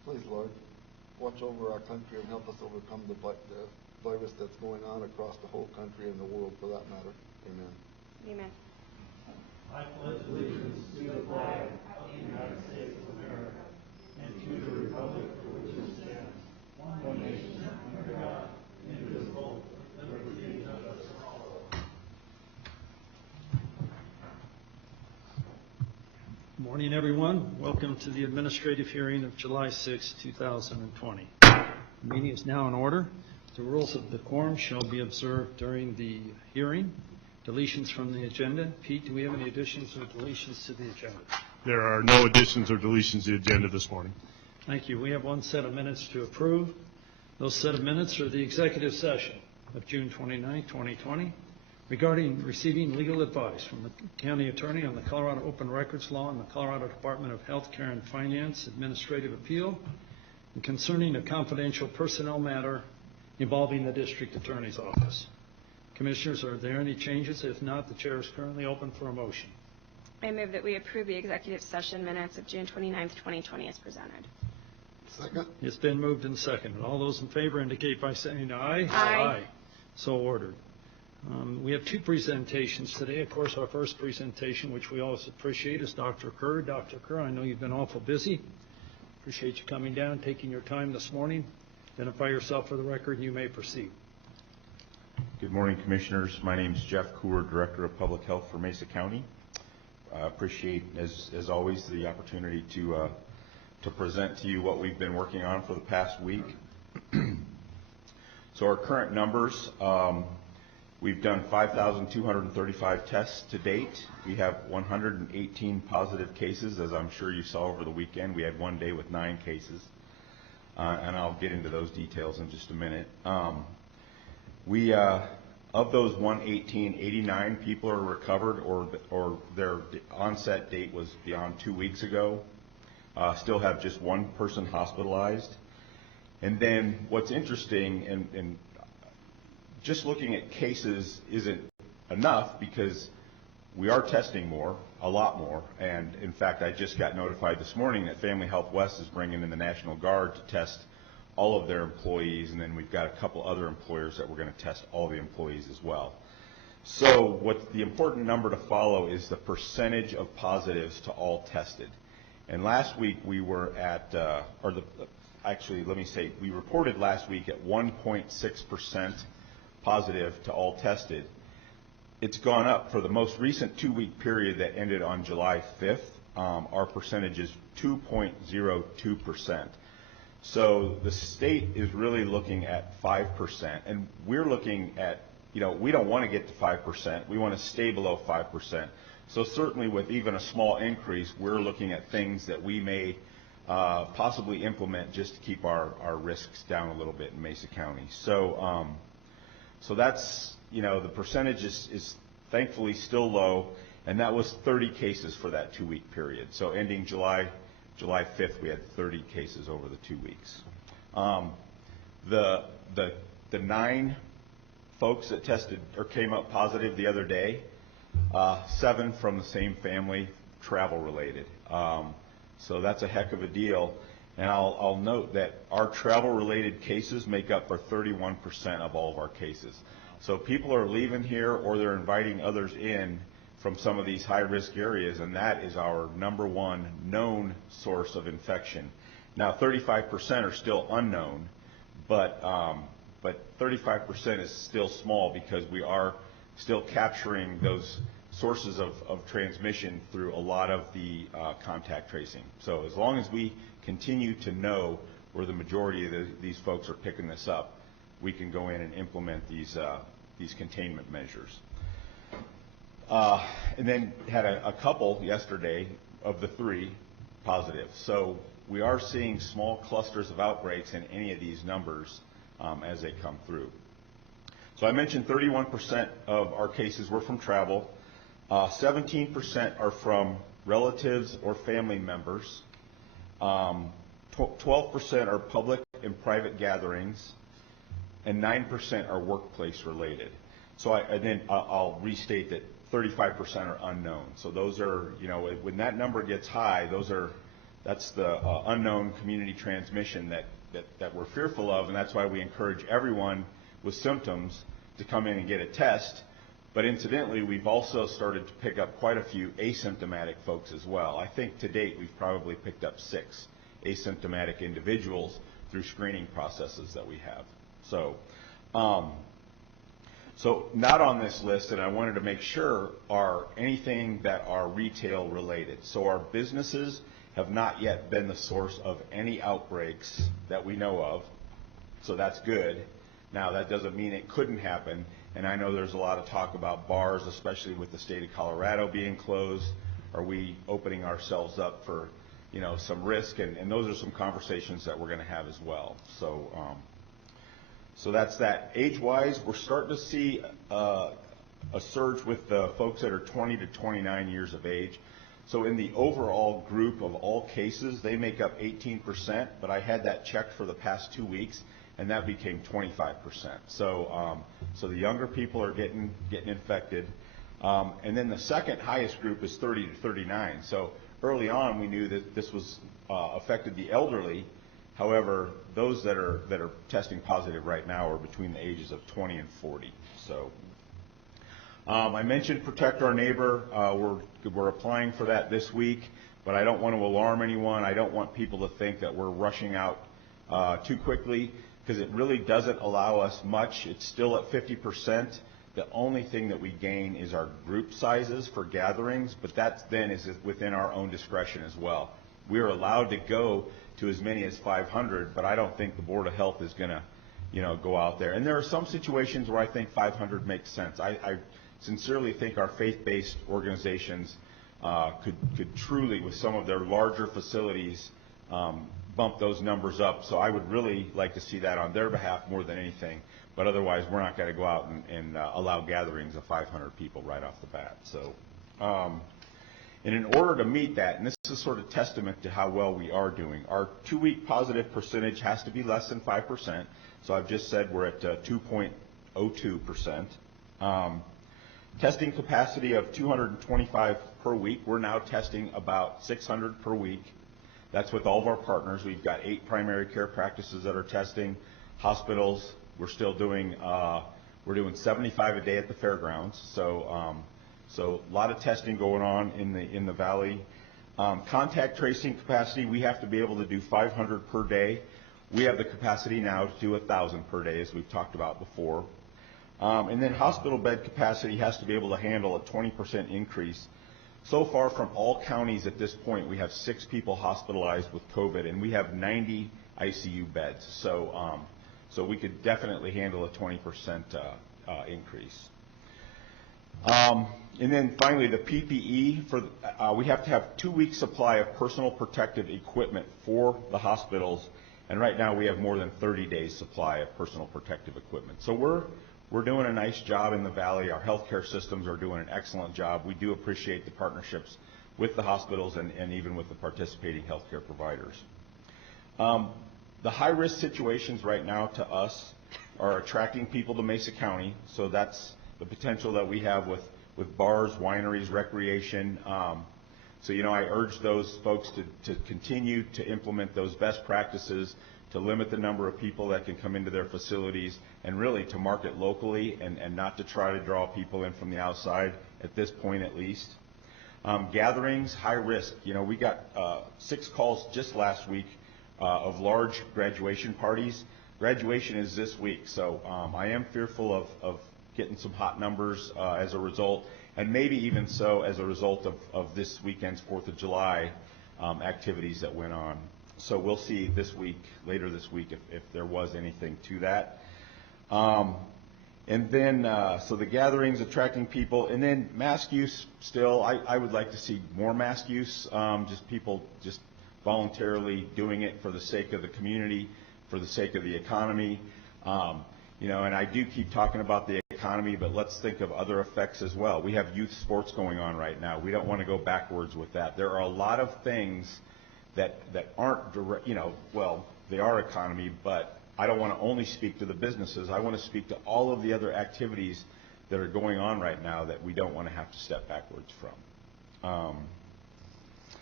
Please, Lord, watch over our country and help us overcome the virus that's going on across the whole country and the world, for that matter. Amen. Amen. I pledge allegiance to the flag of the United States of America and to the republic for which it stands, one nation, under God, indivisible, with liberty and justice for all. Good morning, everyone. Welcome to the administrative hearing of July 6, 2020. The meeting is now in order. The rules of decorum shall be observed during the hearing. Deletions from the agenda. Pete, do we have any additions or deletions to the agenda? There are no additions or deletions to the agenda this morning. Thank you. We have one set of minutes to approve. Those set of minutes are the executive session of June 29, 2020, regarding receiving legal advice from the county attorney on the Colorado Open Records Law and the Colorado Department of Health Care and Finance Administrative Appeal, and concerning a confidential personnel matter involving the district attorney's office. Commissioners, are there any changes? If not, the chair is currently open for a motion. I move that we approve the executive session minutes of June 29th, 2020 as presented. Second. It's been moved and seconded. All those in favor indicate by saying aye. Aye. So ordered. We have two presentations today. Of course, our first presentation, which we always appreciate, is Dr. Kerr. Dr. Kerr, I know you've been awful busy. Appreciate you coming down, taking your time this morning. Identify yourself for the record, and you may proceed. Good morning, Commissioners. My name is Jeff Coor, Director of Public Health for Mesa County. I appreciate, as always, the opportunity to present to you what we've been working on for the past week. So our current numbers, we've done 5,235 tests to date. We have 118 positive cases. As I'm sure you saw over the weekend, we had one day with 9 cases. And I'll get into those details in just a minute. Of those 118, 89 people are recovered, or their onset date was beyond 2 weeks ago. Still have just one person hospitalized. And then what's interesting, and just looking at cases isn't enough, because we are testing more, a lot more. And in fact, I just got notified this morning that Family Health West is bringing in the National Guard to test all of their employees, and then we've got a couple other employers that we're going to test all the employees as well. So what the important number to follow is the percentage of positives to all tested. And last week we were at, we reported last week at 1.6% positive to all tested. It's gone up for the most recent 2-week period that ended on July 5th. Our percentage is 2.02%. So the state is really looking at 5%, and we're looking at, we don't want to get to 5%. We want to stay below 5%. So certainly with even a small increase, we're looking at things that we may possibly implement just to keep our risks down a little bit in Mesa County. So that's, the percentage is thankfully still low, and that was 30 cases for that 2-week period. So ending July 5th, we had 30 cases over the 2 weeks. The 9 folks that tested or came up positive the other day, 7 from the same family, travel related. So that's a heck of a deal. And I'll note that our travel related cases make up for 31% of all of our cases. So people are leaving here, or they're inviting others in from some of these high-risk areas, and that is our number one known source of infection. Now, 35% are still unknown, but 35% is still small, because we are still capturing those sources of transmission through a lot of the contact tracing. So as long as we continue to know where the majority of these folks are picking this up, we can go in and implement these containment measures. And then had a couple yesterday of the 3 positive. So we are seeing small clusters of outbreaks in any of these numbers as they come through. So I mentioned 31% of our cases were from travel. 17% are from relatives or family members. 12% are public and private gatherings, and 9% are workplace related. So I'll restate that 35% are unknown. So those are, when that number gets high, those are That's the unknown community transmission that we're fearful of, and that's why we encourage everyone with symptoms to come in and get a test. But incidentally, we've also started to pick up quite a few asymptomatic folks as well. I think to date we've probably picked up 6 asymptomatic individuals through screening processes that we have. So not on this list, and I wanted to make sure, are anything that are retail related. So our businesses have not yet been the source of any outbreaks that we know of, so that's good. Now, that doesn't mean it couldn't happen, and I know there's a lot of talk about bars, especially with the state of Colorado being closed. Are we opening ourselves up for, some risk? And those are some conversations that we're going to have as well. So that's that. Age-wise, we're starting to see a surge with the folks that are 20 to 29 years of age. So in the overall group of all cases, they make up 18%, but I had that checked for the past 2 weeks, and that became 25%. So the younger people are getting infected. And then the second highest group is 30 to 39. So early on, we knew that this was affected the elderly. However, those that are testing positive right now are between the ages of 20 and 40. So I mentioned Protect Our Neighbor. We're applying for that this week, but I don't want to alarm anyone. I don't want people to think that we're rushing out too quickly, because it really doesn't allow us much. It's still at 50%. The only thing that we gain is our group sizes for gatherings, but that then is within our own discretion as well. We are allowed to go to as many as 500, but I don't think the Board of Health is going to, go out there. And there are some situations where I think 500 makes sense. I sincerely think our faith-based organizations could truly, with some of their larger facilities, bump those numbers up. So I would really like to see that on their behalf more than anything. But otherwise, we're not going to go out and allow gatherings of 500 people right off the bat. So, and in order to meet that, and this is sort of testament to how well we are doing, our 2-week positive percentage has to be less than 5%. So I've just said we're at 2.02%. Testing capacity of 225 per week. We're now testing about 600 per week. That's with all of our partners. We've got 8 primary care practices that are testing. Hospitals, we're still doing, we're doing 75 a day at the fairgrounds. So a lot of testing going on in the valley. Contact tracing capacity, we have to be able to do 500 per day. We have the capacity now to do 1,000 per day, as we've talked about before. And then hospital bed capacity has to be able to handle a 20% increase. So far from all counties at this point, we have 6 people hospitalized with COVID, and we have 90 ICU beds. So we could definitely handle a 20% increase. And then finally, the PPE, we have to have 2 weeks supply of personal protective equipment for the hospitals, and right now we have more than 30 days supply of personal protective equipment. So we're doing a nice job in the valley. Our healthcare systems are doing an excellent job. We do appreciate the partnerships with the hospitals and even with the participating healthcare providers. The high-risk situations right now to us are attracting people to Mesa County, so that's the potential that we have with bars, wineries, recreation. So, I urge those folks to continue to implement those best practices, to limit the number of people that can come into their facilities, and really to market locally and not to try to draw people in from the outside, at this point at least. Gatherings, high risk. We got 6 calls just last week of large graduation parties. Graduation is this week, so I am fearful of getting some hot numbers as a result, and maybe even so as a result of this weekend's 4th of July activities that went on. So we'll see later this week, if there was anything to that. And then, so the gatherings, attracting people, and then mask use still, I would like to see more mask use, just people just voluntarily doing it for the sake of the community, for the sake of the economy. And I do keep talking about the economy, but let's think of other effects as well. We have youth sports going on right now. We don't want to go backwards with that. There are a lot of things that aren't direct, they are economy, but I don't want to only speak to the businesses. I want to speak to all of the other activities that are going on right now that we don't want to have to step backwards from.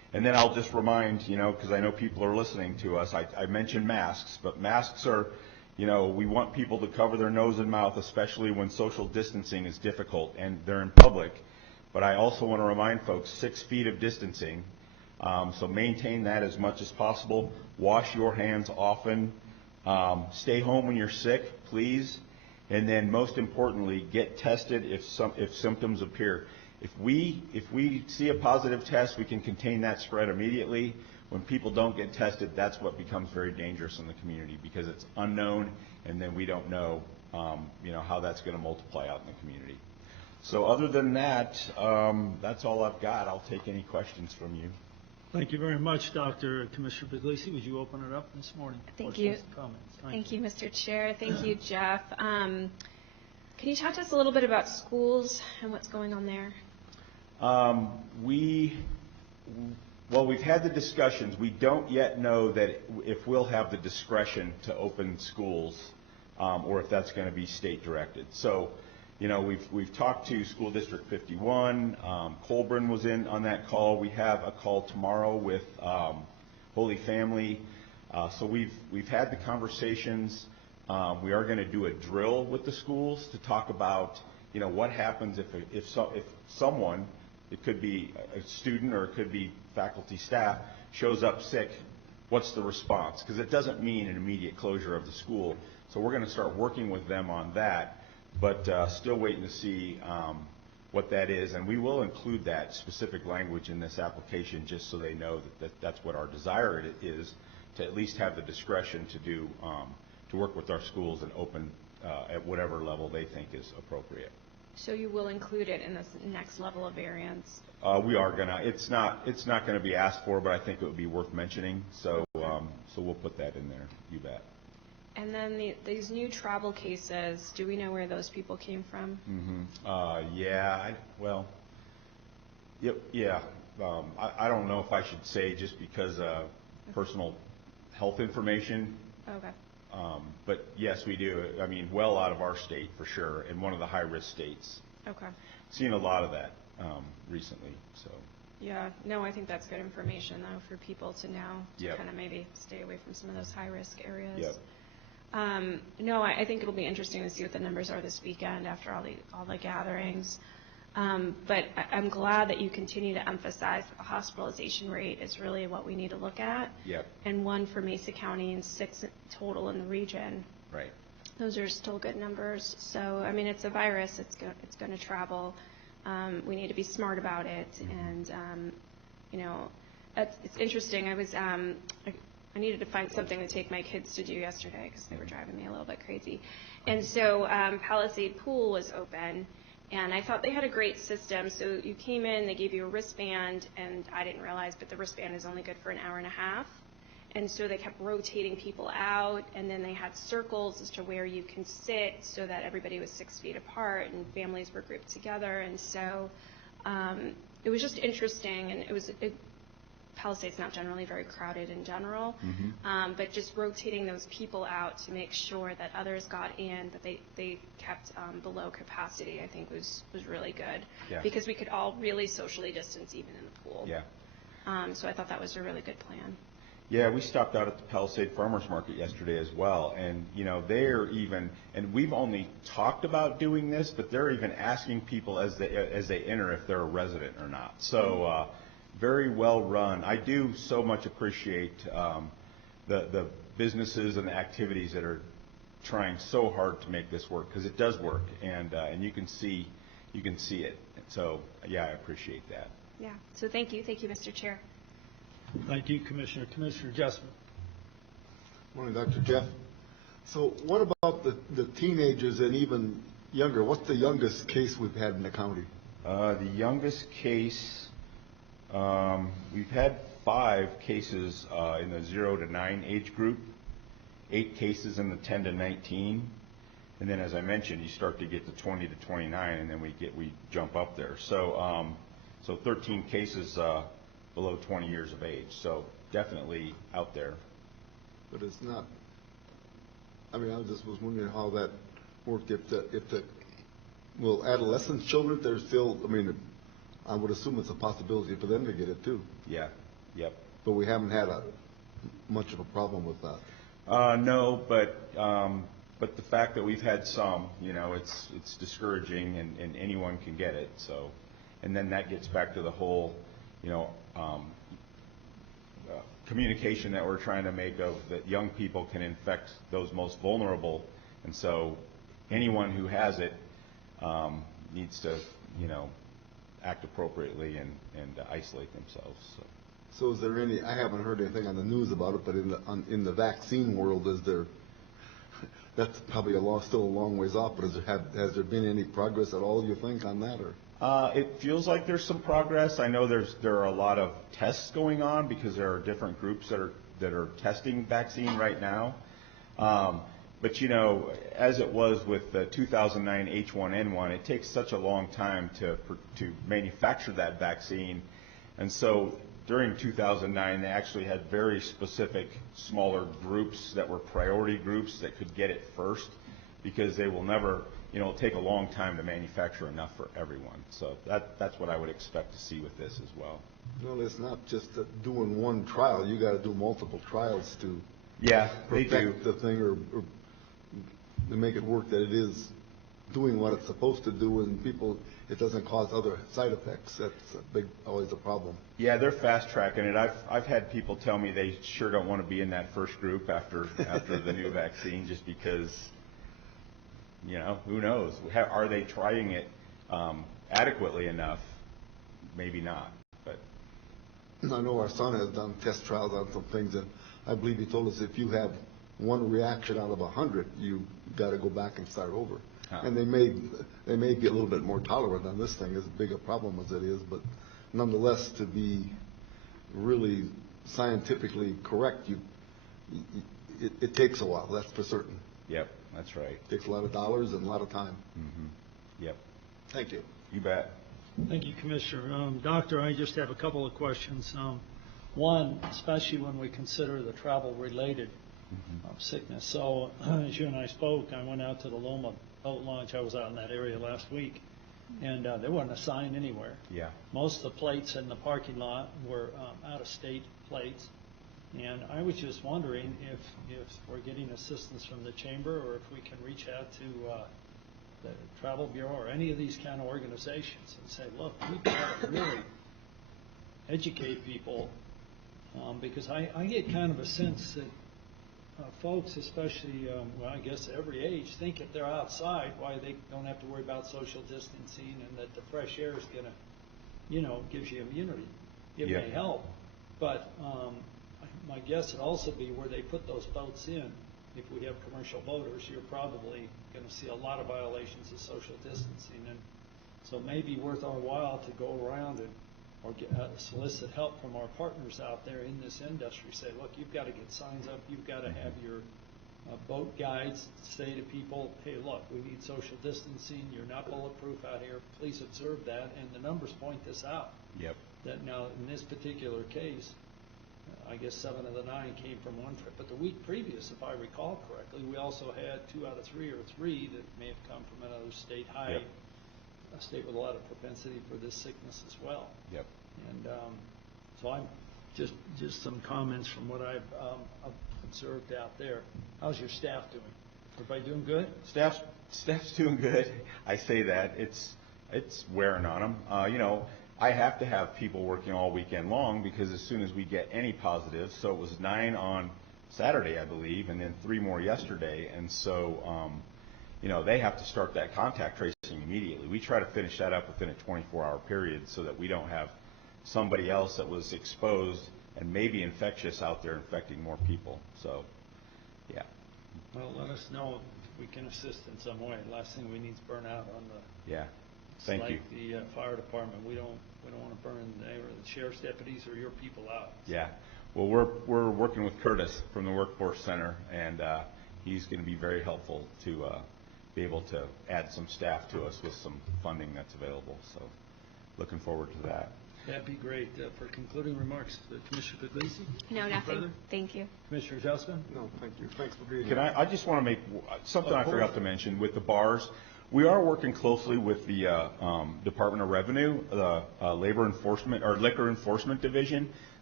And then I'll just remind, because I know people are listening to us, I mentioned masks, but masks are, we want people to cover their nose and mouth, especially when social distancing is difficult and they're in public. But I also want to remind folks, 6 feet of distancing, so maintain that as much as possible. Wash your hands often. Stay home when you're sick, please. And then most importantly, get tested if symptoms appear. If we see a positive test, we can contain that spread immediately. When people don't get tested, that's what becomes very dangerous in the community because it's unknown, and then we don't know, how that's going to multiply out in the community. So other than that, that's all I've got. I'll take any questions from you. Thank you very much, Dr. Commissioner Puglisi. Would you open it up this morning? Thank you. Comments? Thank you, Mr. Chair. Thank you, Jeff. Can you talk to us a little bit about schools and what's going on there? We've had the discussions. We don't yet know that if we'll have the discretion to open schools or if that's going to be state directed. So, we've talked to School District 51. Colburn was in on that call. We have a call tomorrow with Holy Family. So we've had the conversations. We are going to do a drill with the schools to talk about, what happens if someone, it could be a student or it could be faculty staff, shows up sick. What's the response? Because it doesn't mean an immediate closure of the school. So we're going to start working with them on that. But still waiting to see what that is. And we will include that specific language in this application just so they know that that's what our desire is, to at least have the discretion to do, to work with our schools and open at whatever level they think is appropriate. So you will include it in this next level of variance? We are going to. It's not going to be asked for, but I think it would be worth mentioning. So we'll put that in there. You bet. And then these new travel cases, do we know where those people came from? Mm-hmm. I don't know if I should say just because personal health information. Okay. But yes, we do. I mean, well out of our state for sure, in one of the high-risk states. Okay. Seen a lot of that recently. So. Yeah. No, I think that's good information though for people to know to Yep. kind of maybe stay away from some of those high-risk areas. Yep. No, I think it'll be interesting to see what the numbers are this weekend after all the gatherings. But I'm glad that you continue to emphasize that the hospitalization rate is really what we need to look at. Yep. And 1 for Mesa County and 6 total in the region. Right. Those are still good numbers. So, I mean, it's a virus. It's going to travel. We need to be smart about it. And, it's interesting. I needed to find something to take my kids to do yesterday because they were driving me a little bit crazy. And so Palisade Pool was open, and I thought they had a great system. So you came in, they gave you a wristband, and I didn't realize, but the wristband is only good for an hour and a half. And so they kept rotating people out, and then they had circles as to where you can sit so that everybody was 6 feet apart and families were grouped together. And so it was just interesting, and Palisade's not generally very crowded in general, but just rotating those people out to make sure that others got in, that they kept below capacity, I think was really good. Yeah. Because we could all really socially distance even in the pool. Yeah. So I thought that was a really good plan. Yeah, we stopped out at the Palisade Farmers Market yesterday as well, and they're even, and we've only talked about doing this, but they're even asking people as they enter if they're a resident or not. So very well run. I do so much appreciate the businesses and the activities that are trying so hard to make this work, because it does work, and you can see it. So yeah, I appreciate that. Yeah. So thank you, Mr. Chair. Thank you, Commissioner. Commissioner Jessamine. Morning, Dr. Jeff. So what about the teenagers and even younger? What's the youngest case we've had in the county? The youngest case, we've had 5 cases in the 0 to 9 age group, 8 cases in the 10 to 19, and then as I mentioned, you start to get to 20 to 29, and then we jump up there. So 13 cases below 20 years of age. So definitely out there. But it's not. I mean, I just was wondering how that worked. Will adolescent children, they're still, I mean, I would assume it's a possibility for them to get it too. Yeah. Yep. But we haven't had much of a problem with that. No, but the fact that we've had some, it's discouraging, and anyone can get it. So, and then that gets back to the whole, communication that we're trying to make of that young people can infect those most vulnerable, and so anyone who has it needs to, act appropriately and isolate themselves. So is there any, I haven't heard anything on the news about it, but in the vaccine world, is there, that's probably still a long ways off, but has there been any progress at all, you think, on that? Or? It feels like there's some progress. I know there are a lot of tests going on because there are different groups that are testing vaccine right now. But as it was with the 2009 H1N1, it takes such a long time to manufacture that vaccine, and so during 2009 they actually had very specific smaller groups that were priority groups that could get it first, because they will never, it'll take a long time to manufacture enough for everyone. So that's what I would expect to see with this as well. Well, it's not just doing one trial. You got to do multiple trials to they do. perfect the thing or to make it work that it is doing what it's supposed to do, and it doesn't cause other side effects. That's always a problem. Yeah, they're fast tracking it. I've had people tell me they sure don't want to be in that first group after the new vaccine, just because, who knows? Are they trying it adequately enough? Maybe not. But I know our son has done test trials on some things, and I believe he told us if you have one reaction out of 100, you got to go back and start over. Huh. And they may be a little bit more tolerant on this thing, as big a problem as it is, but nonetheless, to be really scientifically correct, it takes a while. That's for certain. Yep, that's right. It takes a lot of dollars and a lot of time. Mm-hmm. Yep. Thank you. You bet. Thank you, Commissioner. Doctor, I just have a couple of questions. One, especially when we consider the travel-related sickness. So, as you and I spoke, I went out to the Loma boat launch. I was out in that area last week, and there wasn't a sign anywhere. Yeah. Most of the plates in the parking lot were out-of-state plates, and I was just wondering if we're getting assistance from the chamber, or if we can reach out to the Travel Bureau or any of these kind of organizations and say, look, we've got to really educate people, because I get kind of a sense that folks, especially, I guess every age, think if they're outside, why they don't have to worry about social distancing, and that the fresh air is going to, gives you immunity. It may help, but my guess would also be where they put those boats in. If we have commercial boaters, you're probably going to see a lot of violations of social distancing, and so it may be worth our while to go around or solicit help from our partners out there in this industry. Say, look, you've got to get signs up. You've got to have your boat guides say to people, hey, look, we need social distancing. You're not bulletproof out here. Please observe that. And the numbers point this out. Yep. That now, in this particular case, I guess 7 of the 9 came from one trip. But the week previous, if I recall correctly, we also had 2 out of 3 or 3 that may have come from another state, a state with a lot of propensity for this sickness as well. Yep. And so I'm just some comments from what I've observed out there. How's your staff doing? Everybody doing good? Staff's doing good. I say that it's wearing on them. I have to have people working all weekend long, because as soon as we get any positives, so it was 9 on Saturday, I believe, and then 3 more yesterday, and so they have to start that contact tracing immediately. We try to finish that up within a 24-hour period so that we don't have somebody else that was exposed and maybe infectious out there infecting more people. So, yeah. Well, let us know if we can assist in some way. The last thing we need is burnout on the. Yeah. Thank you. The fire department. We don't want to burn the sheriff's deputies or your people out. Yeah. Well, we're working with Curtis from the Workforce Center, and he's going to be very helpful to be able to add some staff to us with some funding that's available. So, looking forward to that. That'd be great. For concluding remarks, Commissioner Puglisi? No, nothing. Further? Thank you. Commissioner Jousman? No, thank you. Thanks for being Can here. I just want to make something I forgot to mention with the bars. We are working closely with the Department of Revenue, the Labor Enforcement or Liquor Enforcement Division.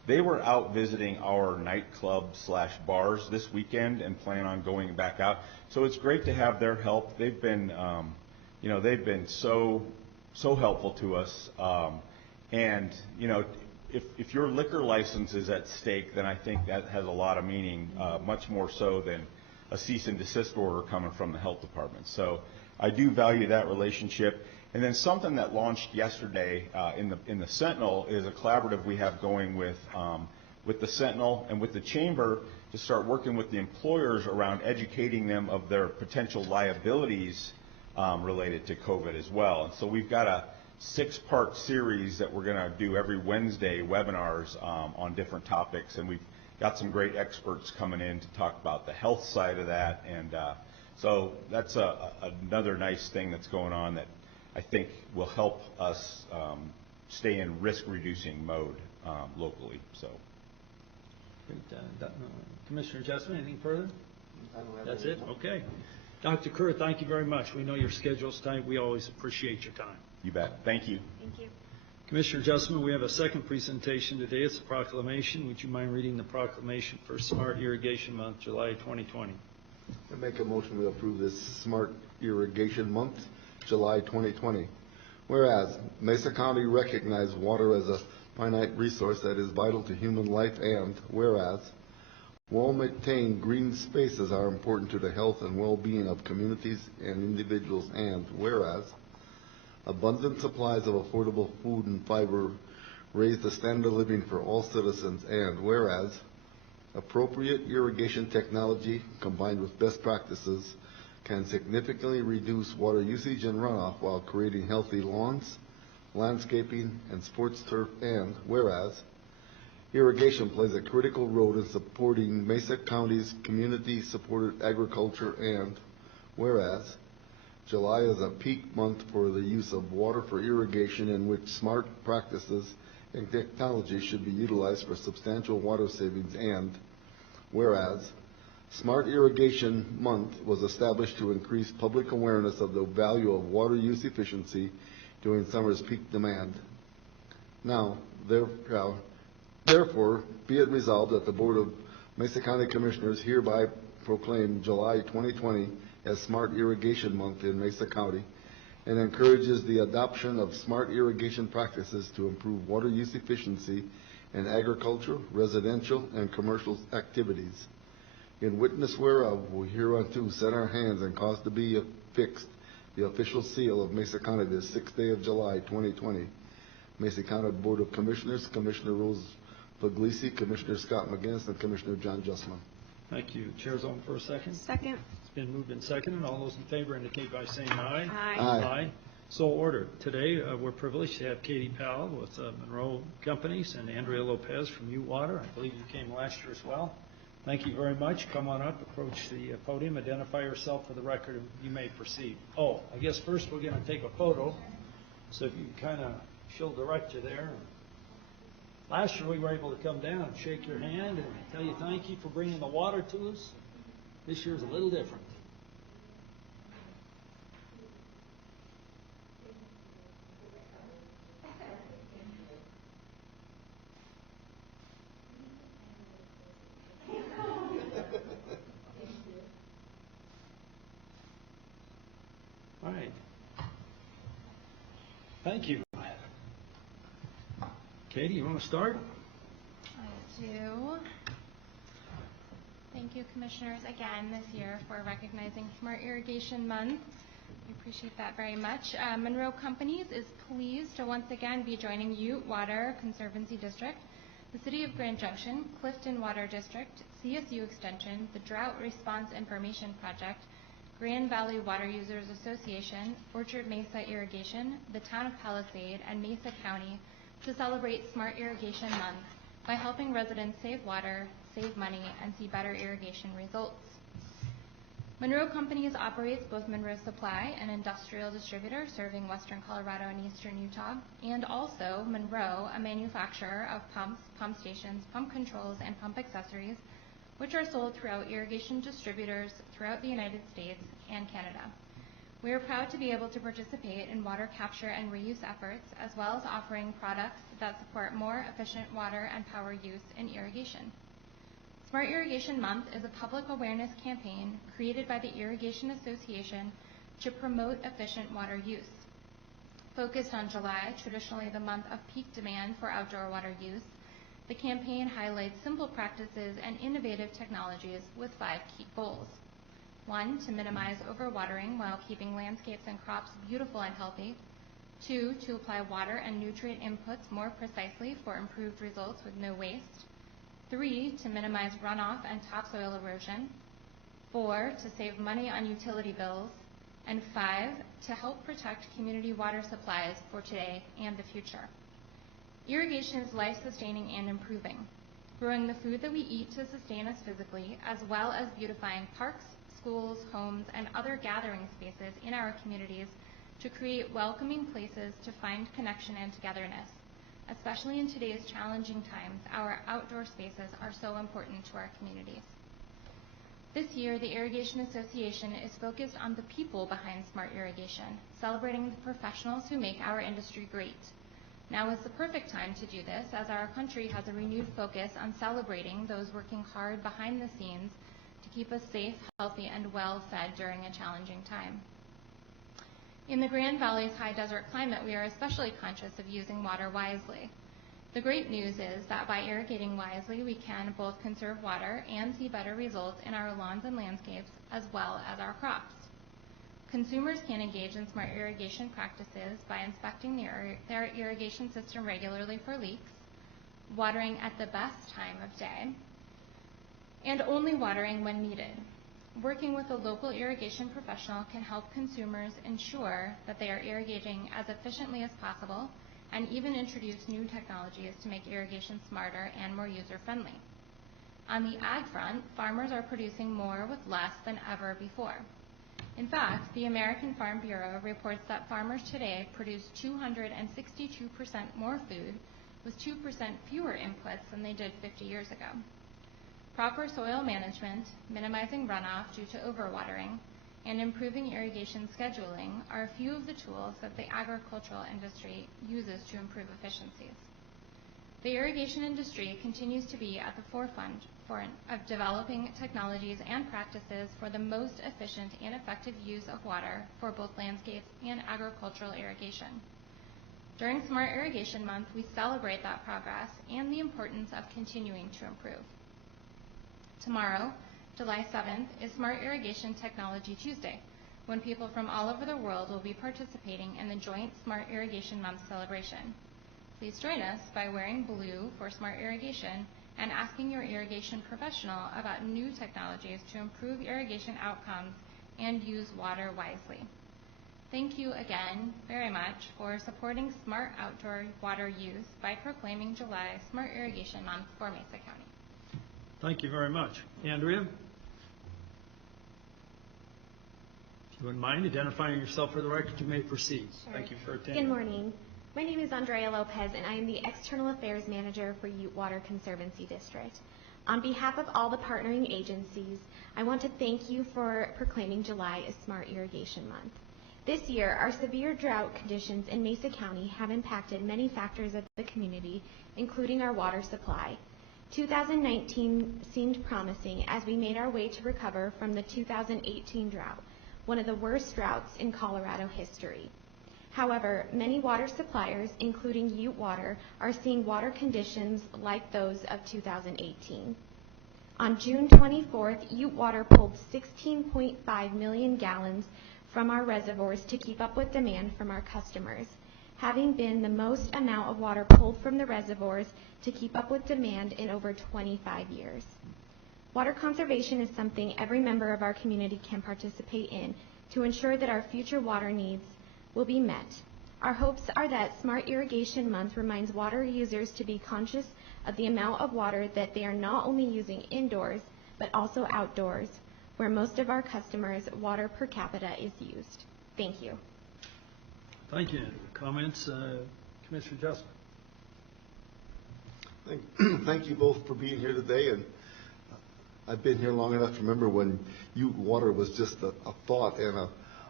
They were out visiting our nightclub / bars this weekend and plan on going back out. So it's great to have their help. They've been, they've been so helpful to us. And if your liquor license is at stake, then I think that has a lot of meaning, much more so than a cease and desist order coming from the health department. So I do value that relationship. And then something that launched yesterday in the Sentinel is a collaborative we have going with the Sentinel and with the Chamber to start working with the employers around educating them of their potential liabilities related to COVID as well. And so we've got a 6-part series that we're going to do every Wednesday, webinars on different topics, and we've got some great experts coming in to talk about the health side of that. And so that's another nice thing that's going on that I think will help us stay in risk-reducing mode locally. So, great. Commissioner Jessamine, anything further? That's it? Okay. Dr. Kerr, thank you very much. We know your schedule's tight. We always appreciate your time. You bet. Thank you. Thank you. Commissioner Jessamine, we have a second presentation today. It's a proclamation. Would you mind reading the proclamation for Smart Irrigation Month, July 2020? I make a motion we approve this Smart Irrigation Month, July 2020. Whereas Mesa County recognizes water as a finite resource that is vital to human life, and whereas well-maintained green spaces are important to the health and well-being of communities and individuals, and whereas abundant supplies of affordable food and fiber raise the standard of living for all citizens, and whereas appropriate irrigation technology combined with best practices can significantly reduce water usage and runoff while creating healthy lawns, landscaping, and sports turf, and whereas irrigation plays a critical role in supporting Mesa County's community-supported agriculture, and whereas July is a peak month for the use of water for irrigation, in which smart practices and technology should be utilized for substantial water savings, and whereas Smart Irrigation Month was established to increase public awareness of the value of water use efficiency during summer's peak demand. Now, therefore, be it resolved that the Board of Mesa County Commissioners hereby proclaim July 2020 as Smart Irrigation Month in Mesa County, and encourages the adoption of smart irrigation practices to improve water use efficiency in agriculture, residential, and commercial activities. In witness whereof, we hereunto set our hands and cause to be affixed the official seal of Mesa County this 6th day of July 2020. Mesa County Board of Commissioners, Commissioner Rose Puglisi, Commissioner Scott McGinnis, and Commissioner John Justman. Thank you. Chair's on for a second. Second. It's been moved and seconded. All those in favor indicate by saying aye. Aye. Aye. So ordered. Today, we're privileged to have Katie Powell with Monroe Companies and Andrea Lopez from U-Water. I believe you came last year as well. Thank you very much. Come on up, approach the podium, identify yourself for the record, and you may proceed. Oh, I guess first we're going to take a photo. So if you kind of, she'll direct you there. Last year we were able to come down and shake your hand and tell you thank you for bringing the water to us. This year's a little different. All right. Thank you. Katie, you want to start? I do. Thank you, Commissioners, again this year for recognizing Smart Irrigation Month. We appreciate that very much. Monroe Companies is pleased to once again be joining U-Water Conservancy District, the City of Grand Junction, Clifton Water District, CSU Extension, the Drought Response Information Project, Grand Valley Water Users Association, Orchard Mesa Irrigation, the Town of Palisade, and Mesa County to celebrate Smart Irrigation Month by helping residents save water, save money, and see better irrigation results. Monroe Companies operates both Monroe Supply, an industrial distributor serving western Colorado and eastern Utah, and also Monroe, a manufacturer of pumps, pump stations, pump controls, and pump accessories, which are sold throughout irrigation distributors throughout the United States and Canada. We are proud to be able to participate in water capture and reuse efforts, as well as offering products that support more efficient water and power use in irrigation. Smart Irrigation Month is a public awareness campaign created by the Irrigation Association to promote efficient water use. Focused on July, traditionally the month of peak demand for outdoor water use, the campaign highlights simple practices and innovative technologies with 5 key goals. 1, to minimize overwatering while keeping landscapes and crops beautiful and healthy. 2, to apply water and nutrient inputs more precisely for improved results with no waste. 3, to minimize runoff and topsoil erosion. 4, to save money on utility bills. And 5, to help protect community water supplies for today and the future. Irrigation is life-sustaining and improving, growing the food that we eat to sustain us physically, as well as beautifying parks, schools, homes, and other gathering spaces in our communities to create welcoming places to find connection and togetherness. Especially in today's challenging times, our outdoor spaces are so important to our communities. This year, the Irrigation Association is focused on the people behind smart irrigation, celebrating the professionals who make our industry great. Now is the perfect time to do this, as our country has a renewed focus on celebrating those working hard behind the scenes to keep us safe, healthy, and well-fed during a challenging time. In the Grand Valley's high desert climate, we are especially conscious of using water wisely. The great news is that by irrigating wisely, we can both conserve water and see better results in our lawns and landscapes, as well as our crops. Consumers can engage in smart irrigation practices by inspecting their irrigation system regularly for leaks, watering at the best time of day, and only watering when needed. Working with a local irrigation professional can help consumers ensure that they are irrigating as efficiently as possible, and even introduce new technologies to make irrigation smarter and more user-friendly. On the ag front, farmers are producing more with less than ever before. In fact, the American Farm Bureau reports that farmers today produce 262% more food with 2% fewer inputs than they did 50 years ago. Proper soil management, minimizing runoff due to overwatering, and improving irrigation scheduling are a few of the tools that the agricultural industry uses to improve efficiencies. The irrigation industry continues to be at the forefront of developing technologies and practices for the most efficient and effective use of water for both landscape and agricultural irrigation. During Smart Irrigation Month, we celebrate that progress and the importance of continuing to improve. Tomorrow, July 7th, is Smart Irrigation Technology Tuesday, when people from all over the world will be participating in the joint Smart Irrigation Month celebration. Please join us by wearing blue for smart irrigation and asking your irrigation professional about new technologies to improve irrigation outcomes and use water wisely. Thank you again very much for supporting smart outdoor water use by proclaiming July Smart Irrigation Month for Mesa County. Thank you very much. Andrea? If you wouldn't mind identifying yourself for the record, you may proceed. Sure. Thank you for attending. Good morning. My name is Andrea Lopez, and I am the External Affairs Manager for Ute Water Conservancy District. On behalf of all the partnering agencies, I want to thank you for proclaiming July as Smart Irrigation Month. This year, our severe drought conditions in Mesa County have impacted many factors of the community, including our water supply. 2019 seemed promising as we made our way to recover from the 2018 drought, one of the worst droughts in Colorado history. However, many water suppliers, including Ute Water, are seeing water conditions like those of 2018. On June 24th, Ute Water pulled 16.5 million gallons from our reservoirs to keep up with demand from our customers, having been the most amount of water pulled from the reservoirs to keep up with demand in over 25 years. Water conservation is something every member of our community can participate in to ensure that our future water needs will be met. Our hopes are that Smart Irrigation Month reminds water users to be conscious of the amount of water that they are not only using indoors, but also outdoors, where most of our customers' water per capita is used. Thank you. Thank you. Comments? Commissioner Justman. Thank you both for being here today. And I've been here long enough to remember when Ute Water was just a thought and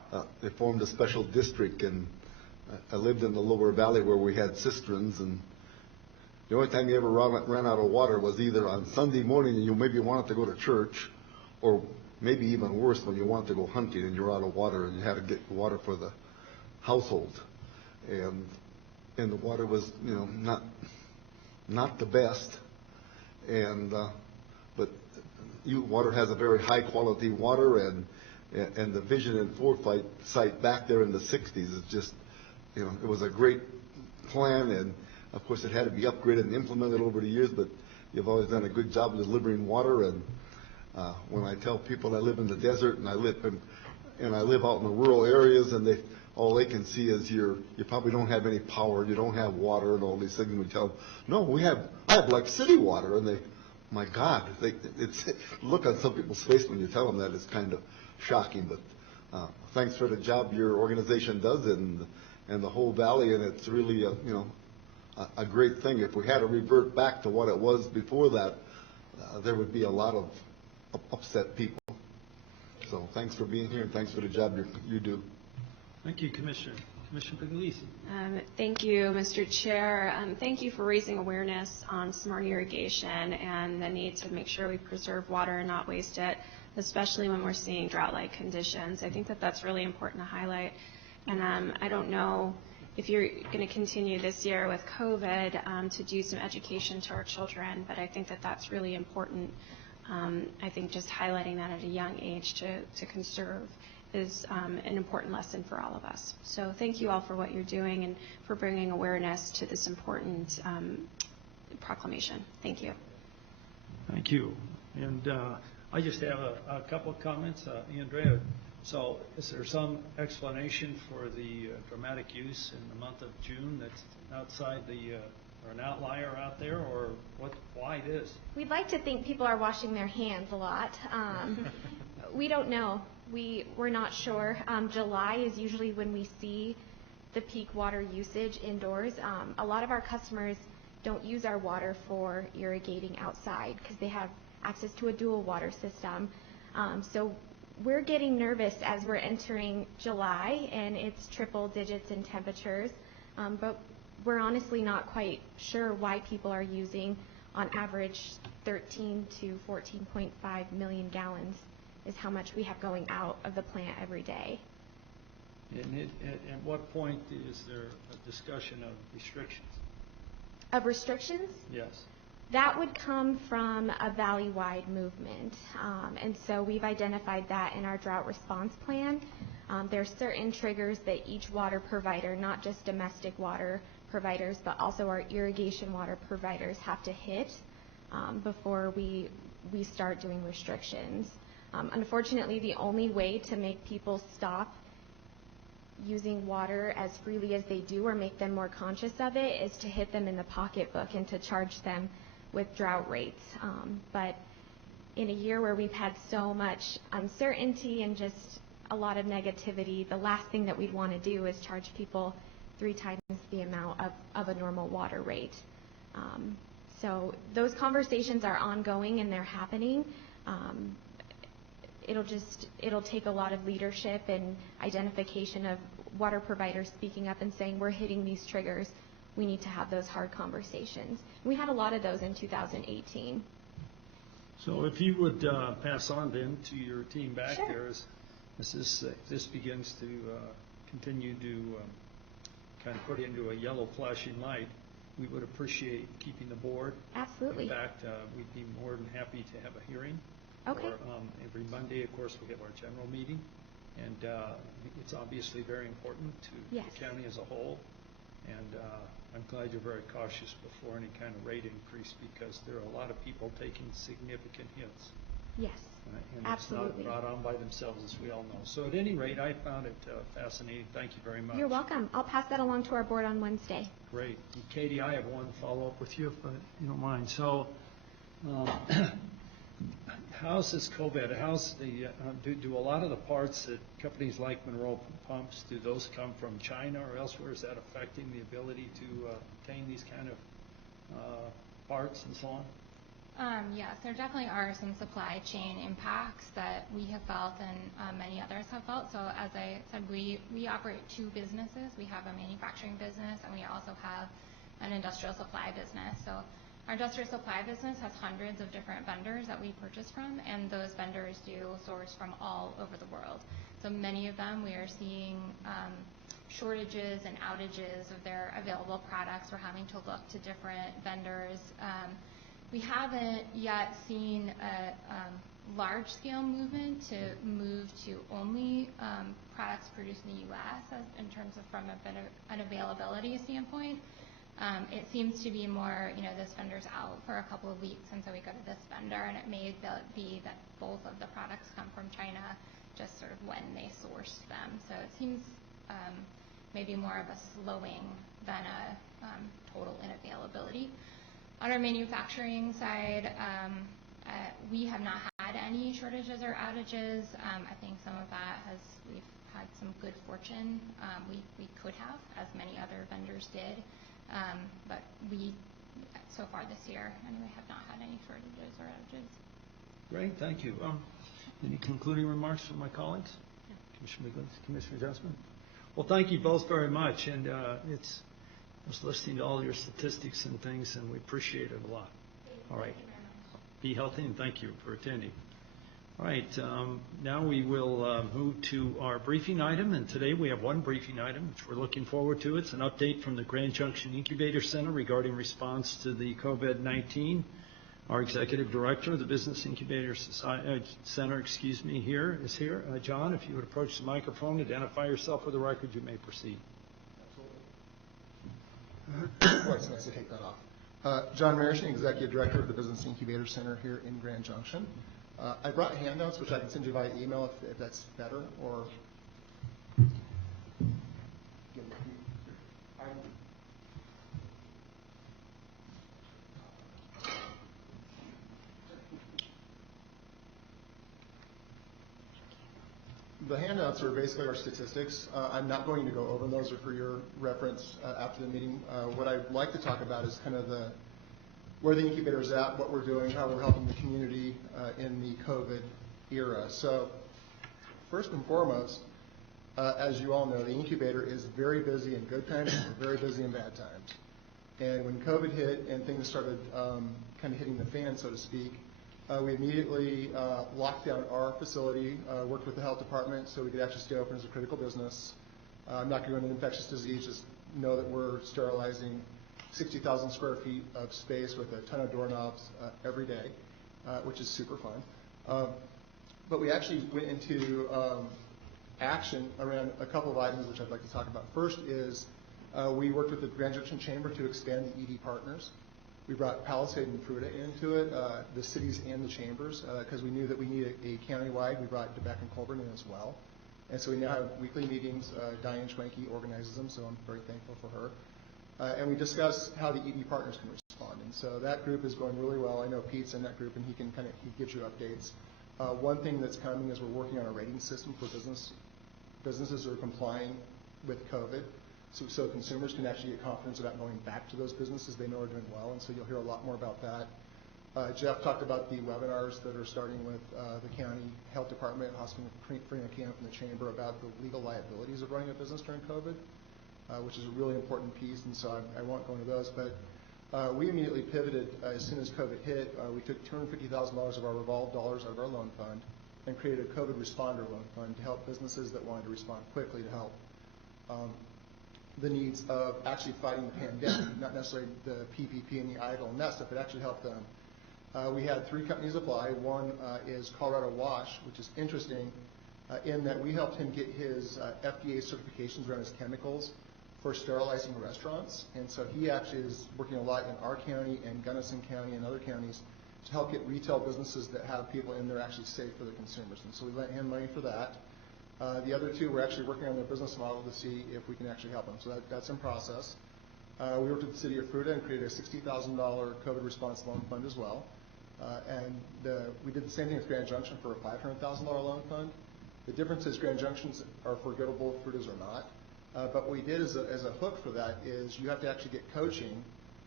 they formed a special district, and I lived in the lower valley where we had cisterns, and the only time you ever ran out of water was either on Sunday morning and you maybe wanted to go to church, or maybe even worse when you wanted to go hunting and you're out of water and you had to get water for the household. And the water was, not the best. And but water has a very high quality water, and the vision and foresight back there in the 60s is just, it was a great plan, and of course it had to be upgraded and implemented over the years, but you've always done a good job of delivering water. And when I tell people I live in the desert and I live out in the rural areas, and all they can see is you probably don't have any power, you don't have water, and all these things, and we tell them, no, I have like city water, and my God, it's look on some people's face when you tell them that is kind of shocking. But thanks for the job your organization does and the whole valley, and it's really a great thing. If we had to revert back to what it was before that, there would be a lot of upset people. So thanks for being here, and thanks for the job you do. Thank you, Commissioner. Commissioner Puglisi. Thank you, Mr. Chair. Thank you for raising awareness on smart irrigation and the need to make sure we preserve water and not waste it, especially when we're seeing drought-like conditions. I think that that's really important to highlight. And I don't know if you're going to continue this year with COVID to do some education to our children, but I think that that's really important. I think just highlighting that at a young age to conserve is an important lesson for all of us. So thank you all for what you're doing and for bringing awareness to this important proclamation. Thank you. Thank you. And I just have a couple of comments. Andrea, so is there some explanation for the dramatic use in the month of June that's outside or an outlier out there, or why this? We'd like to think people are washing their hands a lot. We don't know. We're not sure. July is usually when we see the peak water usage indoors. A lot of our customers don't use our water for irrigating outside because they have access to a dual water system. So we're getting nervous as we're entering July, and it's triple digits in temperatures. But we're honestly not quite sure why people are using, on average, 13 to 14.5 million gallons is how much we have going out of the plant every day. And at what point is there a discussion of restrictions? Of restrictions? Yes. That would come from a valley-wide movement. And so we've identified that in our drought response plan. There are certain triggers that each water provider, not just domestic water providers, but also our irrigation water providers have to hit before we start doing restrictions. Unfortunately, the only way to make people stop using water as freely as they do or make them more conscious of it is to hit them in the pocketbook and to charge them with drought rates. But in a year where we've had so much uncertainty and just a lot of negativity, the last thing that we'd want to do is charge people 3 times the amount of a normal water rate. So those conversations are ongoing and they're happening. It'll take a lot of leadership and identification of water providers speaking up and saying, we're hitting these triggers. We need to have those hard conversations. We had a lot of those in 2018. So if you would pass on then to your team back Sure. there as this begins to continue to kind of put into a yellow flashing light, we would appreciate keeping the board. Absolutely. In fact, we'd be more than happy to have a hearing. Okay. Every Monday, of course, we have our general meeting, and it's obviously very important to Yes. the county as a whole. And I'm glad you're very cautious before any kind of rate increase, because there are a lot of people taking significant hits. Yes. And Absolutely. it's not brought on by themselves, as we all know. So at any rate, I found it fascinating. Thank you very much. You're welcome. I'll pass that along to our board on Wednesday. Great. And Katie, I have one follow-up with you, if you don't mind. So how's this COVID? How's the do a lot of the parts that companies like Monroe Pumps, do those come from China or elsewhere? Is that affecting the ability to obtain these kind of parts and so on? Yes, there definitely are some supply chain impacts that we have felt and many others have felt. So as I said, we operate two businesses. We have a manufacturing business and we also have an industrial supply business. So our industrial supply business has hundreds of different vendors that we purchase from, and those vendors do source from all over the world. So many of them we are seeing shortages and outages of their available products. We're having to look to different vendors. We haven't yet seen a large-scale movement to move to only products produced in the U.S. in terms of from an availability standpoint. It seems to be more, this vendor's out for a couple of weeks, and so we go to this vendor, and it may be that both of the products come from China, just sort of when they source them. So it seems maybe more of a slowing than a total inavailability. On our manufacturing side, we have not had any shortages or outages. I think some of that we've had some good fortune. We could have, as many other vendors did. But we, so far this year, anyway, have not had any shortages or outages. Great, thank you. Any concluding remarks from my colleagues? No. Commissioner Wiggins, Commissioner Adjustment? Well, thank you both very much. And I was listening to all your statistics and things, and we appreciate it a lot. All right. Be healthy, and thank you for attending. All right, now we will move to our briefing item, and today we have one briefing item, which we're looking forward to. It's an update from the Grand Junction Incubator Center regarding response to the COVID-19. Our Executive Director of the Business Incubator Center, is here. John, if you would approach the microphone, identify yourself for the record, you may proceed. Absolutely. It's nice to take that off. John Marishing, Executive Director of the Business Incubator Center here in Grand Junction. I brought handouts, which I can send you via email if that's better, or the handouts are basically our statistics. I'm not going to go over those or for your reference after the meeting. What I'd like to talk about is kind of where the incubator is at, what we're doing, how we're helping the community in the COVID era. So first and foremost, as you all know, the incubator is very busy in good times and very busy in bad times. And when COVID hit and things started kind of hitting the fan, so to speak, we immediately locked down our facility, worked with the health department so we could actually stay open as a critical business. I'm not going to go into infectious disease, just know that we're sterilizing 60,000 square feet of space with a ton of doorknobs every day, which is super fun. But we actually went into action around a couple of items which I'd like to talk about. First is we worked with the Grand Junction Chamber to expand the ED partners. We brought Palisade and Fruita into it, the cities and the chambers, because we knew that we needed a countywide. We brought DeBeck and Colburn in as well. And so we now have weekly meetings. Diane Schwenke organizes them, so I'm very thankful for her. And we discuss how the ED partners can respond. And so that group is going really well. I know Pete's in that group, and he gives you updates. One thing that's coming is we're working on a rating system for businesses that are complying with COVID, so consumers can actually get confidence about going back to those businesses they know are doing well. And so you'll hear a lot more about that. Jeff talked about the webinars that are starting with the county health department, Hospital Freeman Camp, and the chamber about the legal liabilities of running a business during COVID. Which is a really important piece, and so I won't go into those. But we immediately pivoted as soon as COVID hit. We took $250,000 of our revolved dollars out of our loan fund and created a COVID responder loan fund to help businesses that wanted to respond quickly to help the needs of actually fighting the pandemic, not necessarily the PPP and the EIDL and that stuff, but actually help them. We had 3 companies apply. One is Colorado Wash, which is interesting in that we helped him get his FDA certifications around his chemicals for sterilizing restaurants. And so he actually is working a lot in our county and Gunnison County and other counties to help get retail businesses that have people in there actually safe for the consumers. And so we lent him money for that. The other 2, we're actually working on their business model to see if we can actually help them. So that's in process. We worked with the city of Fruita and created a $60,000 COVID response loan fund as well. We did the same thing with Grand Junction for a $500,000 loan fund. The difference is Grand Junctions are forgivable, Fruitas are not. But what we did as a hook for that is you have to actually get coaching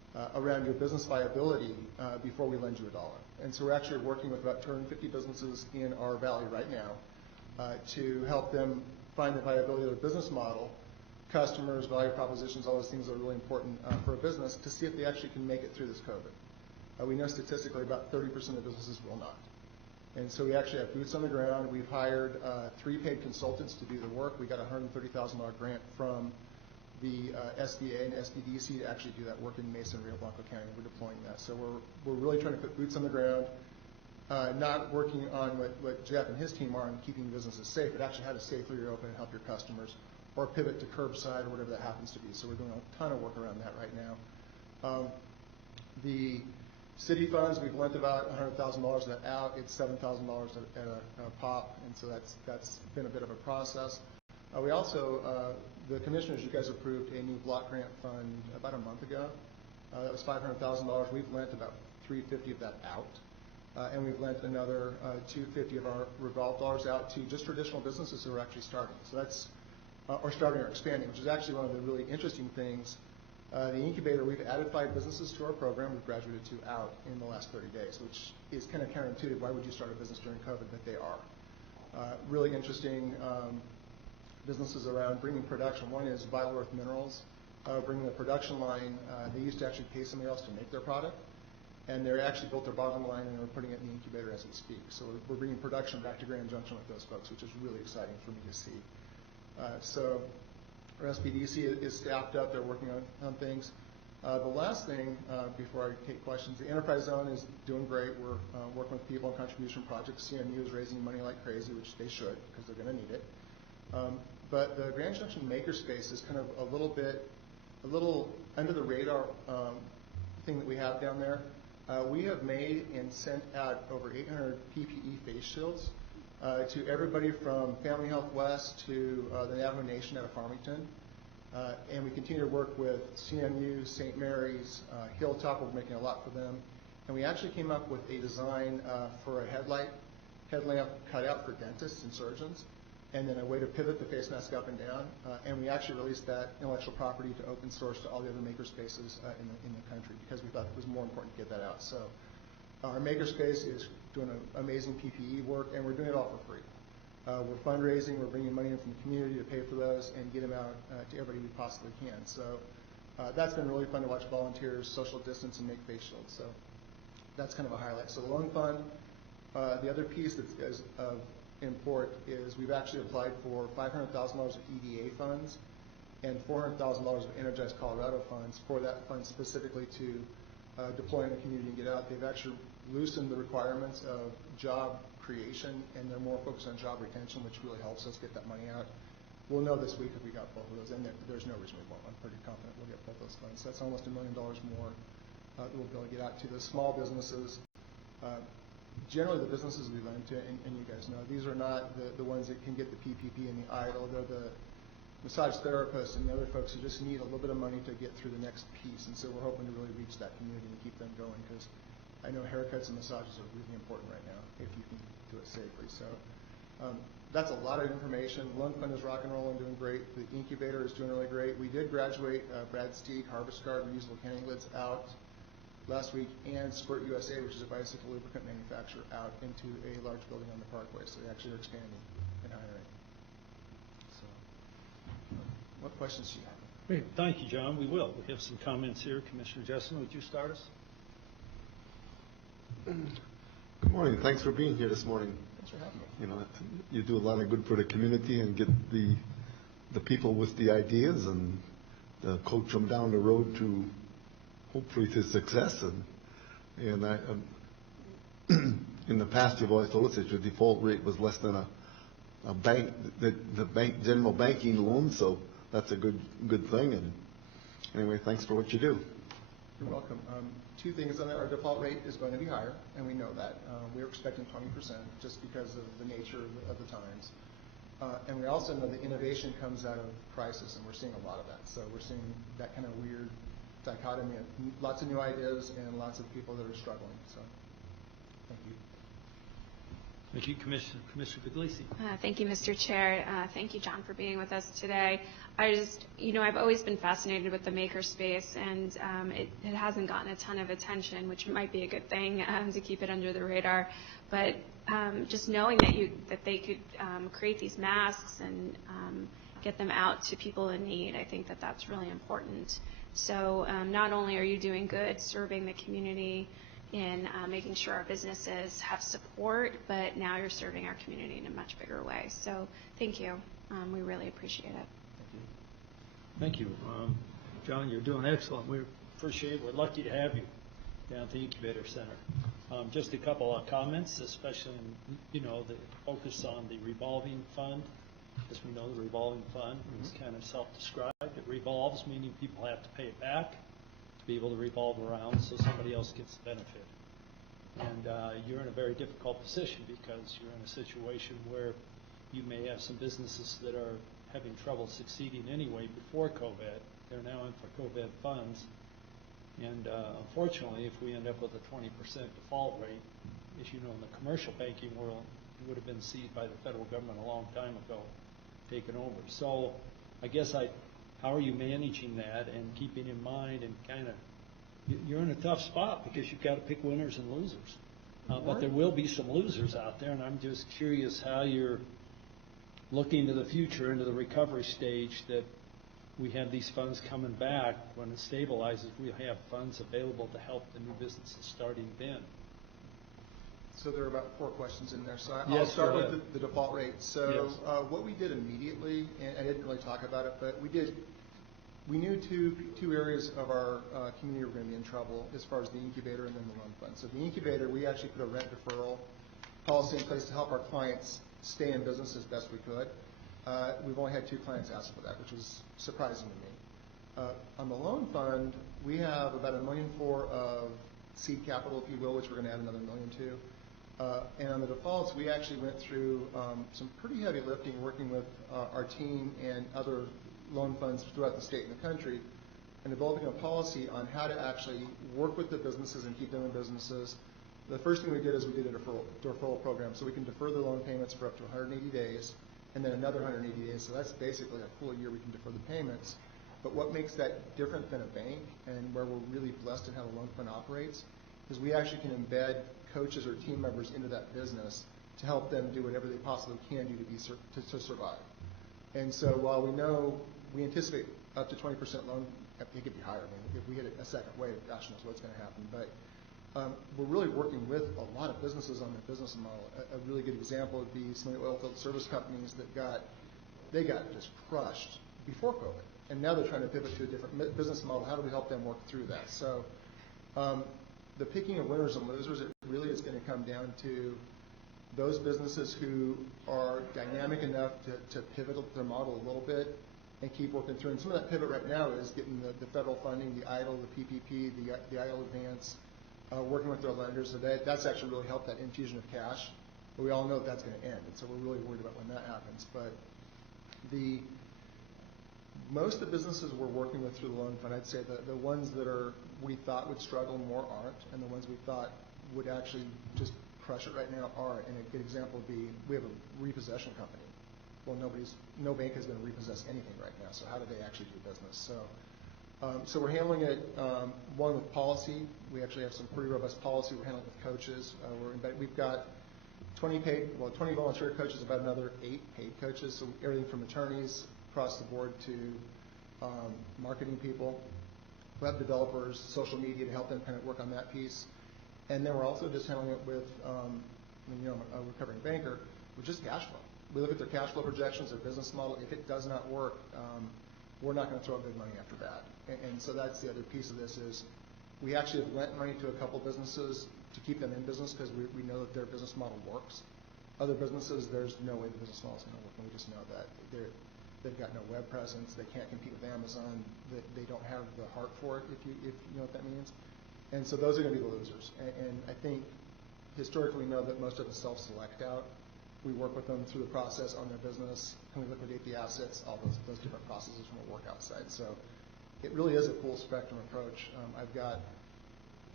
around your business viability before we lend you a dollar. And so we're actually working with about 250 businesses in our valley right now to help them find the viability of their business model, customers, value propositions, all those things that are really important for a business to see if they actually can make it through this COVID. We know statistically about 30% of businesses will not. And so we actually have boots on the ground. We've hired 3 paid consultants to do the work. We got a $130,000 grant from the SBA and SBDC to actually do that work in Mesa and Rio Blanco County. We're deploying that. So we're really trying to put boots on the ground, not working on what Jeff and his team are on keeping businesses safe, but actually how to safely reopen and help your customers, or pivot to curbside or whatever that happens to be. So we're doing a ton of work around that right now. The city funds, we've lent about $100,000 of that out. It's $7,000 at a pop, and so that's been a bit of a process. We also, the commissioners, you guys approved a new block grant fund about a month ago. That was $500,000. We've lent about $350 of that out, and we've lent another $250 of our revolve dollars out to just traditional businesses who are actually starting. So that's or starting or expanding, which is actually one of the really interesting things. The incubator, we've added 5 businesses to our program. We've graduated 2 out in the last 30 days, which is kind of counterintuitive. Why would you start a business during COVID? But they are. Really interesting businesses around bringing production. One is Vital Earth Minerals, bringing the production line. They used to actually pay somebody else to make their product, and they actually built their bottom line, and they're putting it in the incubator as we speak. So we're bringing production back to Grand Junction with those folks, which is really exciting for me to see. So our SBDC is staffed up. They're working on things. The last thing, before I take questions, the Enterprise Zone is doing great. We're working with people on contribution projects. CMU is raising money like crazy, which they should, because they're going to need it. But the Grand Junction Makerspace is kind of a little under the radar thing that we have down there. We have made and sent out over 800 PPE face shields to everybody from Family Health West to the Navajo Nation out of Farmington. And we continue to work with CMU, St. Mary's, Hilltop. We're making a lot for them. And we actually came up with a design for a headlamp cutout for dentists and surgeons, and then a way to pivot the face mask up and down. And we actually released that intellectual property to open source to all the other makerspaces in the country, because we thought it was more important to get that out. So our makerspace is doing amazing PPE work, and we're doing it all for free. We're fundraising, we're bringing money in from the community to pay for those and get them out to everybody we possibly can. So that's been really fun to watch volunteers social distance and make face shields. So that's kind of a highlight. So the loan fund, the other piece that's of import is we've actually applied for $500,000 of EDA funds and $400,000 of Energize Colorado funds for that fund specifically to deploy in the community and get out. They've actually loosened the requirements of job creation, and they're more focused on job retention, which really helps us get that money out. We'll know this week if we got both of those, and there's no reason we won't. I'm pretty confident we'll get both those funds. So that's almost $1 million more that we'll be able to get out to the small businesses. Generally, the businesses we lend to, and you guys know, these are not the ones that can get the PPP and the EIDL. They're the massage therapists and the other folks who just need a little bit of money to get through the next piece. And so we're hoping to really reach that community and keep them going, because I know haircuts and massages are really important right now if you can do it safely. So that's a lot of information. Loan Fund is rock and rolling, doing great. The incubator is doing really great. We did graduate Brad Steig, Harvest Guard, reusable canning lids out last week, and Squirt USA, which is a bicycle lubricant manufacturer, out into a large building on the Parkway. So they actually are expanding and hiring. So what questions do you have? Great. Thank you, John. We will. We have some comments here. Commissioner Jessen, would you start us? Good morning. Thanks for being here this morning. Thanks for having me. You know, you do a lot of good for the community and get the people with the ideas and coach them down the road to hopefully to success. And I, in the past, you've always told us that your default rate was less than a bank, the bank general banking loan. So that's a good thing. And anyway, thanks for what you do. You're welcome. 2 things on that. Our default rate is going to be higher, and we know that. We're expecting 20% just because of the nature of the times. And we also know that innovation comes out of crisis, and we're seeing a lot of that. So we're seeing that kind of weird dichotomy of lots of new ideas and lots of people that are struggling. So thank you. Thank you, Commissioner Puglisi. Thank you, Mr. Chair. Thank you, John, for being with us today. I've always been fascinated with the makerspace, and it hasn't gotten a ton of attention, which might be a good thing to keep it under the radar. But just knowing that they could create these masks and get them out to people in need, I think that that's really important. So not only are you doing good serving the community in making sure our businesses have support, but now you're serving our community in a much bigger way. So thank you. We really appreciate it. Thank you. John, you're doing excellent. We appreciate it. We're lucky to have you down at the Incubator Center. Just a couple of comments, especially in, the focus on the revolving fund. As we know, the revolving fund is kind of self-described. It revolves, meaning people have to pay it back to be able to revolve around so somebody else gets the benefit. And you're in a very difficult position because you're in a situation where you may have some businesses that are having trouble succeeding anyway before COVID. They're now in for COVID funds. And unfortunately, if we end up with a 20% default rate, as you know, in the commercial banking world, it would have been seized by the federal government a long time ago, taken over. So I guess how are you managing that and keeping in mind and kind of, you're in a tough spot because you've got to pick winners and losers. But there will be some losers out there, and I'm just curious how you're looking to the future, into the recovery stage, that we have these funds coming back. When it stabilizes, we'll have funds available to help the new businesses starting then. So there are about 4 questions in there. So I'll Yes, start go with the default rate. So Yes. What we did immediately, and I didn't really talk about it, but we knew two areas of our community were going to be in trouble as far as the incubator and then the loan fund. So the incubator, we actually put a rent deferral policy in place to help our clients stay in business as best we could. We've only had 2 clients ask for that, which was surprising to me. On the loan fund, we have about $1.4 million of seed capital, if you will, which we're going to add another $1 million to. And on the defaults, we actually went through some pretty heavy lifting working with our team and other loan funds throughout the state and the country, and developing a policy on how to actually work with the businesses and keep them in businesses. The first thing we did is we did a deferral program, so we can defer the loan payments for up to 180 days, and then another 180 days. So that's basically a full year we can defer the payments. But what makes that different than a bank, and where we're really blessed in how the loan fund operates, is we actually can embed coaches or team members into that business to help them do whatever they possibly can do to survive. And so while we anticipate up to 20% loan, I think it'd be higher. I mean, if we hit a second wave, gosh knows what's going to happen. But we're really working with a lot of businesses on their business model. A really good example would be some of the oilfield service companies that got just crushed before COVID, and now they're trying to pivot to a different business model. How do we help them work through that? So the picking of winners and losers, it really is going to come down to those businesses who are dynamic enough to pivot their model a little bit and keep working through. And some of that pivot right now is getting the federal funding, the EIDL, the PPP, the EIDL advance, working with their lenders. So that's actually really helped that infusion of cash. But we all know that's going to end, and so we're really worried about when that happens. But most of the businesses we're working with through the loan fund, I'd say the ones that we thought would struggle more aren't, and the ones we thought would actually just crush it right now are. And a good example would be, we have a repossession company. Well, no bank is going to repossess anything right now, so how do they actually do business? So we're handling it, one, with policy. We actually have some pretty robust policy. We're handling it with coaches. We've got 20 volunteer coaches, about another 8 paid coaches, so everything from attorneys across the board to marketing people, web developers, social media to help them kind of work on that piece. And then we're also just handling it with, I'm a recovering banker, with just cash flow. We look at their cash flow projections, their business model. If it does not work, we're not going to throw big money after that. And so that's the other piece of this is we actually have lent money to a couple businesses to keep them in business because we know that their business model works. Other businesses, there's no way the business model is going to work, and we just know that. They've got no web presence. They can't compete with Amazon. They don't have the heart for it, if you know what that means. And so those are going to be the losers. And I think historically we know that most of us self-select out. We work with them through the process on their business. Can we liquidate the assets? All those different processes from a work outside. So it really is a full spectrum approach. I've got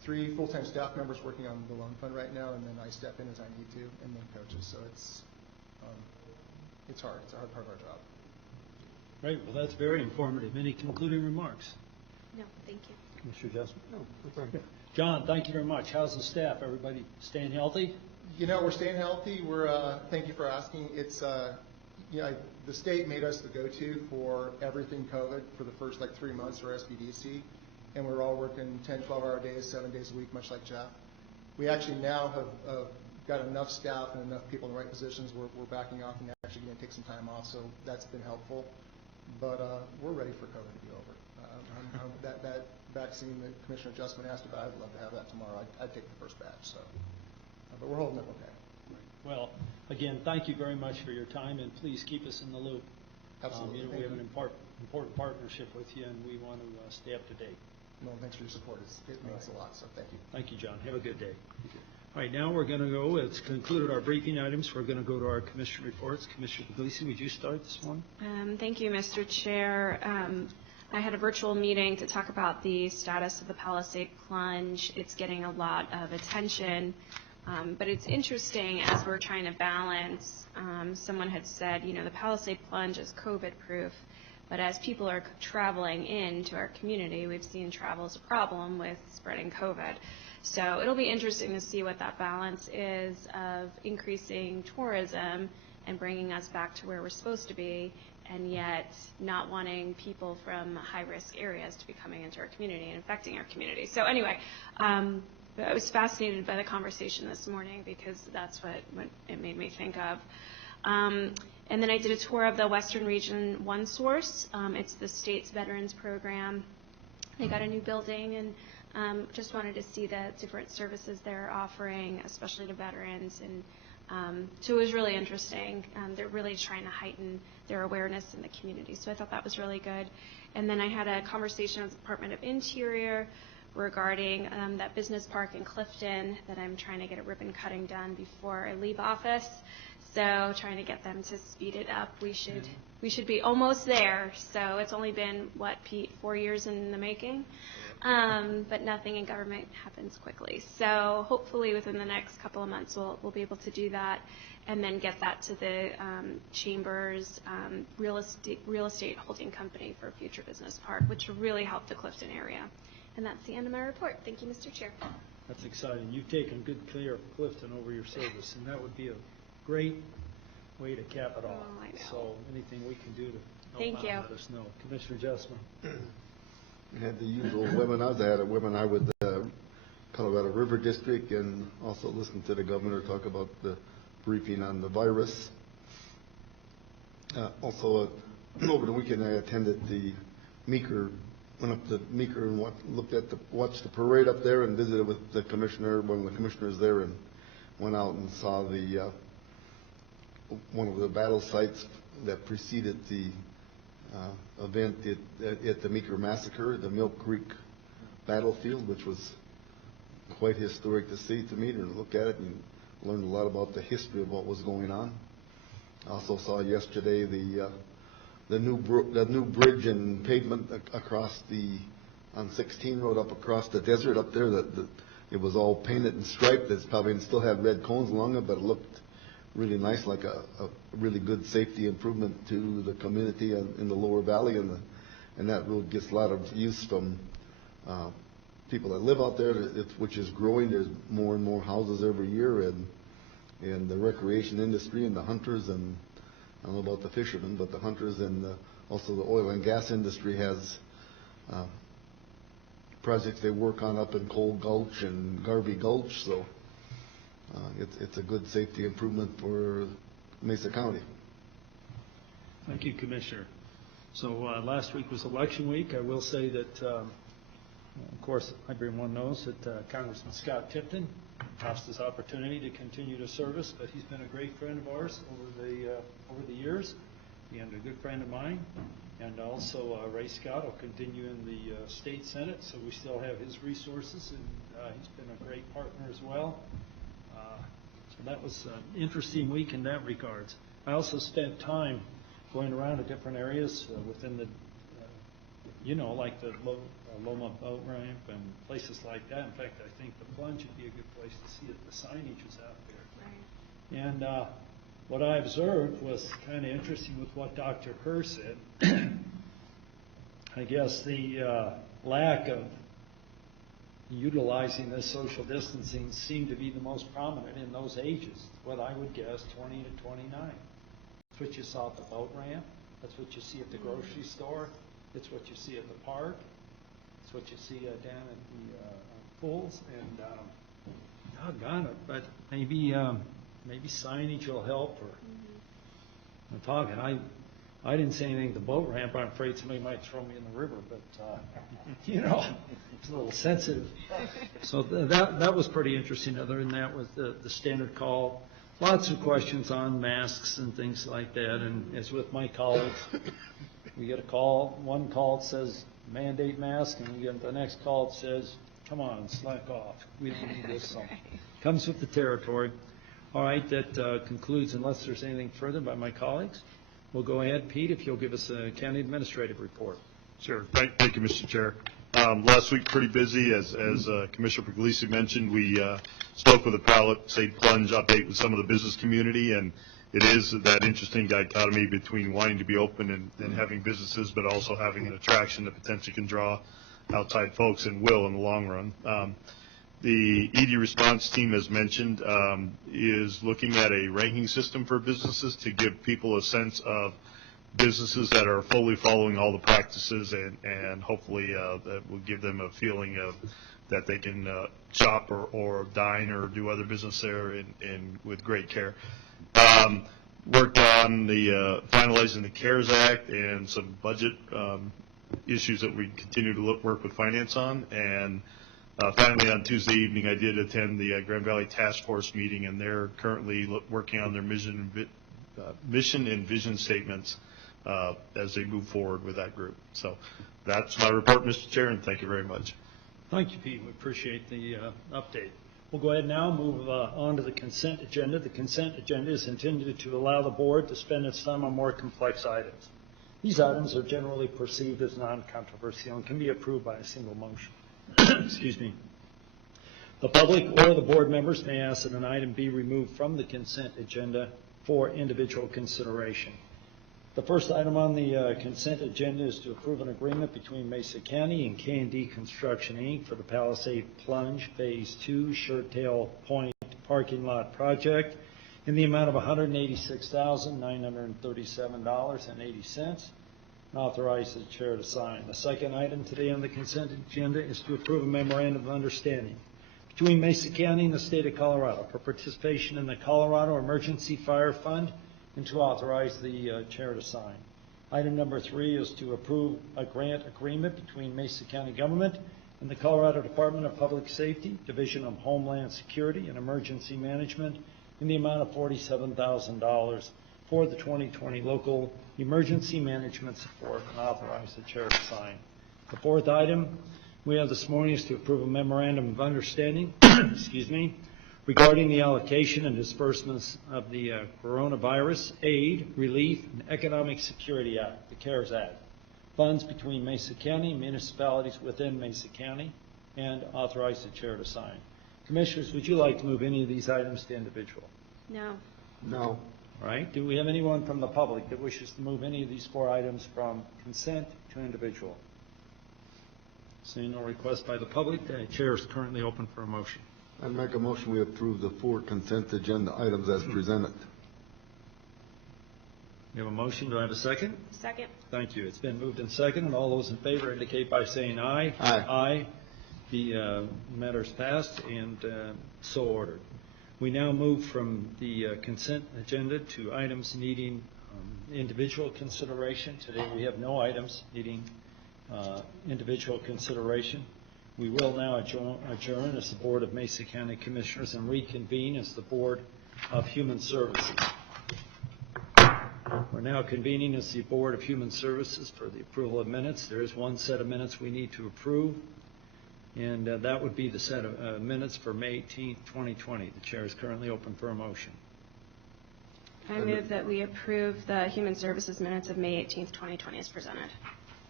3 full-time staff members working on the loan fund right now, and then I step in as I need to, and then coaches. So it's hard. It's a hard part of our job. Great. Well, that's very informative. Any concluding remarks? No, thank you. Commissioner Jessamine? No, that's right. John, thank you very much. How's the staff? Everybody staying healthy? We're staying healthy. Thank you for asking. It's the state made us the go-to for everything COVID for the first 3 months for SBDC, and we're all working 10, 12-hour days, 7 days a week, much like Jeff. We actually now have got enough staff and enough people in the right positions. We're backing off and actually going to take some time off, so that's been helpful. But we're ready for COVID to be over. That vaccine that Commissioner Justman asked about, I'd love to have that tomorrow. I'd take the first batch. So, but we're holding up okay. Well, again, thank you very much for your time, and please keep us in the loop. Absolutely. We have an important partnership with you, and we want to stay up to date. No, thanks for your support. It means a lot, so thank you. Thank you, John. Have a good day. All right, now we're going to go, it's concluded our briefing items. We're going to go to our commissioner reports. Commissioner Puglisi, would you start this one? Thank you, Mr. Chair. I had a virtual meeting to talk about the status of the Palisade Plunge. It's getting a lot of attention, but it's interesting as we're trying to balance. Someone had said, the Palisade Plunge is COVID-proof, but as people are traveling into our community, we've seen travel as a problem with spreading COVID. So it'll be interesting to see what that balance is of increasing tourism and bringing us back to where we're supposed to be, and yet not wanting people from high-risk areas to be coming into our community and infecting our community. So anyway, I was fascinated by the conversation this morning because that's what it made me think of. And then I did a tour of the Western Region One Source. It's the state's veterans program. They got a new building, and just wanted to see the different services they're offering, especially to veterans. And so it was really interesting. They're really trying to heighten their awareness in the community. So I thought that was really good. And then I had a conversation with the Department of Interior regarding that business park in Clifton that I'm trying to get a ribbon cutting done before I leave office. So trying to get them to speed it up. We should be almost there. So it's only been, Pete, 4 years in the making? But nothing in government happens quickly. So hopefully within the next couple of months we'll be able to do that and then get that to the Chamber's real estate holding company for a future business park, which will really help the Clifton area. And that's the end of my report. Thank you, Mr. Chair. That's exciting. You've taken good care of Clifton over your service, and that would be a great way to cap it off. Oh, I know. So anything we can do to help Thank out, you. let us know. Commissioner Justman. I had the usual webinars. I had a webinar with the Colorado River District and also listened to the governor talk about the briefing on the virus. Also, over the weekend I attended the Meeker, went up to Meeker and watched the parade up there and visited with the commissioner, one of the commissioners there, and went out and saw the one of the battle sites that preceded the event at the Meeker Massacre, the Mill Creek battlefield, which was quite historic to see, to me, to look at it and learned a lot about the history of what was going on. I also saw yesterday the new bridge and pavement across on 16 Road up across the desert up there. It was all painted and striped. It's probably still had red cones along it, but it looked really nice, like a really good safety improvement to the community in the lower valley, and that road gets a lot of use from people that live out there, which is growing. There's more and more houses every year, and the recreation industry and the hunters, and I don't know about the fishermen, but the hunters and also the oil and gas industry has projects they work on up in Cold Gulch and Garvey Gulch, so it's a good safety improvement for Mesa County. Thank you, Commissioner. So last week was election week. I will say that, of course, everyone knows that Congressman Scott Tipton lost his opportunity to continue to service, but he's been a great friend of ours over the years. And a good friend of mine. And also Ray Scott will continue in the state senate, so we still have his resources, and he's been a great partner as well. So that was an interesting week in that regards. I also spent time going around to different areas within the like the Loma boat ramp and places like that. In fact, I think the plunge would be a good place to see it. The signage is out there. Right. And what I observed was kind of interesting with what Dr. Kerr said. I guess the lack of utilizing this social distancing seemed to be the most prominent in those ages, what I would guess 20 to 29. That's what you saw at the boat ramp. That's what you see at the grocery store. It's what you see at the park. It's what you see down at the pools. And doggone it, but maybe signage will help. Or I'm talking. I didn't say anything at the boat ramp. I'm afraid somebody might throw me in the river, but it's a little sensitive. So that was pretty interesting. Other than that was the standard call. Lots of questions on masks and things like that. And as with my colleagues, we get a call. One call that says mandate mask, and we get the next call that says, come on, slack off. We don't need this. So comes with the territory. All right, that concludes, unless there's anything further by my colleagues. We'll go ahead, Pete, if you'll give us a county administrative report. Sure. Thank you, Mr. Chair. Last week, pretty busy. As Commissioner Puglisi mentioned, we spoke with a Palisade Plunge update with some of the business community, and it is that interesting dichotomy between wanting to be open and having businesses, but also having an attraction that potentially can draw outside folks and will in the long run. The ED response team, as mentioned, is looking at a ranking system for businesses to give people a sense of businesses that are fully following all the practices, and hopefully that will give them a feeling of that they can shop or dine or do other business there with great care. Worked on the finalizing the CARES Act and some budget issues that we continue to work with finance on. And finally, on Tuesday evening, I did attend the Grand Valley Task Force meeting, and they're currently working on their mission and vision statements as they move forward with that group. So that's my report, Mr. Chair, and thank you very much. Thank you, Pete. We appreciate the update. We'll go ahead now and move on to the consent agenda. The consent agenda is intended to allow the board to spend its time on more complex items. These items are generally perceived as non-controversial and can be approved by a single motion. Excuse me. The public or the board members may ask that an item be removed from the consent agenda for individual consideration. The first item on the consent agenda is to approve an agreement between Mesa County and K&D Construction, Inc. for the Palisade Plunge Phase 2 Shirttail Point Parking Lot Project in the amount of $186,937.80, and authorize the chair to sign. The second item today on the consent agenda is to approve a memorandum of understanding between Mesa County and the state of Colorado for participation in the Colorado Emergency Fire Fund, and to authorize the chair to sign. Item number 3 is to approve a grant agreement between Mesa County government and the Colorado Department of Public Safety, Division of Homeland Security and Emergency Management in the amount of $47,000 for the 2020 local emergency management support, and authorize the chair to sign. The fourth item we have this morning is to approve a memorandum of understanding regarding the allocation and disbursements of the Coronavirus Aid, Relief, and Economic Security Act, the CARES Act, funds between Mesa County and municipalities within Mesa County, and authorize the chair to sign. Commissioners, would you like to move any of these items to individual? No. No. All right. Do we have anyone from the public that wishes to move any of these 4 items from consent to individual? Seeing no request by the public, the chair is currently open for a motion. I make a motion we approve the 4 consent agenda items as presented. We have a motion. Do I have a second? Second. Thank you. It's been moved and second, and all those in favor indicate by saying aye. Aye. Aye. The matter is passed and so ordered. We now move from the consent agenda to items needing individual consideration. Today we have no items needing individual consideration. We will now adjourn as the Board of Mesa County Commissioners and reconvene as the Board of Human Services. We're now convening as the Board of Human Services for the approval of minutes. There is one set of minutes we need to approve, and that would be the set of minutes for May 18th, 2020. The chair is currently open for a motion. I move that we approve the Human Services minutes of May 18th, 2020 as presented.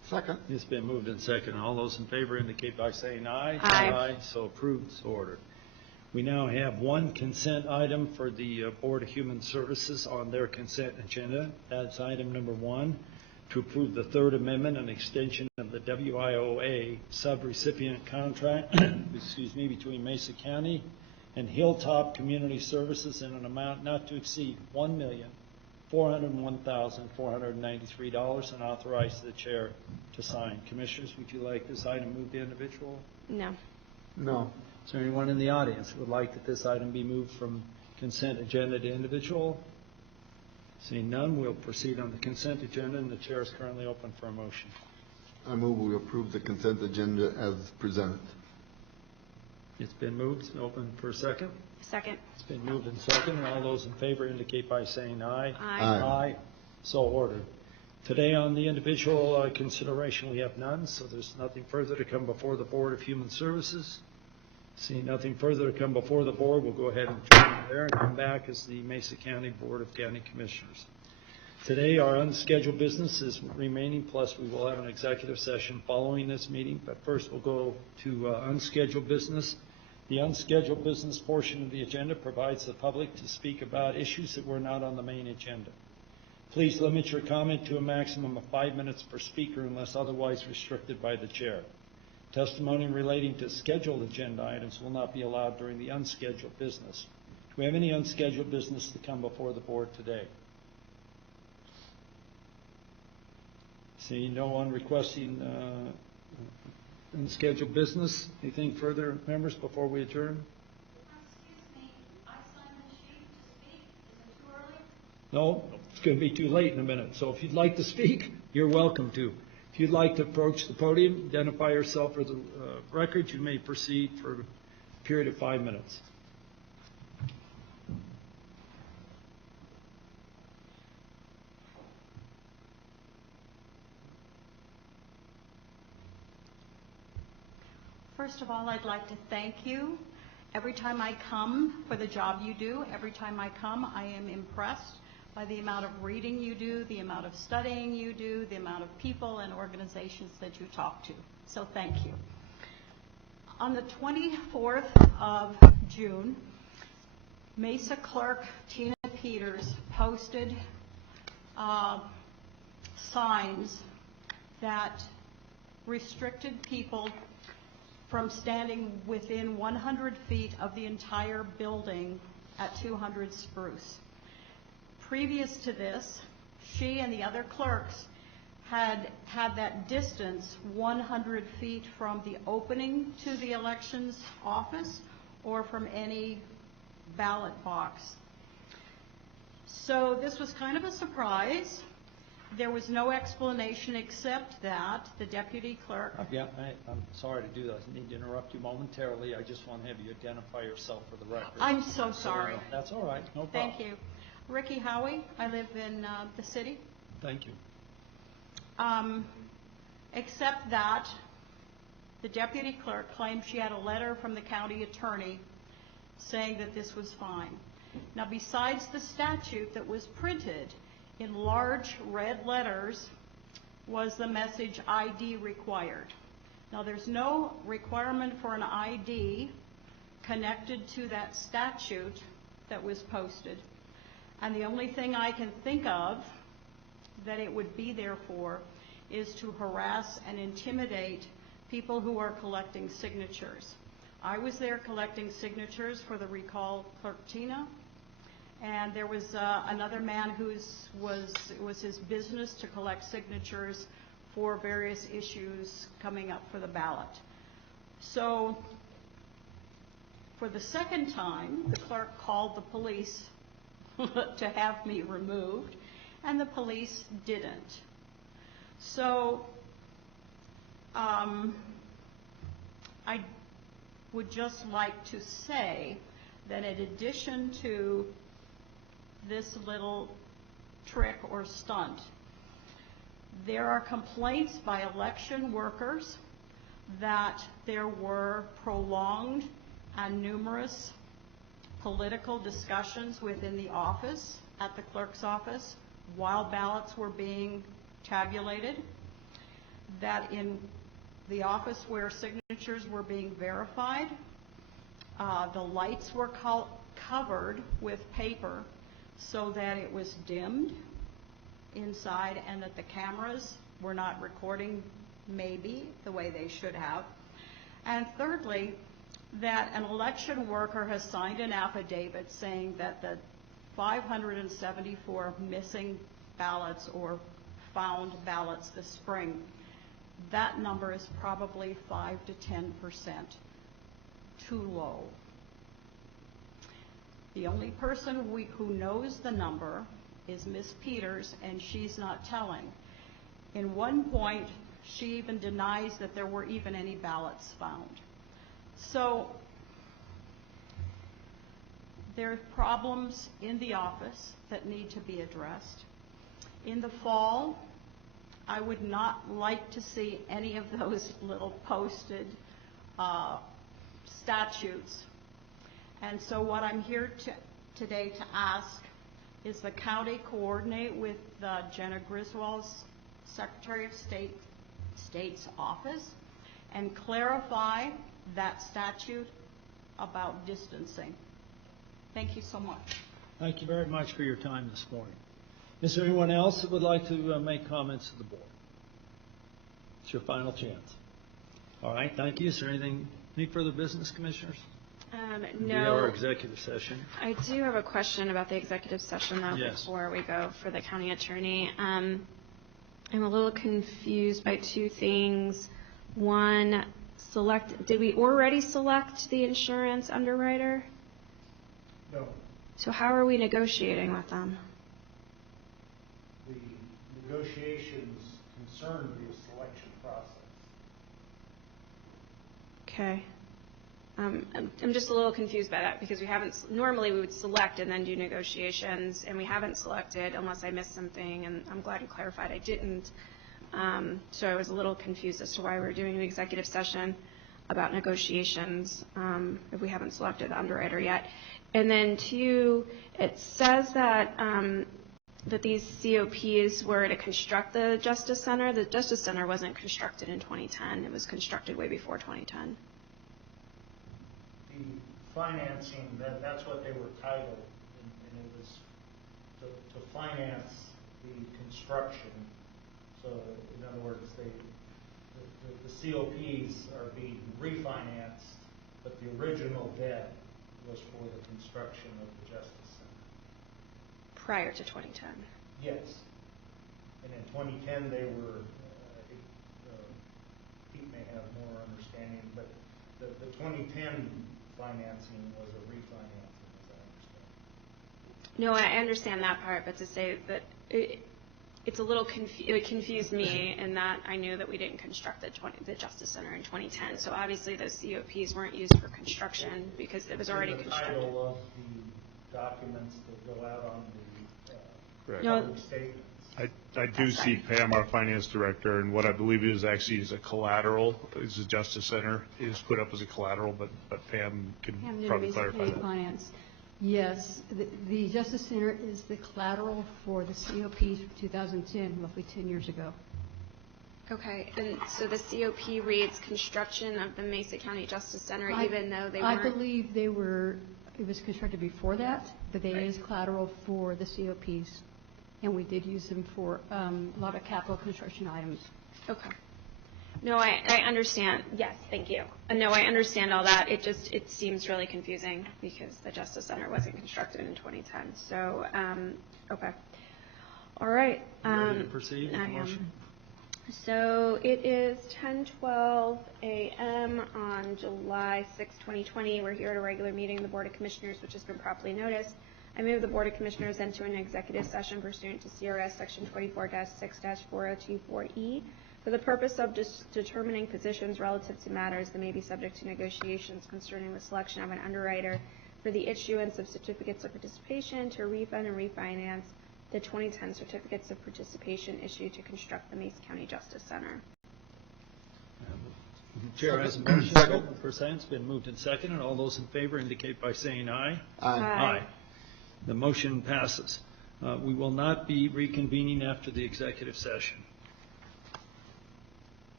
Second. It's been moved and second. All those in favor indicate by saying aye. Aye. So approved, so ordered. We now have one consent item for the Board of Human Services on their consent agenda. That's item number 1, to approve the Third Amendment and extension of the WIOA subrecipient contract, between Mesa County and Hilltop Community Services in an amount not to exceed $1,401,493 and authorize the chair to sign. Commissioners, would you like this item moved to individual? No. No. Is there anyone in the audience who would like that this item be moved from consent agenda to individual? Seeing none, we'll proceed on the consent agenda, and the chair is currently open for a motion. I move we approve the consent agenda as presented. It's been moved. Open for a second. Second. It's been moved and second, and all those in favor indicate by saying aye. Aye. Aye. So ordered. Today on the individual consideration, we have none, so there's nothing further to come before the Board of Human Services. Seeing nothing further to come before the board, we'll go ahead and adjourn there and come back as the Mesa County Board of County Commissioners. Today, our unscheduled business is remaining, plus we will have an executive session following this meeting. But first, we'll go to unscheduled business. The unscheduled business portion of the agenda provides the public to speak about issues that were not on the main agenda. Please limit your comment to a maximum of 5 minutes per speaker unless otherwise restricted by the chair. Testimony relating to scheduled agenda items will not be allowed during the unscheduled business. Do we have any unscheduled business to come before the board today? Seeing no one requesting unscheduled business, anything further, members, before we adjourn? Excuse me, I signed the sheet to speak. Is it too early? No, it's going to be too late in a minute. So if you'd like to speak, you're welcome to. If you'd like to approach the podium, identify yourself for the record, you may proceed for a period of 5 minutes. First of all, I'd like to thank you. Every time I come for the job you do, every time I come, I am impressed by the amount of reading you do, the amount of studying you do, the amount of people and organizations that you talk to. So thank you. On the 24th of June, Mesa clerk Tina Peters posted signs that restricted people from standing within 100 feet of the entire building at 200 Spruce. Previous to this, she and the other clerks had that distance 100 feet from the opening to the elections office or from any ballot box. So this was kind of a surprise. There was no explanation except that the deputy clerk... I'm sorry to do that. I need to interrupt you momentarily. I just want to have you identify yourself for the record. I'm so sorry. That's all right. No problem. Thank you. Ricky Howie. I live in the city. Thank you. Except that the deputy clerk claimed she had a letter from the county attorney saying that this was fine. Now, besides the statute that was printed in large red letters was the message ID required. Now, there's no requirement for an ID connected to that statute that was posted. And the only thing I can think of that it would be there for is to harass and intimidate people who are collecting signatures. I was there collecting signatures for the recall clerk Tina, and there was another man it was his business to collect signatures for various issues coming up for the ballot. So for the second time, the clerk called the police to have me removed, and the police didn't. So I would just like to say that in addition to this little trick or stunt, there are complaints by election workers that there were prolonged and numerous political discussions within the office, at the clerk's office, while ballots were being tabulated. that in the office where signatures were being verified, the lights were covered with paper so that it was dimmed inside and that the cameras were not recording maybe the way they should have. And thirdly, that an election worker has signed an affidavit saying that the 574 missing ballots or found ballots this spring, that number is probably 5 to 10% too low. The only person who knows the number is Miss Peters, and she's not telling. In one point, she even denies that there were even any ballots found. So there are problems in the office that need to be addressed. In the fall, I would not like to see any of those little posted statutes. And so what I'm here today to ask is the county coordinate with Jenna Griswold's Secretary of State's office and clarify that statute about distancing. Thank you so much. Thank you very much for your time this morning. Is there anyone else that would like to make comments to the board? It's your final chance. All right, thank you. Is there any further business, commissioners? No. We have our executive session. I do have a question about the executive session, though, Yes. before we go for the county attorney. I'm a little confused by two things. One, did we already select the insurance underwriter? No, So how are we negotiating with them? the negotiations concern the selection process. Okay. I'm just a little confused by that because normally we would select and then do negotiations, and we haven't selected unless I missed something, and I'm glad you clarified I didn't. So I was a little confused as to why we're doing an executive session about negotiations if we haven't selected the underwriter yet. And then two, it says that that these COPs were to construct the Justice Center. The Justice Center wasn't constructed in 2010. It was constructed way before 2010. The financing, that's what they were titled, and it was to finance the construction. So in other words, the COPs are being refinanced, but the original debt was for the construction of the Justice Center. Prior to 2010. Yes. And in 2010 they were, Pete may have more understanding, but the 2010 financing was a refinancing, as I understand. No, I understand that part, but to say that it's a little it confused me in that I knew that we didn't construct the Justice Center in 2010. So obviously those COPs weren't used for construction because it was already constructed. The title of the documents that go out on the public statements. I do see Pam, our finance director, and what I believe is actually is a collateral, is the Justice Center is put up as a collateral, but Pam can probably clarify that. Finance. Yes, the Justice Center is the collateral for the COPs from 2010, roughly 10 years ago. Okay, and so the COP reads construction of the Mesa County Justice Center, even though they weren't. I believe it was constructed before that, but they is collateral for the COPs. And we did use them for a lot of capital construction items. Okay. No, I understand. Yes, thank you. No, I understand all that. It seems really confusing because the Justice Center wasn't constructed in 2010. So, okay. All right. Ready to proceed with the motion? So it is 10:12 a.m. on July 6, 2020. We're here at a regular meeting of the Board of Commissioners, which has been properly noticed. I move the Board of Commissioners enter an executive session pursuant to CRS Section 24-6-4024E for the purpose of determining positions relative to matters that may be subject to negotiations concerning the selection of an underwriter for the issuance of certificates of participation to refund and refinance the 2010 certificates of participation issued to construct the Mesa County Justice Center. The chair has a motion. It's been moved and seconded. All those in favor indicate by saying aye. Aye. Aye. The motion passes. We will not be reconvening after the executive session.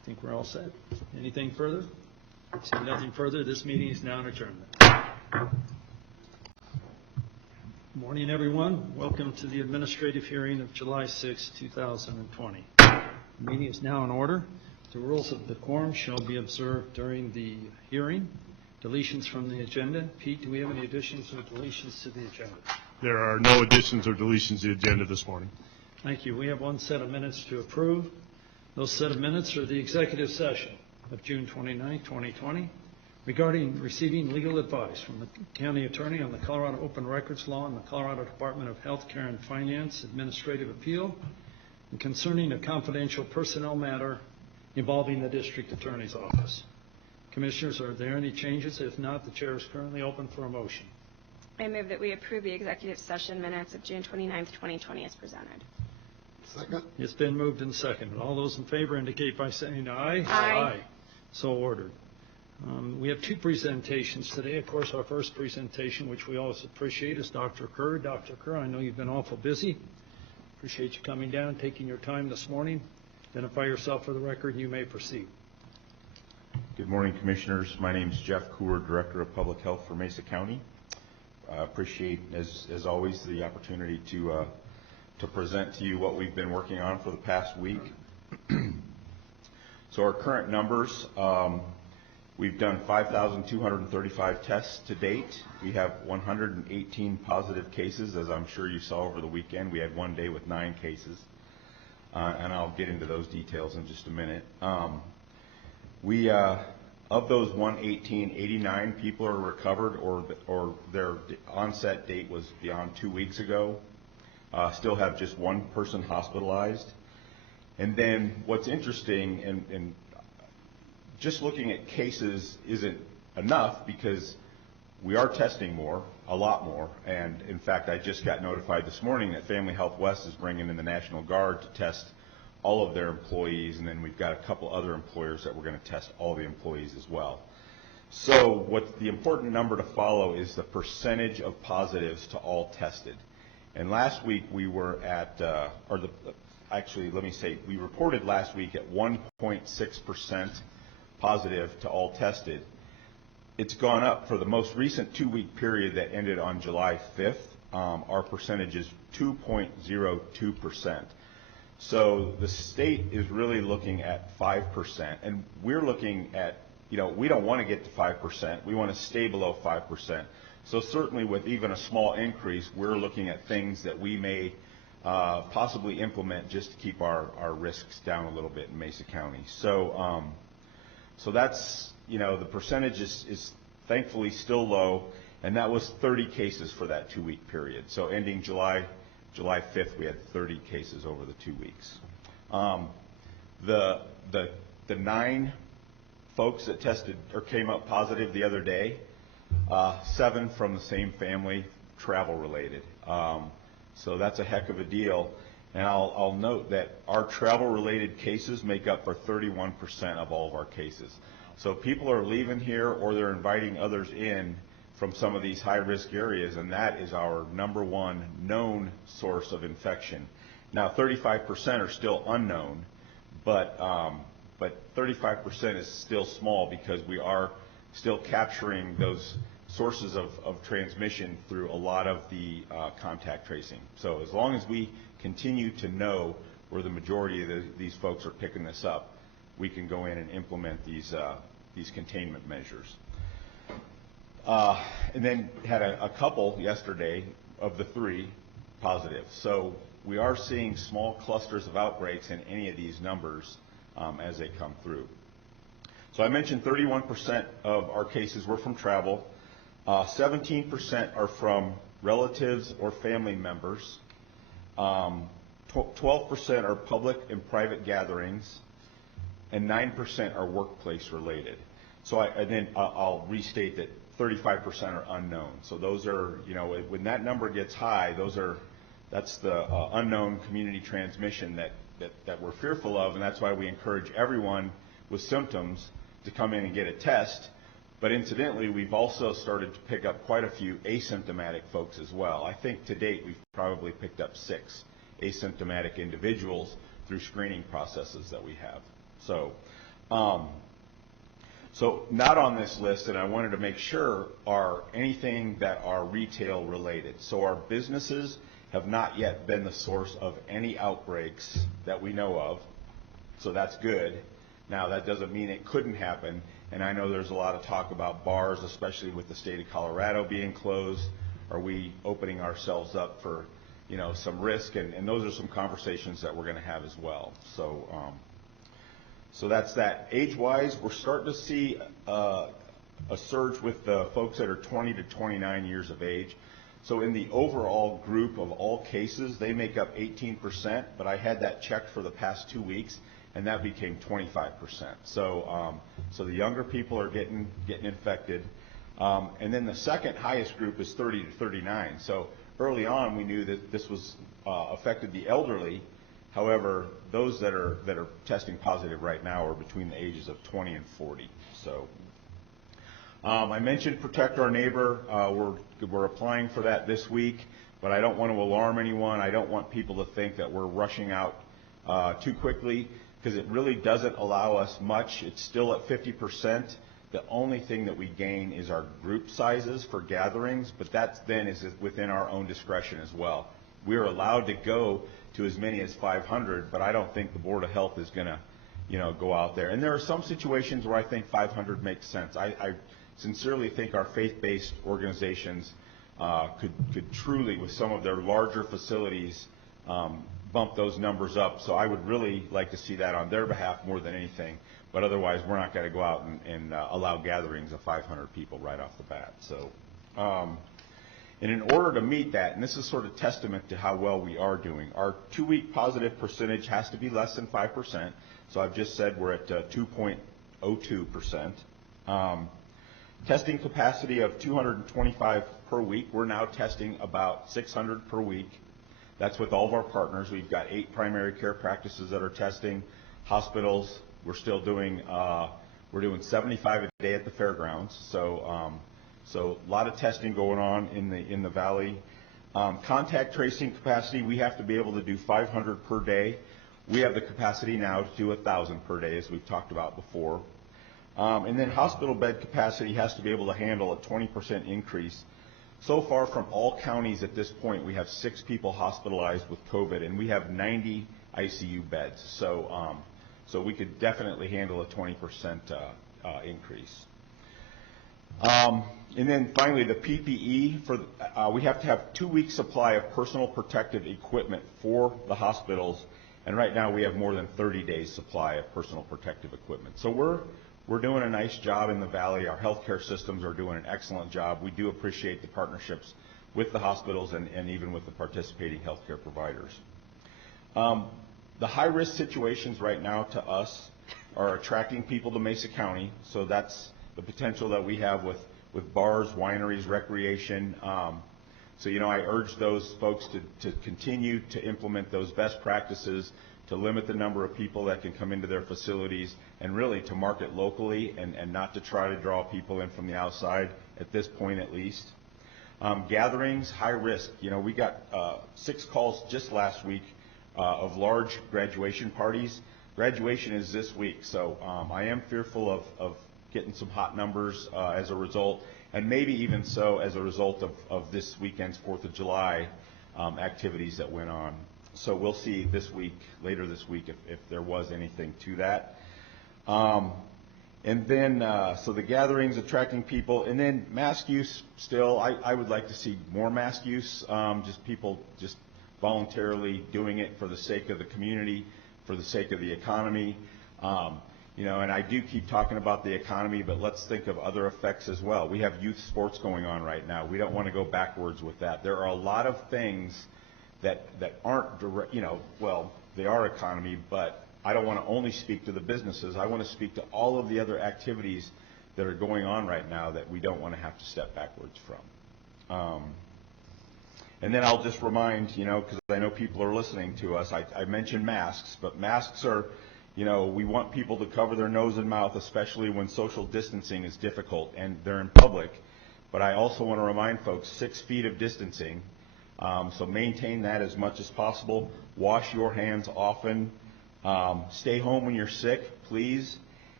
I think we're all set. Anything further? Seeing nothing further, this meeting is now adjourned. Good morning, everyone. Welcome to the administrative hearing of July 6, 2020. The meeting is now in order. The rules of decorum shall be observed during the hearing. Deletions from the agenda. Pete, do we have any additions or deletions to the agenda? There are no additions or deletions to the agenda this morning. Thank you. We have one set of minutes to approve. Those set of minutes are the executive session of June 29, 2020, regarding receiving legal advice from the county attorney on the Colorado Open Records Law and the Colorado Department of Health Care and Finance Administrative Appeal, and concerning a confidential personnel matter involving the district attorney's office. Commissioners, are there any changes? If not, the chair is currently open for a motion. I move that we approve the executive session minutes of June 29th, 2020 as presented. Second? It's been moved and seconded. All those in favor indicate by saying aye. Aye. So ordered. We have two presentations today. Of course, our first presentation, which we always appreciate, is Dr. Kerr. Dr. Kerr, I know you've been awful busy. Appreciate you coming down, taking your time this morning. Identify yourself for the record, and you may proceed. Good morning, Commissioners. My name is Jeff Cooler, Director of Public Health for Mesa County. I appreciate, as always, the opportunity to present to you what we've been working on for the past week. So our current numbers, we've done 5,235 tests to date. We have 118 positive cases. As I'm sure you saw over the weekend, we had one day with 9 cases. And I'll get into those details in just a minute. Of those 118, 89 people are recovered, or their onset date was beyond 2 weeks ago. Still have just one person hospitalized. And then what's interesting, and just looking at cases isn't enough, because we are testing more, a lot more. And in fact, I just got notified this morning that Family Health West is bringing in the National Guard to test all of their employees, and then we've got a couple other employers that we're going to test all the employees as well. So what the important number to follow is the percentage of positives to all tested. And last week we were at, we reported last week at 1.6% positive to all tested. It's gone up for the most recent 2-week period that ended on July 5th. Our percentage is 2.02%. So the state is really looking at 5%, and we're looking at, we don't want to get to 5%. We want to stay below 5%. So certainly with even a small increase, we're looking at things that we may possibly implement just to keep our risks down a little bit in Mesa County. So that's, the percentage is thankfully still low, and that was 30 cases for that 2-week period. So ending July 5th, we had 30 cases over the 2 weeks. The 9 folks that tested or came up positive the other day, 7 from the same family, travel related. So that's a heck of a deal. And I'll note that our travel related cases make up for 31% of all of our cases. So people are leaving here, or they're inviting others in from some of these high-risk areas, and that is our number one known source of infection. Now, 35% are still unknown, but 35% is still small, because we are still capturing those sources of transmission through a lot of the contact tracing. So as long as we continue to know where the majority of these folks are picking this up, we can go in and implement these containment measures. And then had a couple yesterday of the 3 positive. So we are seeing small clusters of outbreaks in any of these numbers as they come through. So I mentioned 31% of our cases were from travel. 17% are from relatives or family members. 12% are public and private gatherings, and 9% are workplace related. So I'll restate that 35% are unknown. So those are, when that number gets high, that's the unknown community transmission that we're fearful of, and that's why we encourage everyone with symptoms to come in and get a test. But incidentally, we've also started to pick up quite a few asymptomatic folks as well. I think to date we've probably picked up 6 asymptomatic individuals through screening processes that we have. So So not on this list, and I wanted to make sure, are anything that are retail related. So our businesses have not yet been the source of any outbreaks that we know of, so that's good. Now, that doesn't mean it couldn't happen, and I know there's a lot of talk about bars, especially with the state of Colorado being closed. Are we opening ourselves up for, some risk? And those are some conversations that we're going to have as well. So that's that. Age-wise, we're starting to see a surge with the folks that are 20 to 29 years of age. So in the overall group of all cases, they make up 18%, but I had that checked for the past 2 weeks, and that became 25%. So the younger people are getting infected. And then the second highest group is 30 to 39. So early on, we knew that this was affected the elderly. However, those that are testing positive right now are between the ages of 20 and 40. So I mentioned Protect Our Neighbor. We're applying for that this week, but I don't want to alarm anyone. I don't want people to think that we're rushing out too quickly, because it really doesn't allow us much. It's still at 50%. The only thing that we gain is our group sizes for gatherings, but that then is within our own discretion as well. We're allowed to go to as many as 500, but I don't think the Board of Health is going to, go out there. And there are some situations where I think 500 makes sense. I sincerely think our faith-based organizations could truly, with some of their larger facilities, bump those numbers up. So I would really like to see that on their behalf more than anything. But otherwise, we're not going to go out and allow gatherings of 500 people right off the bat. So, and in order to meet that, and this is sort of testament to how well we are doing, our 2-week positive percentage has to be less than 5%. So I've just said we're at 2.02%. Testing capacity of 225 per week. We're now testing about 600 per week. That's with all of our partners. We've got 8 primary care practices that are testing. Hospitals, we're still doing, we're doing 75 a day at the fairgrounds. So a lot of testing going on in the valley. Contact tracing capacity, we have to be able to do 500 per day. We have the capacity now to do 1,000 per day, as we've talked about before. And then hospital bed capacity has to be able to handle a 20% increase. So far from all counties at this point, we have 6 people hospitalized with COVID, and we have 90 ICU beds. So we could definitely handle a 20% increase. And then finally, the PPE, we have to have 2 weeks supply of personal protective equipment for the hospitals, and right now we have more than 30 days supply of personal protective equipment. So we're doing a nice job in the valley. Our healthcare systems are doing an excellent job. We do appreciate the partnerships with the hospitals and even with the participating healthcare providers. The high-risk situations right now to us are attracting people to Mesa County, so that's the potential that we have with bars, wineries, recreation. So, I urge those folks to continue to implement those best practices, to limit the number of people that can come into their facilities, and really to market locally and not to try to draw people in from the outside, at this point at least. Gatherings, high risk. We got 6 calls just last week of large graduation parties. Graduation is this week, so I am fearful of getting some hot numbers as a result, and maybe even so as a result of this weekend's 4th of July activities that went on. So we'll see later this week, if there was anything to that. And then, so the gatherings, attracting people, and then mask use still, I would like to see more mask use, just people just voluntarily doing it for the sake of the community, for the sake of the economy. And I do keep talking about the economy, but let's think of other effects as well. We have youth sports going on right now. We don't want to go backwards with that. There are a lot of things that aren't direct, they are economy, but I don't want to only speak to the businesses. I want to speak to all of the other activities that are going on right now that we don't want to have to step backwards from. And then I'll just remind, because I know people are listening to us, I mentioned masks, but masks are, we want people to cover their nose and mouth, especially when social distancing is difficult and they're in public. But I also want to remind folks, 6 feet of distancing, so maintain that as much as possible. Wash your hands often. Stay home when you're sick, please.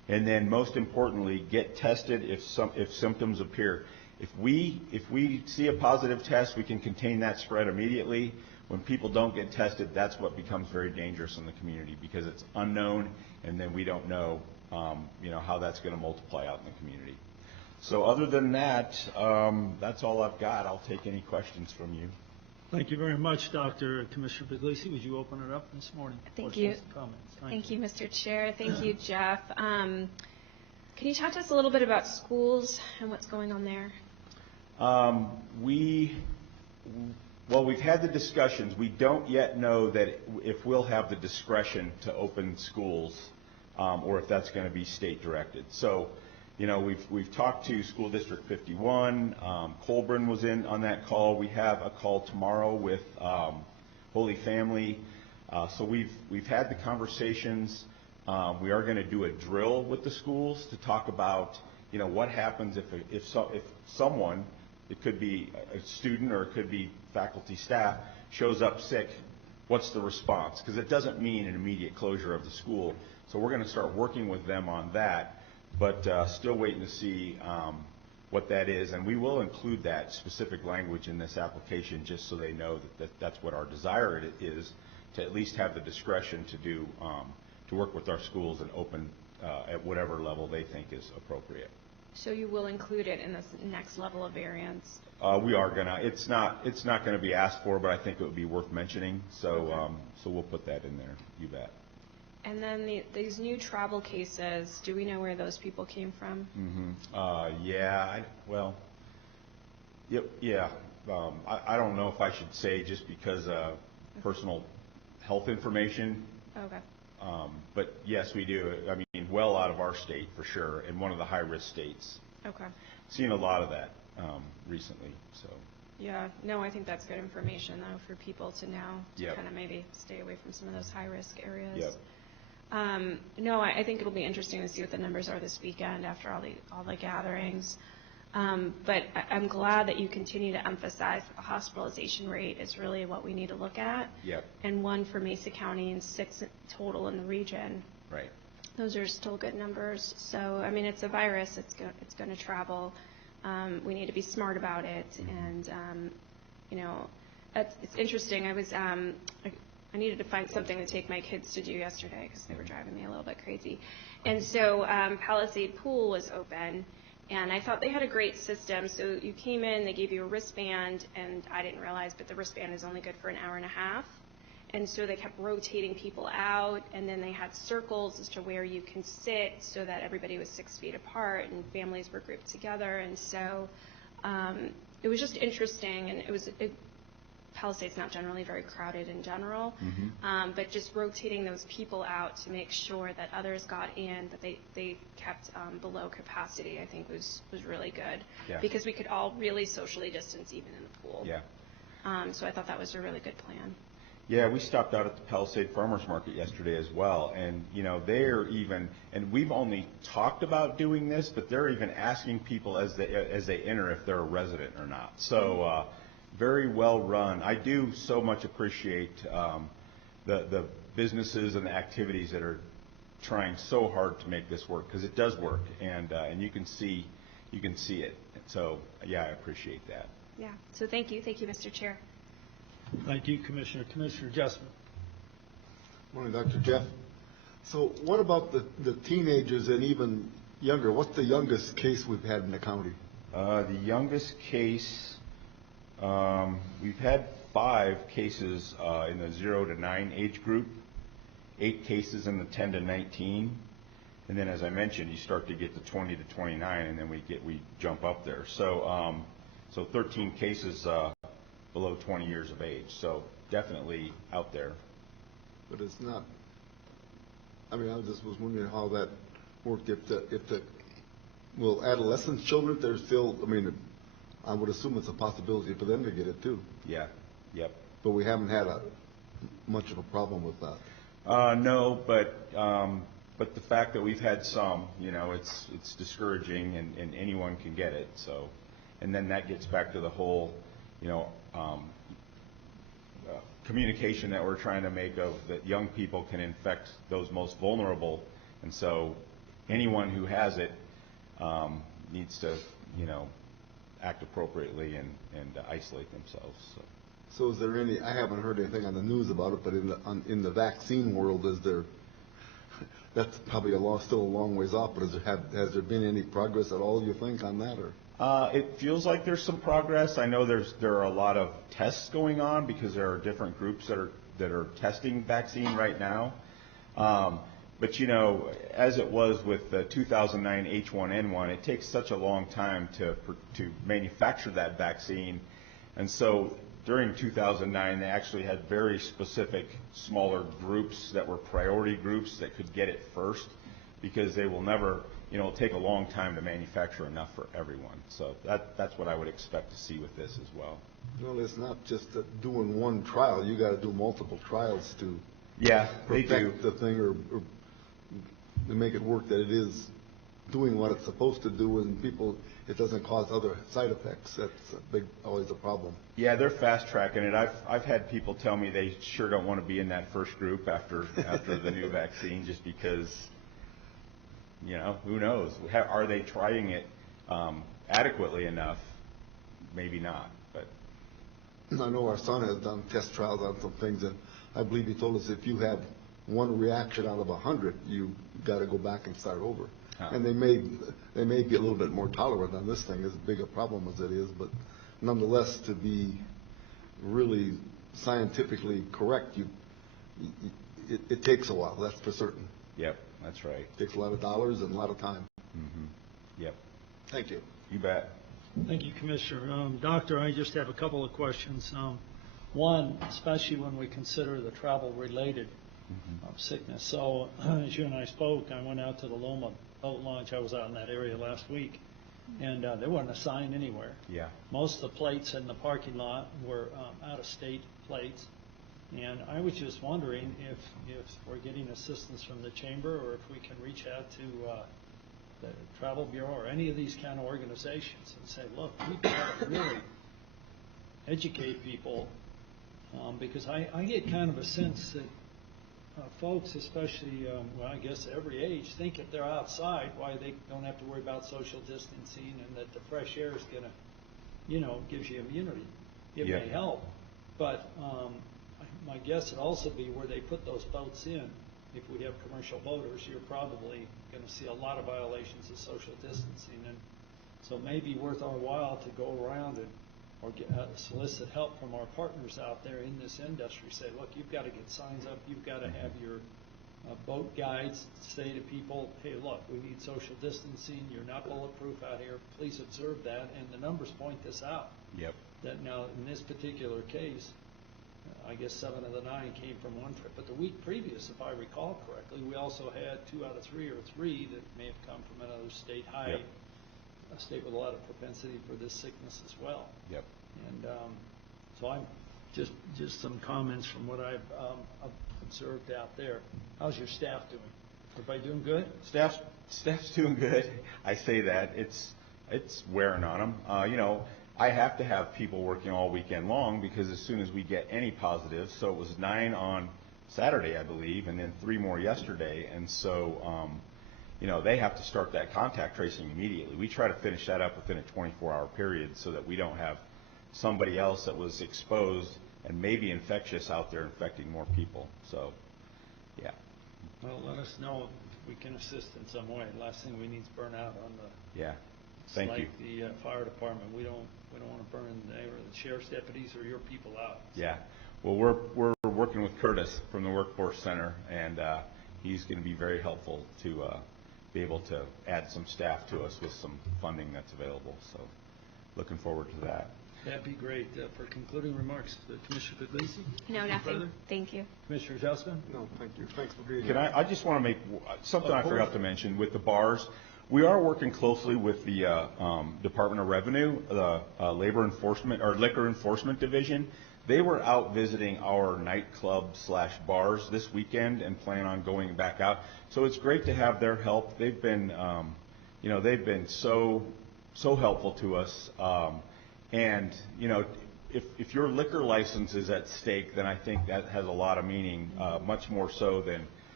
And then most importantly, get tested if symptoms appear. If we see a positive test, we can contain that spread immediately. When people don't get tested, that's what becomes very dangerous in the community because it's unknown, and then we don't know, how that's going to multiply out in the community. So other than that, that's all I've got. I'll take any questions from you. Thank you very much, Dr. Commissioner Puglisi. Would you open it up this morning? Thank you. Comments? Thank you, Mr. Chair. Thank you, Jeff. Can you talk to us a little bit about schools and what's going on there? We've had the discussions. We don't yet know that if we'll have the discretion to open schools or if that's going to be state directed. So, we've talked to School District 51. Colburn was in on that call. We have a call tomorrow with Holy Family. So we've had the conversations. We are going to do a drill with the schools to talk about, what happens if someone, it could be a student or it could be faculty staff, shows up sick. What's the response? Because it doesn't mean an immediate closure of the school. So we're going to start working with them on that, but still waiting to see what that is. And we will include that specific language in this application just so they know that that's what our desire is, to at least have the discretion to do to work with our schools and open at whatever level they think is appropriate. So you will include it in this next level of variance? We are gonna. It's not going to be asked for, but I think it would be worth mentioning. So so we'll put that in there. You bet. And then these new travel cases, do we know where those people came from? Mm-hmm. Yeah. I don't know if I should say just because personal health information. Okay. But yes, we do. I mean, well out of our state for sure, and one of the high-risk states. Okay. Seen a lot of that recently. So. Yeah. No, I think that's good information though for people to know to Yep. kind of maybe stay away from some of those high-risk areas. Yep. No, I think it'll be interesting to see what the numbers are this weekend after all the gatherings. But I'm glad that you continue to emphasize that the hospitalization rate is really what we need to look at. Yep. And 1 for Mesa County and 6 total in the region. Right. Those are still good numbers. So, I mean, it's a virus. It's going to travel. We need to be smart about it. And, it's interesting. I needed to find something to take my kids to do yesterday because they were driving me a little bit crazy. And so Palisade Pool was open. And I thought they had a great system. So you came in, they gave you a wristband, and I didn't realize, but the wristband is only good for an hour and a half. And so they kept rotating people out, and then they had circles as to where you can sit so that everybody was 6 feet apart and families were grouped together. And so it was just interesting, and Palisade's not generally very crowded in general, but just rotating those people out to make sure that others got in, that they kept below capacity, I think was really good. Yeah. Because we could all really socially distance even in the pool. Yeah. So I thought that was a really good plan. Yeah, we stopped out at the Palisade Farmers Market yesterday as well, and they're even, and we've only talked about doing this, but they're even asking people as they enter if they're a resident or not. So very well run. I do so much appreciate the businesses and the activities that are trying so hard to make this work, because it does work, and you can see it. So yeah, I appreciate that. Yeah. So thank you, Mr. Chair. Thank you, Commissioner. Commissioner Justman. Morning, Dr. Jeff. So what about the teenagers and even younger? What's the youngest case we've had in the county? The youngest case, we've had 5 cases in the 0 to 9 age group, 8 cases in the 10 to 19, and then as I mentioned, you start to get to 20 to 29, and then we jump up there. So 13 cases below 20 years of age. So definitely out there. But it's not. I mean, I just was wondering how that worked. If the adolescent children, they're still. I mean, I would assume it's a possibility for them to get it too. Yeah. Yep. But we haven't had much of a problem with that. No, but the fact that we've had some, it's discouraging, and anyone can get it. So, and then that gets back to the whole, communication that we're trying to make of that young people can infect those most vulnerable, and so anyone who has it needs to, act appropriately and isolate themselves. So is there any, I haven't heard anything on the news about it, but in the vaccine world, is there, that's probably still a long ways off, but has there been any progress at all, you think, on that? Or? It feels like there's some progress. I know there are a lot of tests going on because there are different groups that are testing vaccine right now. But as it was with the 2009 H1N1, it takes such a long time to manufacture that vaccine, and so during 2009 they actually had very specific smaller groups that were priority groups that could get it first, because they will never, it'll take a long time to manufacture enough for everyone. So that's what I would expect to see with this as well. Well, it's not just doing one trial. You got to do multiple trials to perfect the thing or to make it work that it is doing what it's supposed to do, and people, it doesn't cause other side effects. That's always a problem. Yeah, they're fast tracking it. I've had people tell me they sure don't want to be in that first group after the new vaccine, just because, who knows? Are they trying it adequately enough? Maybe not, but. I know our son has done test trials on some things, and I believe he told us if you have one reaction out of 100, you got to go back and start over. And they may be a little bit more tolerant on this thing, as big a problem as it is, but nonetheless, to be really scientifically correct, it takes a while. That's for certain. Yep, that's right. It takes a lot of dollars and a lot of time. Mm-hmm. Yep. Thank you. You bet. Thank you, Commissioner. Doctor, I just have a couple of questions. One, especially when we consider the travel-related sickness. So, as you and I spoke, I went out to the Loma boat launch. I was out in that area last week, and there wasn't a sign anywhere. Yeah. Most of the plates in the parking lot were out-of-state plates, and I was just wondering if we're getting assistance from the chamber, or if we can reach out to the Travel Bureau or any of these kind of organizations and say, look, we've got to really educate people, because I get kind of a sense that folks, especially, I guess every age, think if they're outside, why they don't have to worry about social distancing, and that the fresh air is going to, gives you immunity. It may help, but my guess would also be where they put those boats in. If we have commercial boaters, you're probably going to see a lot of violations of social distancing, and so maybe worth our while to go around and solicit help from our partners out there in this industry. Say, look, you've got to get signs up. You've got to have your boat guides say to people, hey, look, we need social distancing. You're not bulletproof out here. Please observe that. And the numbers point this out. Yep. That now, in this particular case, I guess 7 of the 9 came from one trip. But the week previous, if I recall correctly, we also had 2 out of 3 or 3 that may have come from another state high. Yep. A state with a lot of propensity for this sickness as well. Yep. And so I'm just some comments from what I've observed out there. How's your staff doing? Everybody doing good? Staff's doing good. I say that it's wearing on them. I have to have people working all weekend long, because as soon as we get any positives, so it was 9 on Saturday, I believe, and then 3 more yesterday, and so. They have to start that contact tracing immediately. We try to finish that up within a 24-hour period so that we don't have somebody else that was exposed and maybe infectious out there infecting more people. So, yeah. Well, let us know if we can assist in some way. Last thing we need is burnout on the. Yeah. Thank you. Like the fire department. We don't want to burn the sheriff's deputies or your people out. Yeah. Well, we're working with Curtis from the Workforce Center, and he's going to be very helpful to be able to add some staff to us with some funding that's available. So, looking forward to that. That'd be great. For concluding remarks, Commissioner Puglisi? No, nothing. Further? Thank you. Commissioner Joustin? No, thank you. Thanks for being Can here. I just want to make something I forgot to mention with the bars. We are working closely with the Department of Revenue, the Labor Enforcement or Liquor Enforcement Division. They were out visiting our nightclub/bars this weekend and plan on going back out. So it's great to have their help. They've been, they've been so helpful to us. And if your liquor license is at stake, then I think that has a lot of meaning, much more so than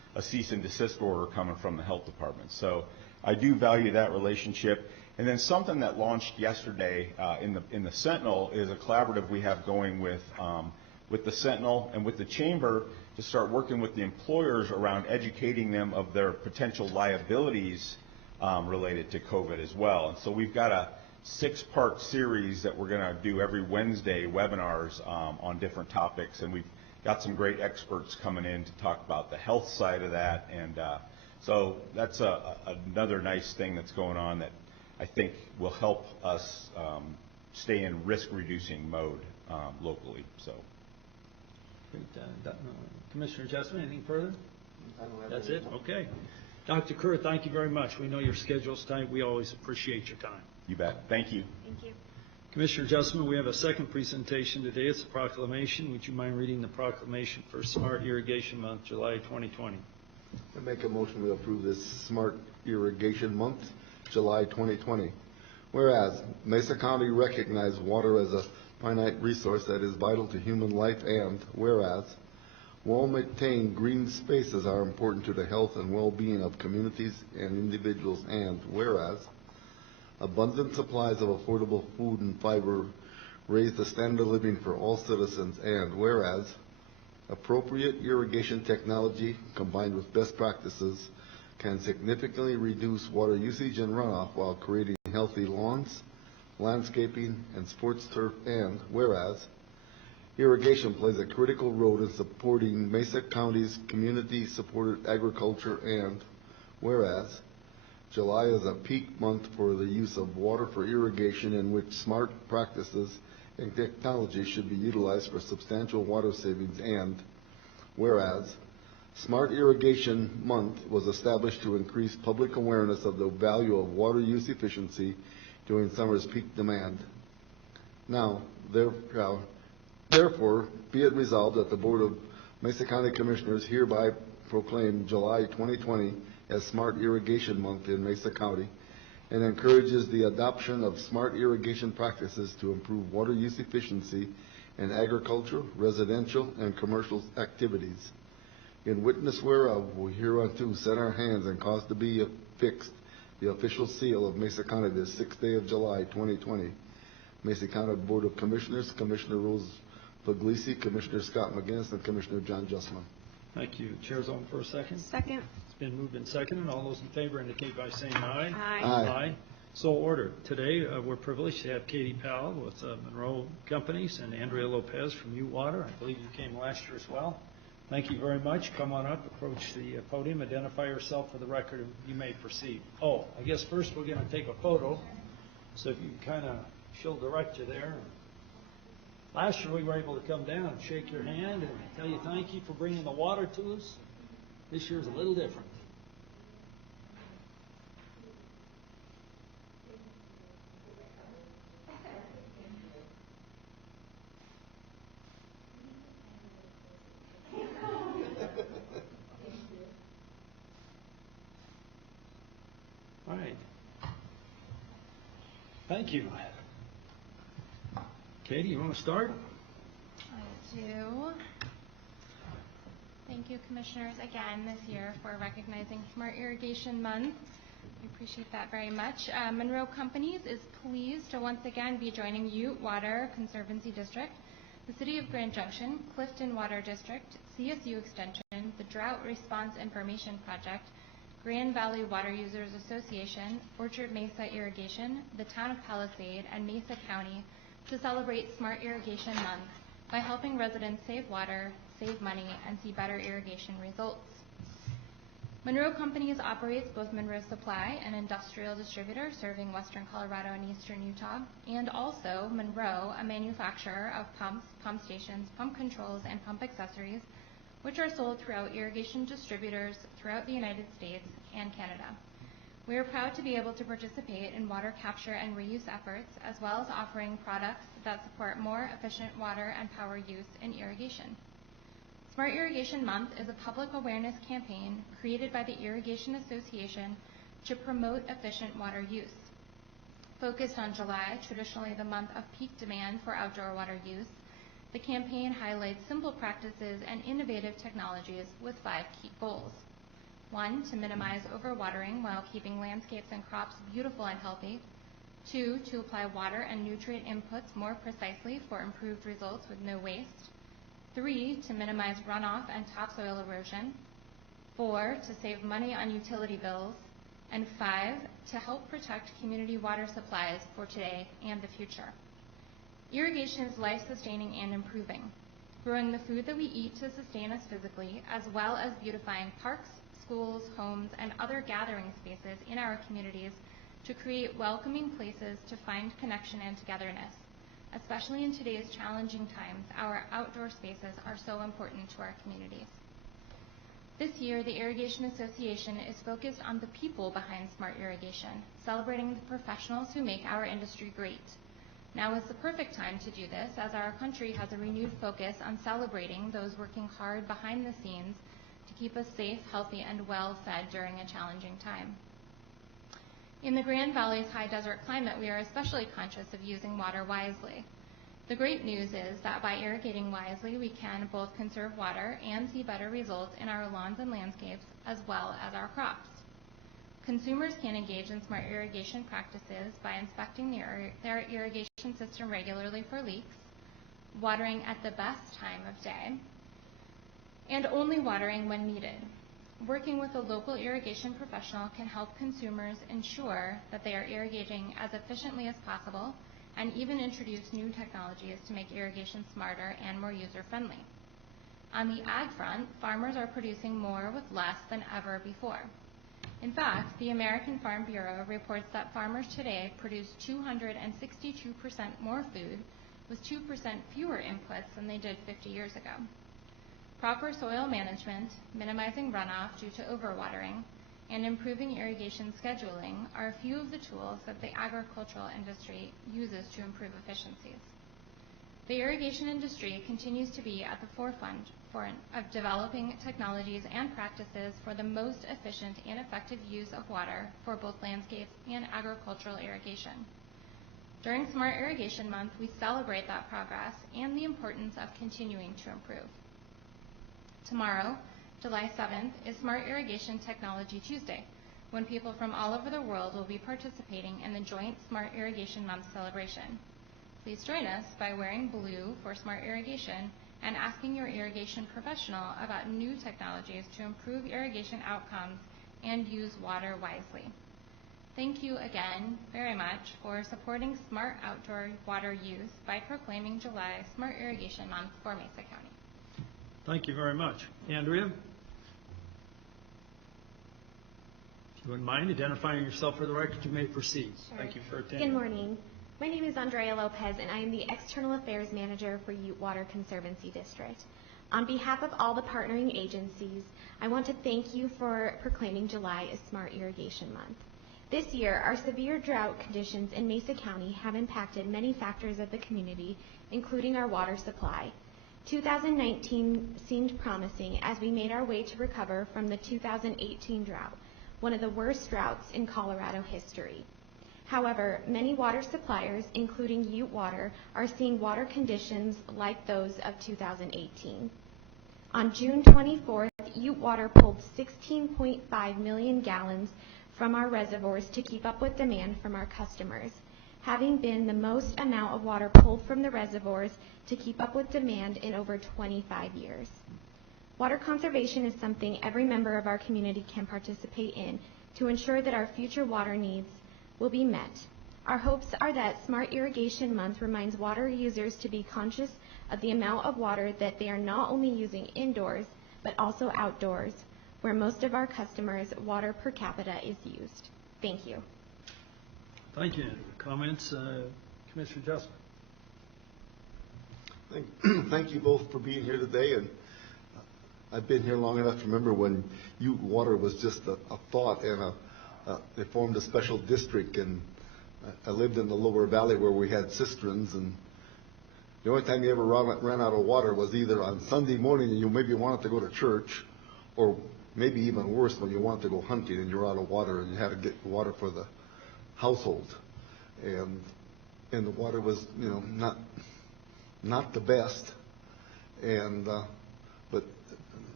a cease and desist order coming from the health department. So I do value that relationship. And then something that launched yesterday in the Sentinel is a collaborative we have going with the Sentinel and with the Chamber to start working with the employers around educating them of their potential liabilities related to COVID as well. And so we've got a 6-part series that we're going to do every Wednesday, webinars on different topics, and we've got some great experts coming in to talk about the health side of that. And so that's another nice thing that's going on that I think will help us stay in risk-reducing mode locally. So, Commissioner Jessamine, anything further? That's it? Okay. Dr. Kerr, thank you very much. We know your schedule's tight. We always appreciate your time. You bet. Thank you. Thank you. Commissioner Jessamine, we have a second presentation today. It's a proclamation. Would you mind reading the proclamation for Smart Irrigation Month, July 2020? I make a motion to approve this Smart Irrigation Month, July 2020. Whereas Mesa County recognizes water as a finite resource that is vital to human life, and whereas well-maintained green spaces are important to the health and well-being of communities and individuals, and whereas abundant supplies of affordable food and fiber raise the standard of living for all citizens, and whereas appropriate irrigation technology combined with best practices can significantly reduce water usage and runoff while creating healthy lawns, landscaping, and sports turf, and whereas irrigation plays a critical role in supporting Mesa County's community-supported agriculture, and whereas July is a peak month for the use of water for irrigation, in which smart practices and technology should be utilized for substantial water savings, and whereas Smart Irrigation Month was established to increase public awareness of the value of water use efficiency during summer's peak demand. Now, therefore, be it resolved that the Board of Mesa County Commissioners hereby proclaim July 2020 as Smart Irrigation Month in Mesa County, and encourages the adoption of smart irrigation practices to improve water use efficiency in agriculture, residential, and commercial activities. In witness whereof, we hereunto set our hands and cause to be affixed the official seal of Mesa County this 6th day of July 2020. Mesa County Board of Commissioners, Commissioner Rose Puglisi, Commissioner Scott McGinnis, and Commissioner John Justman. Thank you. Chair's on for a second. Second. It's been moved and seconded. All those in favor indicate by saying aye. Aye. Aye. So ordered. Today, we're privileged to have Katie Powell with Monroe Companies and Andrea Lopez from U-Water. I believe you came last year as well. Thank you very much. Come on up, approach the podium, identify yourself for the record, and you may proceed. Oh, I guess first we're going to take a photo. So if you can kind of, she'll direct you there. Last year we were able to come down and shake your hand and tell you thank you for bringing the water to us. This year's a little different. All right. Thank you. Katie, you want to start? I do. Thank you, Commissioners, again this year for recognizing Smart Irrigation Month. We appreciate that very much. Monroe Companies is pleased to once again be joining Ute Water Conservancy District, the City of Grand Junction, Clifton Water District, CSU Extension, the Drought Response Information Project, Grand Valley Water Users Association, Orchard Mesa Irrigation, the Town of Palisade, and Mesa County to celebrate Smart Irrigation Month by helping residents save water, save money, and see better irrigation results. Monroe Companies operates both Monroe Supply, an industrial distributor serving western Colorado and eastern Utah, and also Monroe, a manufacturer of pumps, pump stations, pump controls, and pump accessories, which are sold throughout irrigation distributors throughout the United States and Canada. We are proud to be able to participate in water capture and reuse efforts, as well as offering products that support more efficient water and power use in irrigation. Smart Irrigation Month is a public awareness campaign created by the Irrigation Association to promote efficient water use. Focused on July, traditionally the month of peak demand for outdoor water use, the campaign highlights simple practices and innovative technologies with 5 key goals. 1, to minimize overwatering while keeping landscapes and crops beautiful and healthy. 2, to apply water and nutrient inputs more precisely for improved results with no waste. 3, to minimize runoff and topsoil erosion. 4, to save money on utility bills. And 5, to help protect community water supplies for today and the future. Irrigation is life-sustaining and improving, growing the food that we eat to sustain us physically, as well as beautifying parks, schools, homes, and other gathering spaces in our communities to create welcoming places to find connection and togetherness. Especially in today's challenging times, our outdoor spaces are so important to our communities. This year, the Irrigation Association is focused on the people behind smart irrigation, celebrating the professionals who make our industry great. Now is the perfect time to do this, as our country has a renewed focus on celebrating those working hard behind the scenes to keep us safe, healthy, and well-fed during a challenging time. In the Grand Valley's high desert climate, we are especially conscious of using water wisely. The great news is that by irrigating wisely, we can both conserve water and see better results in our lawns and landscapes, as well as our crops. Consumers can engage in smart irrigation practices by inspecting their irrigation system regularly for leaks, watering at the best time of day, and only watering when needed. Working with a local irrigation professional can help consumers ensure that they are irrigating as efficiently as possible, and even introduce new technologies to make irrigation smarter and more user-friendly. On the ag front, farmers are producing more with less than ever before. In fact, the American Farm Bureau reports that farmers today produce 262% more food with 2% fewer inputs than they did 50 years ago. Proper soil management, minimizing runoff due to overwatering, and improving irrigation scheduling are a few of the tools that the agricultural industry uses to improve efficiencies. The irrigation industry continues to be at the forefront of developing technologies and practices for the most efficient and effective use of water for both landscape and agricultural irrigation. During Smart Irrigation Month, we celebrate that progress and the importance of continuing to improve. Tomorrow, July 7th, is Smart Irrigation Technology Tuesday, when people from all over the world will be participating in the joint Smart Irrigation Month celebration. Please join us by wearing blue for smart irrigation and asking your irrigation professional about new technologies to improve irrigation outcomes and use water wisely. Thank you again very much for supporting smart outdoor water use by proclaiming July Smart Irrigation Month for Mesa County. Thank you very much. Andrea? If you wouldn't mind identifying yourself for the record, you may proceed. Sure. Thank you for attending. Good morning. My name is Andrea Lopez, and I am the External Affairs Manager for Ute Water Conservancy District. On behalf of all the partnering agencies, I want to thank you for proclaiming July as Smart Irrigation Month. This year, our severe drought conditions in Mesa County have impacted many factors of the community, including our water supply. 2019 seemed promising as we made our way to recover from the 2018 drought, one of the worst droughts in Colorado history. However, many water suppliers, including Ute Water, are seeing water conditions like those of 2018. On June 24th, Ute Water pulled 16.5 million gallons from our reservoirs to keep up with demand from our customers, having been the most amount of water pulled from the reservoirs to keep up with demand in over 25 years. Water conservation is something every member of our community can participate in to ensure that our future water needs will be met. Our hopes are that Smart Irrigation Month reminds water users to be conscious of the amount of water that they are not only using indoors, but also outdoors, where most of our customers' water per capita is used. Thank you. Thank you. Comments, Commissioner Justman? Thank you both for being here today. And I've been here long enough to remember when Ute Water was just a thought, and they formed a special district. And I lived in the lower valley where we had cisterns, and the only time you ever ran out of water was either on Sunday morning and you maybe wanted to go to church, or maybe even worse, when you wanted to go hunting and you're out of water and you had to get water for the household. And the water was, not the best. And but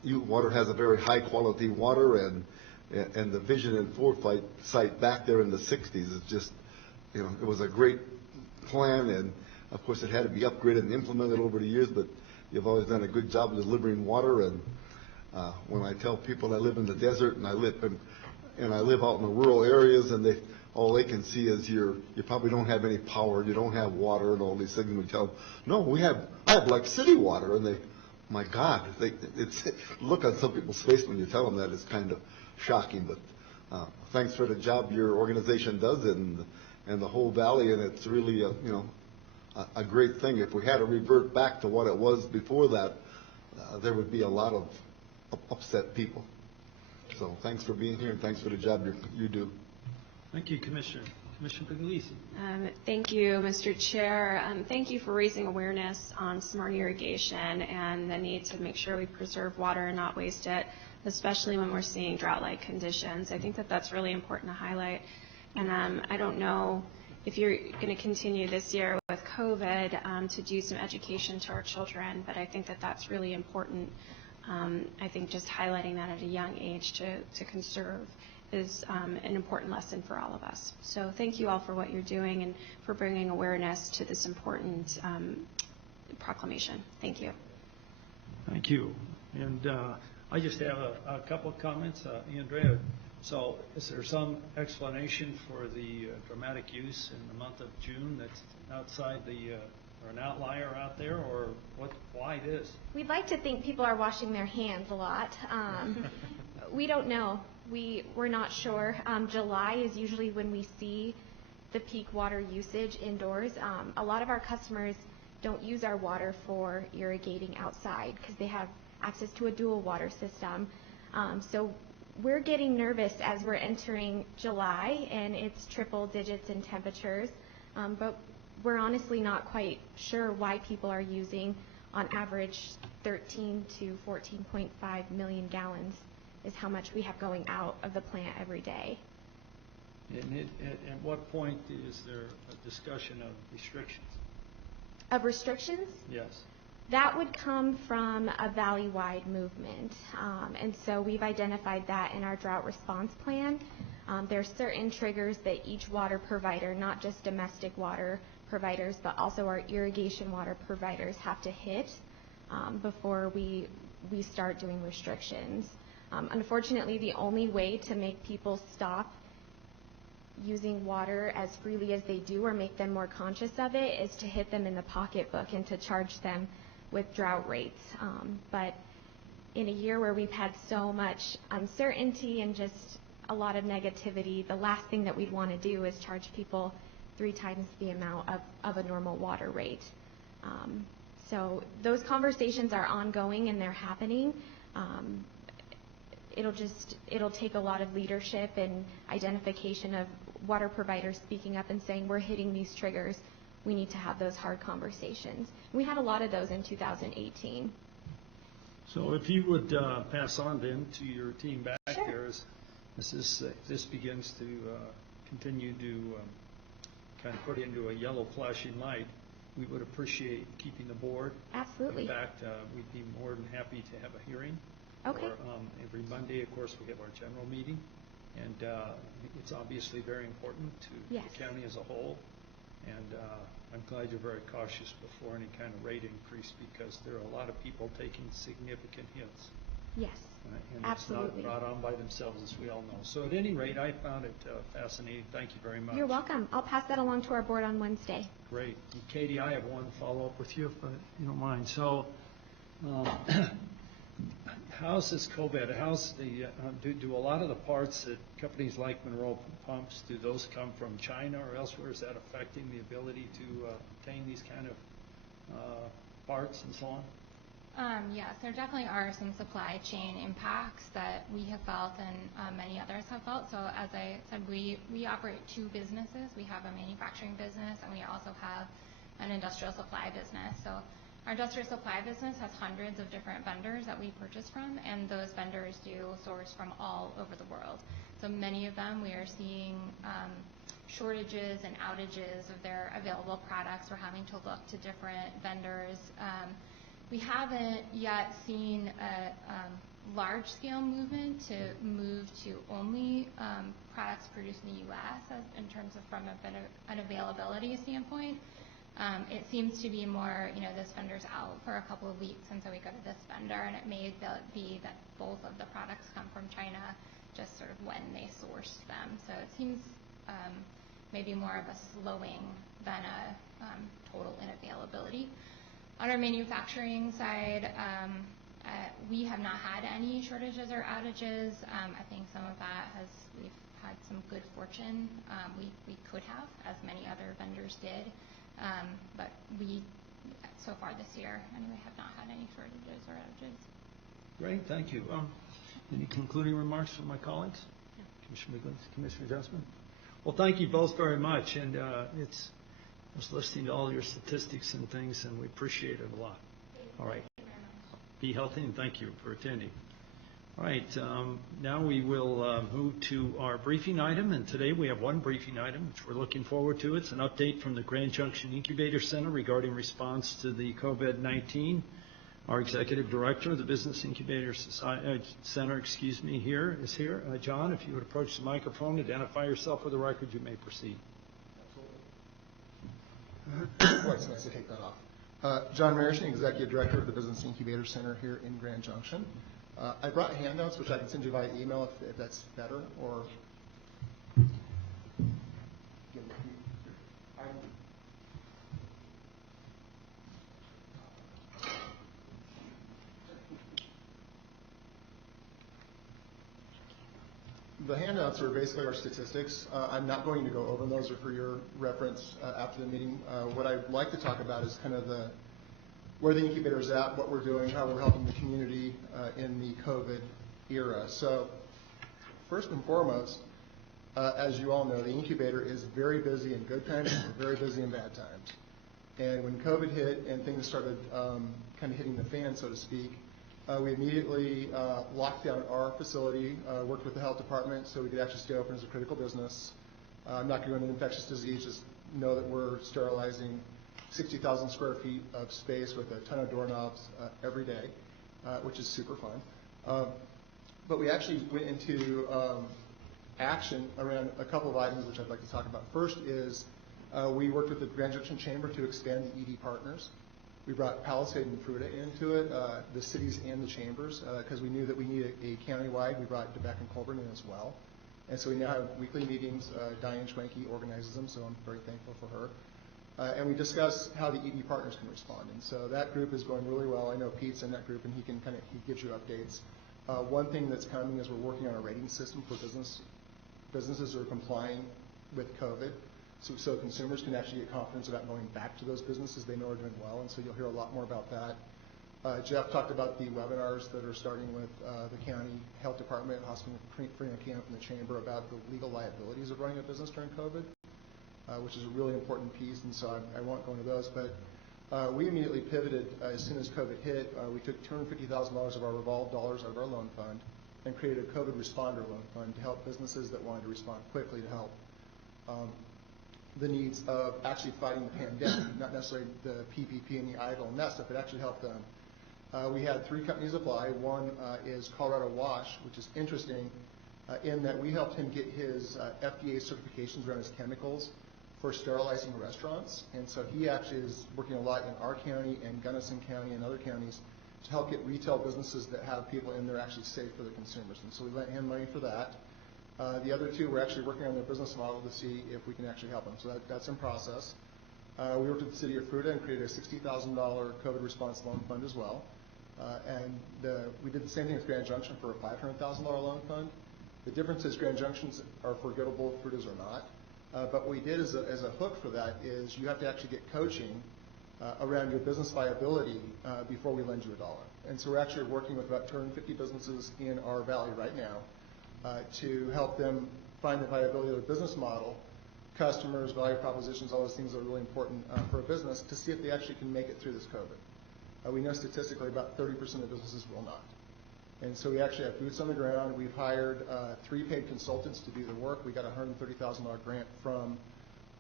Water has a very high-quality water, and the vision and foresight back there in the 60s is just, it was a great plan, and of course it had to be upgraded and implemented over the years, but you've always done a good job of delivering water. And when I tell people I live in the desert and I live out in the rural areas, and all they can see is you probably don't have any power, you don't have water, and all these things. And we tell them, no, I have like city water, and my God, it's look on some people's face when you tell them that is kind of shocking. But thanks for the job your organization does and the whole valley, and it's really a great thing. If we had to revert back to what it was before that, there would be a lot of upset people. So thanks for being here, and thanks for the job you do. Thank you, Commissioner. Commissioner Puglisi. Thank you, Mr. Chair. Thank you for raising awareness on smart irrigation and the need to make sure we preserve water and not waste it, especially when we're seeing drought-like conditions. I think that that's really important to highlight. And I don't know if you're going to continue this year with COVID to do some education to our children, but I think that that's really important. I think just highlighting that at a young age to conserve is an important lesson for all of us. So thank you all for what you're doing and for bringing awareness to this important proclamation. Thank you. Thank you. And I just have a couple of comments. Andrea, so is there some explanation for the dramatic use in the month of June that's outside or an outlier out there, or why this? We'd like to think people are washing their hands a lot. We don't know. We're not sure. July is usually when we see the peak water usage indoors. A lot of our customers don't use our water for irrigating outside because they have access to a dual water system. So we're getting nervous as we're entering July, and it's triple digits in temperatures. But we're honestly not quite sure why people are using, on average, 13 to 14.5 million gallons is how much we have going out of the plant every day. And at what point is there a discussion of restrictions? Of restrictions? Yes. That would come from a valley-wide movement. And so we've identified that in our drought response plan. There are certain triggers that each water provider, not just domestic water providers, but also our irrigation water providers have to hit before we start doing restrictions. Unfortunately, the only way to make people stop using water as freely as they do or make them more conscious of it is to hit them in the pocketbook and to charge them with drought rates. But in a year where we've had so much uncertainty and just a lot of negativity, the last thing that we'd want to do is charge people 3 times the amount of a normal water rate. So those conversations are ongoing and they're happening. It'll take a lot of leadership and identification of water providers speaking up and saying, we're hitting these triggers. We need to have those hard conversations. We had a lot of those in 2018. So if you would pass on then to your team back Sure. there as this begins to continue to kind of put into a yellow flashing light, we would appreciate keeping the board. Absolutely. In fact, we'd be more than happy to have a hearing. Okay. Every Monday, of course, we have our general meeting, and it's obviously very important to Yes. the county as a whole. And I'm glad you're very cautious before any kind of rate increase because there are a lot of people taking significant hits. Yes. And Absolutely. it's not brought on by themselves, as we all know. So at any rate, I found it fascinating. Thank you very much. You're welcome. I'll pass that along to our board on Wednesday. Great. And Katie, I have one follow-up with you, if you don't mind. So how's this COVID? How's the do a lot of the parts that companies like Monroe Pumps, do those come from China or elsewhere? Is that affecting the ability to obtain these kind of parts and so on? Yes, there definitely are some supply chain impacts that we have felt and many others have felt. So as I said, we operate 2 businesses. We have a manufacturing business and we also have an industrial supply business. So our industrial supply business has hundreds of different vendors that we purchase from, and those vendors do source from all over the world. So many of them we are seeing shortages and outages of their available products. We're having to look to different vendors. We haven't yet seen a large-scale movement to move to only products produced in the U.S. In terms of from an availability standpoint. It seems to be more, this vendor's out for a couple of weeks, and so we go to this vendor, and it may be that both of the products come from China, just sort of when they source them. So it seems maybe more of a slowing than a total inavailability. On our manufacturing side, we have not had any shortages or outages. I think some of that we've had some good fortune. We could have, as many other vendors did. But we, so far this year, anyway, have not had any shortages or outages. Great, thank you. Any concluding remarks from my colleagues? Yeah. Commissioner Migley, Commissioner Adjustment? Well, thank you both very much. And I was listening to all your statistics and things, and we appreciate it a lot. All right. Be healthy, and thank you for attending. All right, now we will move to our briefing item, and today we have one briefing item, which we're looking forward to. It's an update from the Grand Junction Incubator Center regarding response to the COVID-19. Our Executive Director of the Business Incubator Center, is here. John, if you would approach the microphone, identify yourself for the record, you may proceed. Absolutely. It's nice to take that off. John Marishing, Executive Director of the Business Incubator Center here in Grand Junction. I brought handouts, which I can send you via email if that's better, or the handouts are basically our statistics. I'm not going to go over those, or for your reference after the meeting. What I'd like to talk about is kind of where the incubator is at, what we're doing, how we're helping the community in the COVID era. So first and foremost, as you all know, the incubator is very busy in good times and very busy in bad times. And when COVID hit and things started kind of hitting the fan, so to speak, we immediately locked down our facility, worked with the health department so we could actually stay open as a critical business. I'm not going to go into infectious disease, just know that we're sterilizing 60,000 square feet of space with a ton of doorknobs every day, which is super fun. But we actually went into action around a couple of items which I'd like to talk about. First is we worked with the Grand Junction Chamber to expand the ED partners. We brought Palisade and Fruita into it, the cities and the chambers, because we knew that we needed a countywide. We brought DeBeck and Colburn in as well. And so we now have weekly meetings. Diane Schwenke organizes them, so I'm very thankful for her. And we discuss how the ED partners can respond. And so that group is going really well. I know Pete's in that group, and he gives you updates. One thing that's coming is we're working on a rating system for businesses who are complying with COVID, so consumers can actually get confidence about going back to those businesses they know are doing well. And so you'll hear a lot more about that. Jeff talked about the webinars that are starting with the county health department, Hospital Freedom Camp, and the chamber about the legal liabilities of running a business during COVID. Which is a really important piece, and so I won't go into those. But we immediately pivoted as soon as COVID hit. We took $250,000 of our revolved dollars out of our loan fund and created a COVID responder loan fund to help businesses that wanted to respond quickly to help the needs of actually fighting the pandemic, not necessarily the PPP and the idle and that stuff, but actually help them. We had 3 companies apply. One is Colorado Wash, which is interesting in that we helped him get his FDA certifications around his chemicals for sterilizing restaurants. And so he actually is working a lot in our county and Gunnison County and other counties to help get retail businesses that have people in there actually safe for the consumers. And so we lent him money for that. The other 2, we're actually working on their business model to see if we can actually help them. So that's in process. We worked with the city of Fruita and created a $60,000 COVID response loan fund as well. We did the same thing with Grand Junction for a $500,000 loan fund. The difference is Grand Junctions are forgivable, Fruitas are not. But what we did as a hook for that is you have to actually get coaching around your business viability before we lend you $1. And so we're actually working with about 250 businesses in our valley right now to help them find the viability of their business model, customers, value propositions, all those things that are really important for a business to see if they actually can make it through this COVID. We know statistically about 30% of businesses will not. And so we actually have boots on the ground. We've hired 3 paid consultants to do the work. We got a $130,000 grant from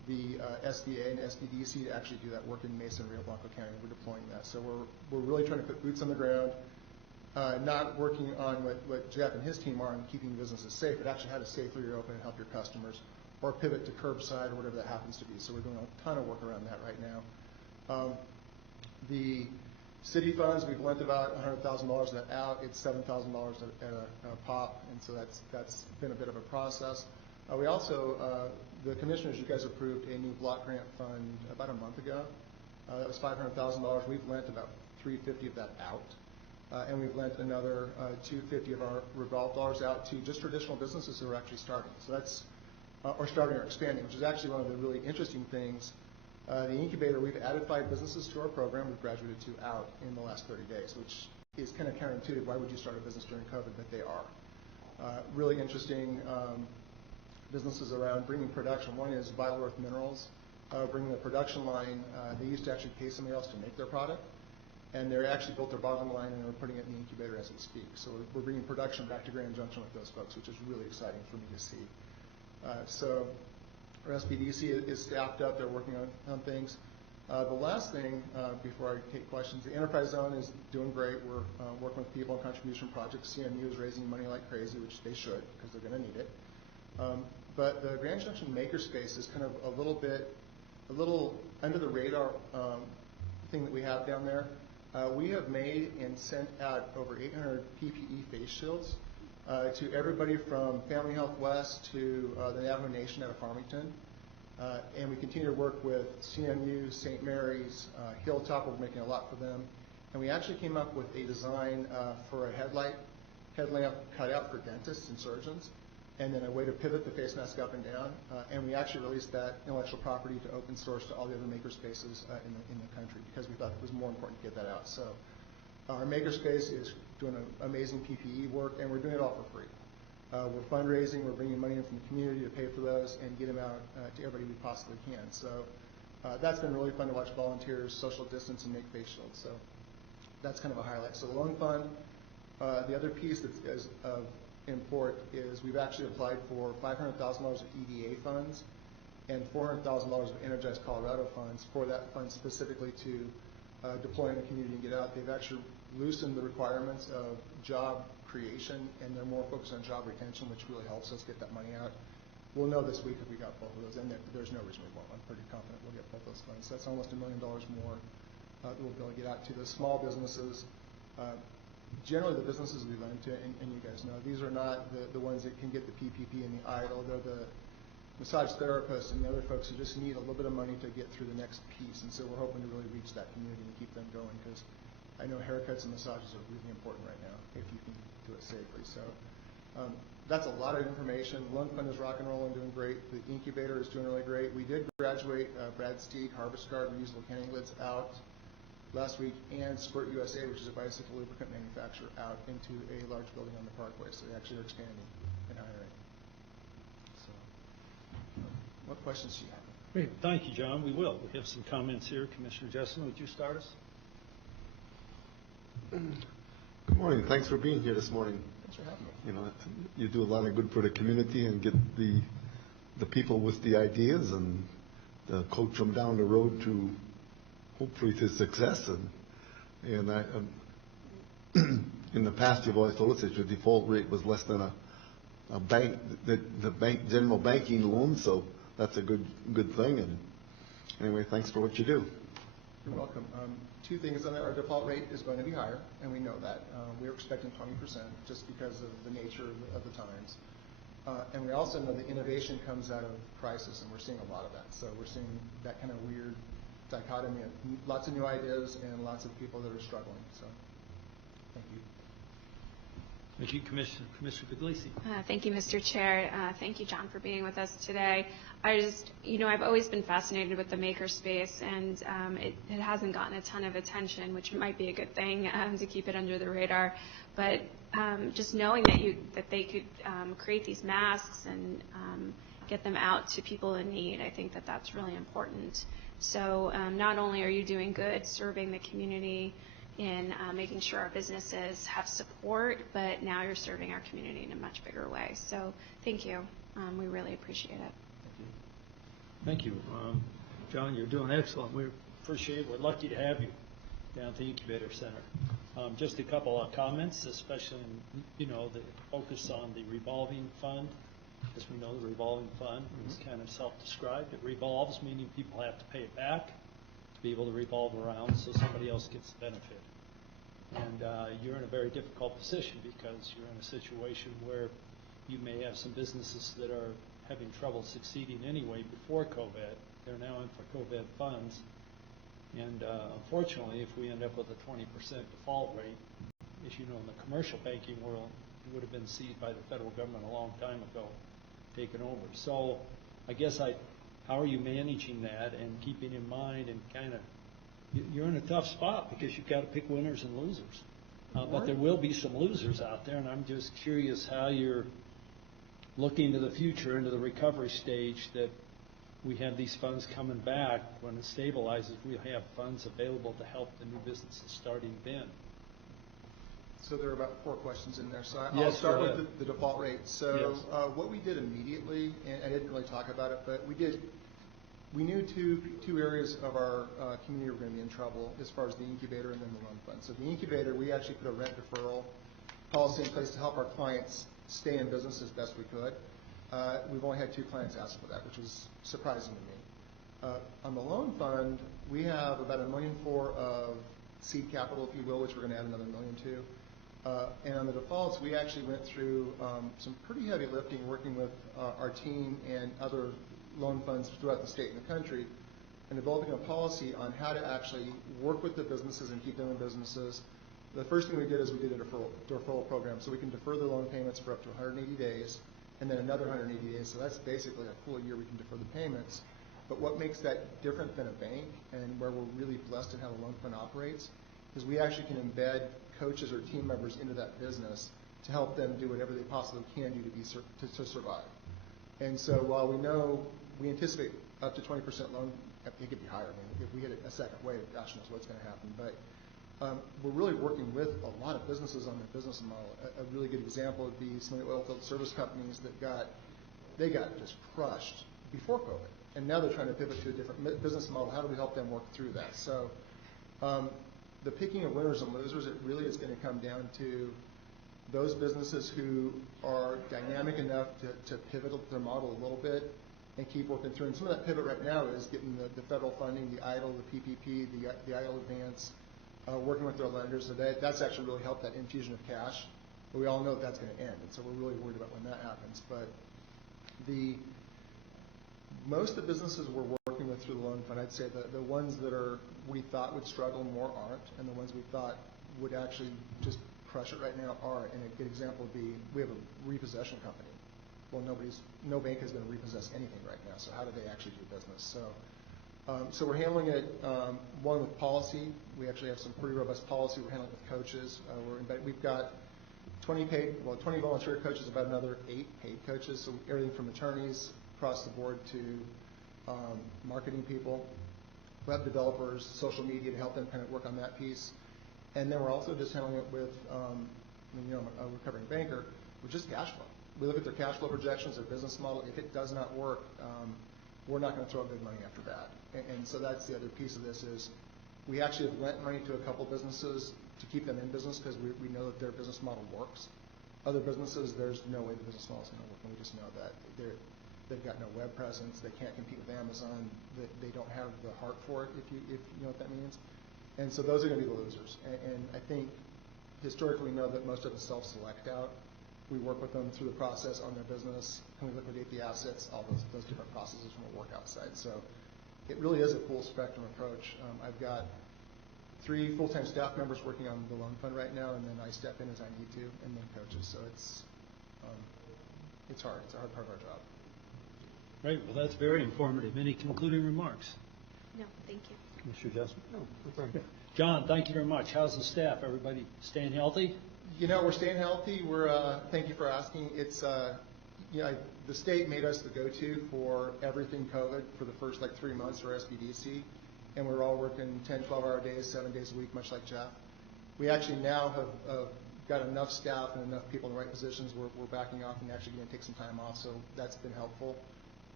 the SBA and SBDC to actually do that work in Mesa and Rio Blanco County. We're deploying that. So we're really trying to put boots on the ground, not working on what Jeff and his team are on keeping businesses safe, but actually how to safely reopen and help your customers, or pivot to curbside or whatever that happens to be. So we're doing a ton of work around that right now. The city funds, we've lent about $100,000 of that out. It's $7,000 at a pop, and so that's been a bit of a process. We also, the commissioners, you guys approved a new block grant fund about a month ago. That was $500,000. We've lent about $350 of that out, and we've lent another $250 of our revolve dollars out to just traditional businesses who are actually starting. So that's or starting or expanding, which is actually one of the really interesting things. The incubator, we've added 5 businesses to our program. We've graduated 2 out in the last 30 days, which is kind of counterintuitive. Why would you start a business during COVID? But they are. Really interesting businesses around bringing production. One is Vital Earth Minerals, bringing the production line. They used to actually pay somebody else to make their product, and they actually built their bottom line, and they're putting it in the incubator as we speak. So we're bringing production back to Grand Junction with those folks, which is really exciting for me to see. So our SBDC is staffed up. They're working on things. The last thing, before I take questions, the Enterprise Zone is doing great. We're working with people on contribution projects. CMU is raising money like crazy, which they should, because they're going to need it. But the Grand Junction Makerspace is kind of a little under the radar thing that we have down there. We have made and sent out over 800 PPE face shields to everybody from Family Health West to the Navajo Nation out of Farmington. And we continue to work with CMU, St. Mary's, Hilltop. We're making a lot for them. And we actually came up with a design for a headlamp cutout for dentists and surgeons, and then a way to pivot the face mask up and down. And we actually released that intellectual property to open source to all the other makerspaces in the country, because we thought it was more important to get that out. So our makerspace is doing amazing PPE work, and we're doing it all for free. We're fundraising. We're bringing money in from the community to pay for those and get them out to everybody we possibly can. So that's been really fun to watch volunteers social distance and make face shields. So that's kind of a highlight. So the loan fund, the other piece that is of import is we've actually applied for $500,000 of EDA funds and $400,000 of Energize Colorado funds for that fund specifically to deploy in the community and get out. They've actually loosened the requirements of job creation, and they're more focused on job retention, which really helps us get that money out. We'll know this week if we got both of those, and there's no reason we won't. I'm pretty confident we'll get both those funds. So that's almost $1 million more that we'll be able to get out to the small businesses. Generally, the businesses we lend to, and you guys know, these are not the ones that can get the PPP and the EIDL. They're the massage therapists and the other folks who just need a little bit of money to get through the next piece. And so we're hoping to really reach that community and keep them going, because I know haircuts and massages are really important right now if you can do it safely. So that's a lot of information. Loan Fund is rock and rolling, doing great. The incubator is doing really great. We did graduate Brad Steig, Harvest Guard, reusable canning lids out last week, and Squirt USA, which is a bicycle lubricant manufacturer, out into a large building on the Parkway. So they actually are expanding and hiring. So what questions do you have? Great. Thank you, John. We will. We have some comments here. Commissioner Jessen, would you start us? Good morning. Thanks for being here this morning. Thanks for having me. You know, you do a lot of good for the community and get the people with the ideas and coach them down the road to hopefully to success. And I, in the past, you've always told us that your default rate was less than a bank, the bank general banking loan. So that's a good thing. And anyway, thanks for what you do. You're welcome. Two things on that. Our default rate is going to be higher, and we know that. We're expecting 20% just because of the nature of the times. And we also know that innovation comes out of crisis, and we're seeing a lot of that. So we're seeing that kind of weird dichotomy of lots of new ideas and lots of people that are struggling. So thank you. Thank you, Commissioner Puglisi. Thank you, Mr. Chair. Thank you, John, for being with us today. I've always been fascinated with the makerspace, and it hasn't gotten a ton of attention, which might be a good thing to keep it under the radar. But just knowing that they could create these masks and get them out to people in need, I think that that's really important. So not only are you doing good serving the community in making sure our businesses have support, but now you're serving our community in a much bigger way. So thank you. We really appreciate it. Thank you. Thank you. John, you're doing excellent. We appreciate it. We're lucky to have you down at the Incubator Center. Just a couple of comments, especially in, the focus on the revolving fund. As we know, the revolving fund is kind of self-described. It revolves, meaning people have to pay it back to be able to revolve around so somebody else gets the benefit. And you're in a very difficult position because you're in a situation where you may have some businesses that are having trouble succeeding anyway before COVID. They're now in for COVID funds. And unfortunately, if we end up with a 20% default rate, as you know, in the commercial banking world, it would have been seized by the federal government a long time ago, taken over. So I guess how are you managing that and keeping in mind and kind of, you're in a tough spot because you've got to pick winners and losers. But there will be some losers out there, and I'm just curious how you're looking to the future, into the recovery stage, that we have these funds coming back. When it stabilizes, we have funds available to help the new businesses starting then. So there are about 4 questions in there. So Yes, I'll start go with ahead. the default rate. So Yes. What we did immediately, and I didn't really talk about it, but we knew two areas of our community were going to be in trouble as far as the incubator and then the loan fund. So the incubator, we actually put a rent deferral policy in place to help our clients stay in business as best we could. We've only had 2 clients ask for that, which was surprising to me. On the loan fund, we have about $1.4 million of seed capital, if you will, which we're going to add another $1 million to. And on the defaults, we actually went through some pretty heavy lifting working with our team and other loan funds throughout the state and the country, and developing a policy on how to actually work with the businesses and keep them in businesses. The first thing we did is we did a deferral program, so we can defer their loan payments for up to 180 days, and then another 180 days. So that's basically a full year we can defer the payments. But what makes that different than a bank, and where we're really blessed in how the loan fund operates, is we actually can embed coaches or team members into that business to help them do whatever they possibly can do to survive. And so while we anticipate up to 20% loan, it could be higher. I mean, if we hit a second wave, gosh knows what's going to happen. But we're really working with a lot of businesses on their business model. A really good example would be some of the oilfield service companies that got just crushed before COVID. And now they're trying to pivot to a different business model. How do we help them work through that? So the picking of winners and losers, it really is going to come down to those businesses who are dynamic enough to pivot their model a little bit and keep working through. And some of that pivot right now is getting the federal funding, the EIDL, the PPP, the EIDL advance, working with their lenders. So that's actually really helped that infusion of cash. But we all know that's going to end, and so we're really worried about when that happens. But most of the businesses we're working with through the loan fund, I'd say the ones that we thought would struggle more aren't, and the ones we thought would actually just crush it right now are. And a good example would be we have a repossession company. Well, no bank is going to repossess anything right now. So how do they actually do business? So we're handling it one with policy. We actually have some pretty robust policy. We're handling it with coaches. We've got 20 volunteer coaches, about another 8 paid coaches. So everything from attorneys across the board to marketing people, web developers, social media to help them kind of work on that piece. And then we're also just handling it with, I'm a recovering banker, with just cash flow. We look at their cash flow projections, their business model. If it does not work, we're not going to throw good money after bad. And so that's the other piece of this is we actually have lent money to a couple businesses to keep them in business because we know that their business model works. Other businesses, there's no way the business model is going to work, and we just know that. They've got no web presence. They can't compete with Amazon. They don't have the heart for it, if you know what that means. And so those are going to be the losers. And I think historically we know that most of us self-select out. We work with them through the process on their business. Can we liquidate the assets? All those different processes from a workout side. So it really is a full spectrum approach. I've got 3 full-time staff members working on the loan fund right now, and then I step in as I need to, and then coaches. So it's hard. It's a hard part of our job. Right. Well, that's very informative. Any concluding remarks? No, thank you. Commissioner Jessup? No, very good. John, thank you very much. How's the staff? Everybody staying healthy? We're staying healthy. Thank you for asking. It's the state made us the go-to for everything COVID for the first 3 months for SBDC, and we're all working 10, 12-hour days, 7 days a week, much like Jeff. We actually now have got enough staff and enough people in the right positions. We're backing off and actually going to take some time off, so that's been helpful.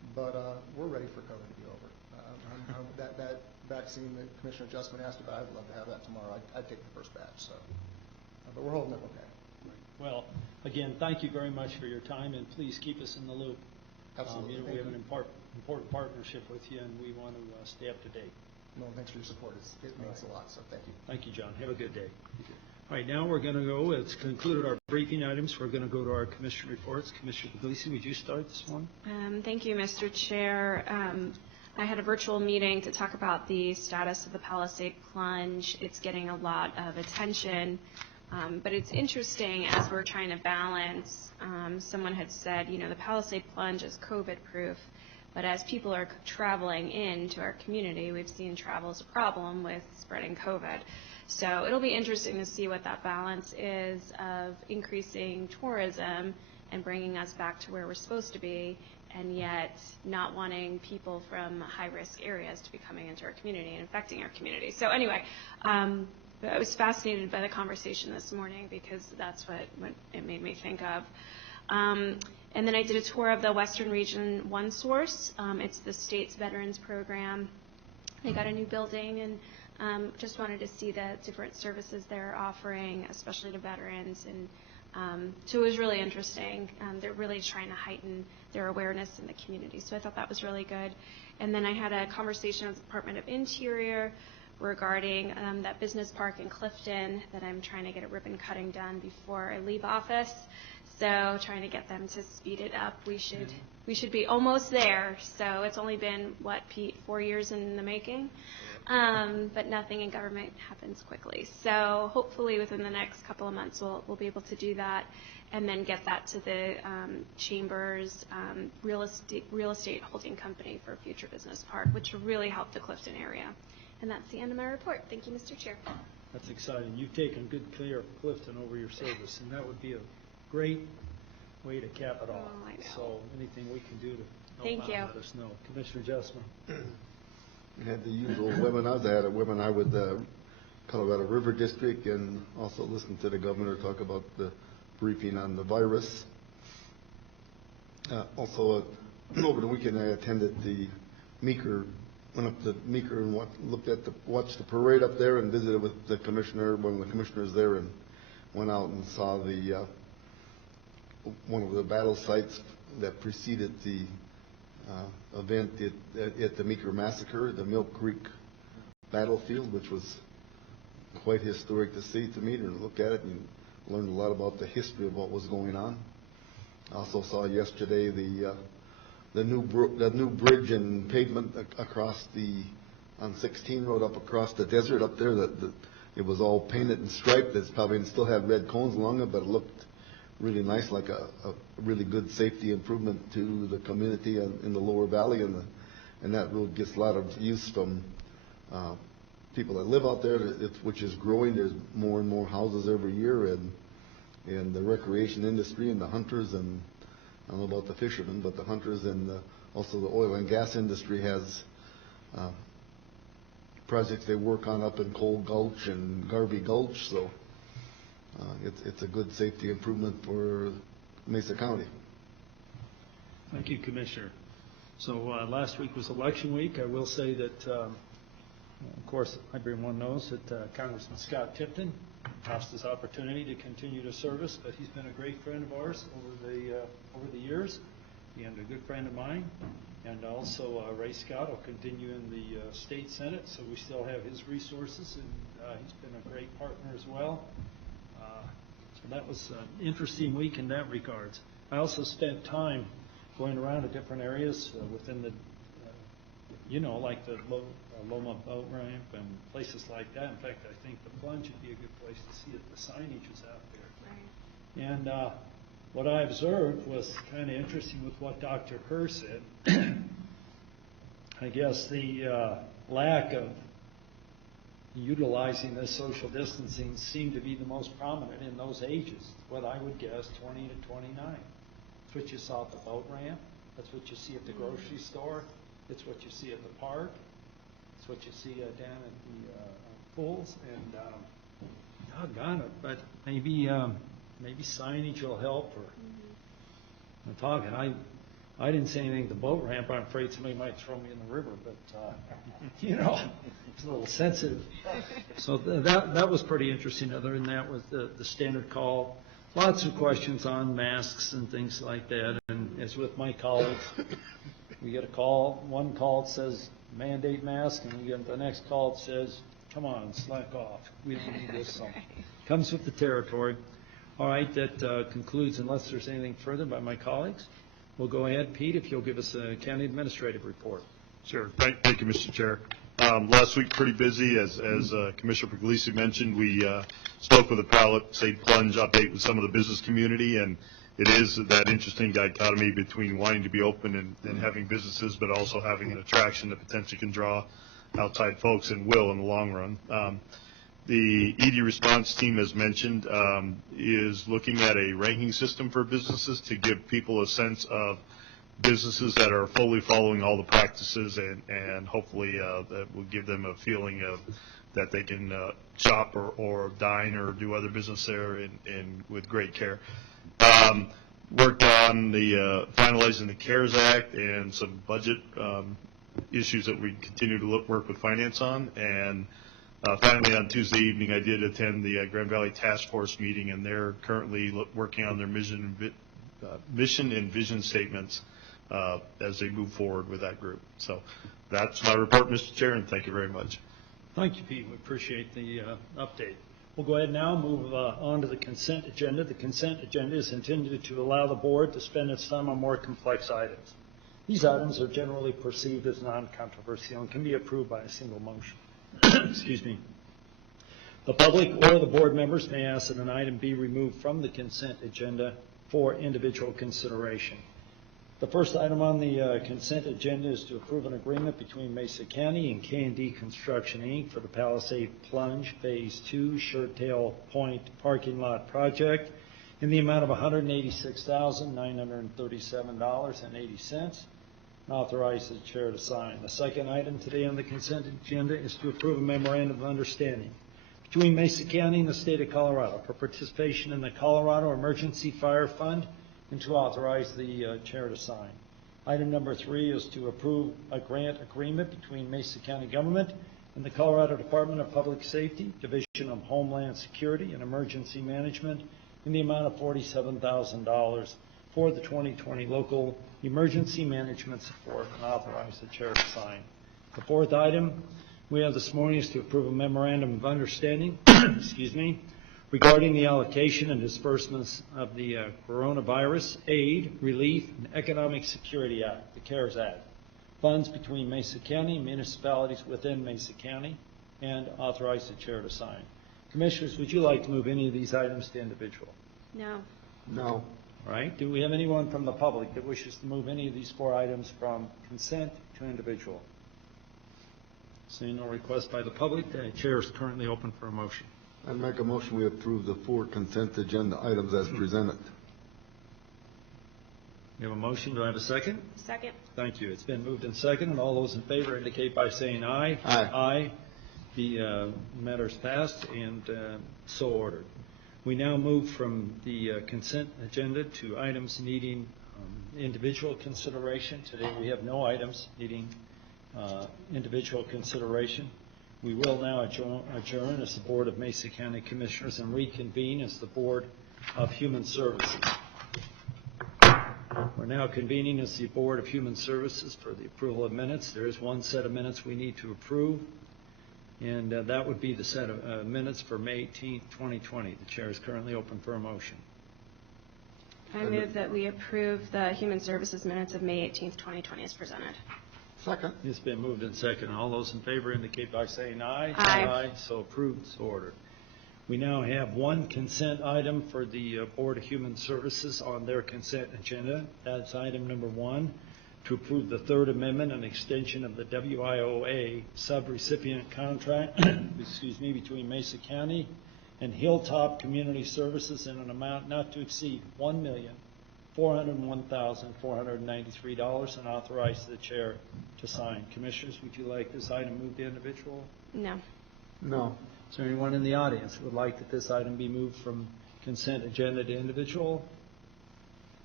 but we're ready for COVID to be over. That vaccine that Commissioner Justman asked about, I'd love to have that tomorrow. I'd take the first batch. So, but we're holding up okay. Well, again, thank you very much for your time, and please keep us in the loop. Absolutely. We have an important partnership with you, and we want to stay up to date. No, thanks for your support. It means a lot, so thank you. Thank you, John. Have a good day. All right, now we're going to go, it's concluded our briefing items. We're going to go to our commissioner reports. Commissioner Puglisi, would you start this morning? Thank you, Mr. Chair. I had a virtual meeting to talk about the status of the Palisade plunge. It's getting a lot of attention, but it's interesting as we're trying to balance. Someone had said, the Palisade plunge is COVID-proof, but as people are traveling into our community, we've seen travel as a problem with spreading COVID. So it'll be interesting to see what that balance is of increasing tourism and bringing us back to where we're supposed to be, and yet not wanting people from high-risk areas to be coming into our community and infecting our community. So anyway, I was fascinated by the conversation this morning because that's what it made me think of. And then I did a tour of the Western Region One Source. It's the state's veterans program. They got a new building, and just wanted to see the different services they're offering, especially to veterans. And so it was really interesting. They're really trying to heighten their awareness in the community. So I thought that was really good. And then I had a conversation with the Department of Interior regarding that business park in Clifton that I'm trying to get a ribbon cutting done before I leave office. So trying to get them to speed it up. We should be almost there. So it's only been, what, Pete, 4 years in the making? But nothing in government happens quickly. So hopefully within the next couple of months we'll be able to do that and then get that to the Chamber's real estate holding company for a future business park, which will really help the Clifton area. And that's the end of my report. Thank you, Mr. Chair. That's exciting. You've taken good care of Clifton over your service, and that would be a great way to cap it off. Oh, I know. So anything we can do to Thank you. let us know. Commissioner Justman. We had the usual webinars. I had a webinar with the Colorado River District and also listened to the governor talk about the briefing on the virus. Also, over the weekend, I attended the Meeker, went up to Meeker and watched the parade up there and visited with the commissioner, one of the commissioners there, and went out and saw the one of the battle sites that preceded the event at the Meeker Massacre, the Mill Creek battlefield, which was quite historic to see, to me, to look at it and learn a lot about the history of what was going on. I also saw yesterday the new bridge and pavement across on 16 Road up across the desert up there. It was all painted and striped. It's probably still had red cones along it, but it looked really nice, like a really good safety improvement to the community in the lower valley, and that road gets a lot of use from people that live out there, which is growing. There's more and more houses every year, and the recreation industry and the hunters, and I don't know about the fishermen, but the hunters and also the oil and gas industry has projects they work on up in Cold Gulch and Garvey Gulch, so it's a good safety improvement for Mesa County. Thank you, Commissioner. So last week was election week. I will say that, of course, everyone knows that Congressman Scott Tipton lost his opportunity to continue to service, but he's been a great friend of ours over the years. And a good friend of mine. And also Ray Scott will continue in the state senate, so we still have his resources, and he's been a great partner as well. So that was an interesting week in that regards. I also spent time going around to different areas within the, like the Loma boat ramp and places like that. In fact, I think the plunge would be a good place to see it. The signage is out there. Right. And what I observed was kind of interesting with what Dr. Kerr said. I guess the lack of utilizing this social distancing seemed to be the most prominent in those ages, what I would guess 20 to 29. That's what you saw at the boat ramp. That's what you see at the grocery store. It's what you see at the park. It's what you see down at the pools. And doggone it, but maybe signage will help. Or I'm talking. I didn't say anything at the boat ramp. I'm afraid somebody might throw me in the river, but, it's a little sensitive. So that was pretty interesting. Other than that was the standard call. Lots of questions on masks and things like that. And as with my colleagues, we get a call, one call that says mandate mask, and we get the next call that says, come on, slack off. We don't need this. So comes with the territory. All right, that concludes, unless there's anything further by my colleagues. We'll go ahead, Pete, if you'll give us a county administrative report. Sure. Thank you, Mr. Chair. Last week, pretty busy. As Commissioner Puglisi mentioned, we spoke with a Palisade Plunge update with some of the business community, and it is that interesting dichotomy between wanting to be open and having businesses, but also having an attraction that potentially can draw outside folks and will in the long run. The ED response team, as mentioned, is looking at a ranking system for businesses to give people a sense of businesses that are fully following all the practices, and hopefully that will give them a feeling of that they can shop or dine or do other business there with great care. Worked on the finalizing the CARES Act and some budget issues that we continue to work with finance on. And finally, on Tuesday evening, I did attend the Grand Valley Task Force meeting, and they're currently working on their mission and vision statements as they move forward with that group. So that's my report, Mr. Chair, and thank you very much. Thank you, Pete. We appreciate the update. We'll go ahead now and move on to the consent agenda. The consent agenda is intended to allow the board to spend its time on more complex items. These items are generally perceived as non-controversial and can be approved by a single motion. Excuse me. The public or the board members may ask that an item be removed from the consent agenda for individual consideration. The first item on the consent agenda is to approve an agreement between Mesa County and K&D Construction, Inc. for the Palisade Plunge Phase 2 Shirttail Point Parking Lot Project in the amount of $186,937.80, and authorize the chair to sign. The second item today on the consent agenda is to approve a memorandum of understanding between Mesa County and the state of Colorado for participation in the Colorado Emergency Fire Fund, and to authorize the chair to sign. Item number 3 is to approve a grant agreement between Mesa County government and the Colorado Department of Public Safety, Division of Homeland Security and Emergency Management in the amount of $47,000 for the 2020 local emergency management support, and authorize the chair to sign. The fourth item we have this morning is to approve a memorandum of understanding regarding the allocation and disbursements of the Coronavirus Aid, Relief, and Economic Security Act, the CARES Act, funds between Mesa County and municipalities within Mesa County, and authorize the chair to sign. Commissioners, would you like to move any of these items to individual? No. No. All right. Do we have anyone from the public that wishes to move any of these 4 items from consent to individual? Seeing no request by the public, the chair is currently open for a motion. I make a motion we approve the 4 consent agenda items as presented. We have a motion. Do I have a second? Second. Thank you. It's been moved and second, and all those in favor indicate by saying aye. Aye. Aye. The matter is passed, and so ordered. We now move from the consent agenda to items needing individual consideration. Today we have no items needing individual consideration. We will now adjourn as the Board of Mesa County Commissioners and reconvene as the Board of Human Services. We're now convening as the Board of Human Services for the approval of minutes. There is one set of minutes we need to approve, and that would be the set of minutes for May 18th, 2020. The chair is currently open for a motion. I move that we approve the Human Services minutes of May 18th, 2020 as presented. Second. It's been moved and second. All those in favor indicate by saying aye. Aye. So approved, so ordered. We now have one consent item for the Board of Human Services on their consent agenda. That's item number 1, to approve the Third Amendment and extension of the WIOA subrecipient contract between Mesa County and Hilltop Community Services in an amount not to exceed $1,401,493, and authorize the chair to sign. Commissioners, would you like this item moved to individual? No. No. Is there anyone in the audience who would like that this item be moved from consent agenda to individual?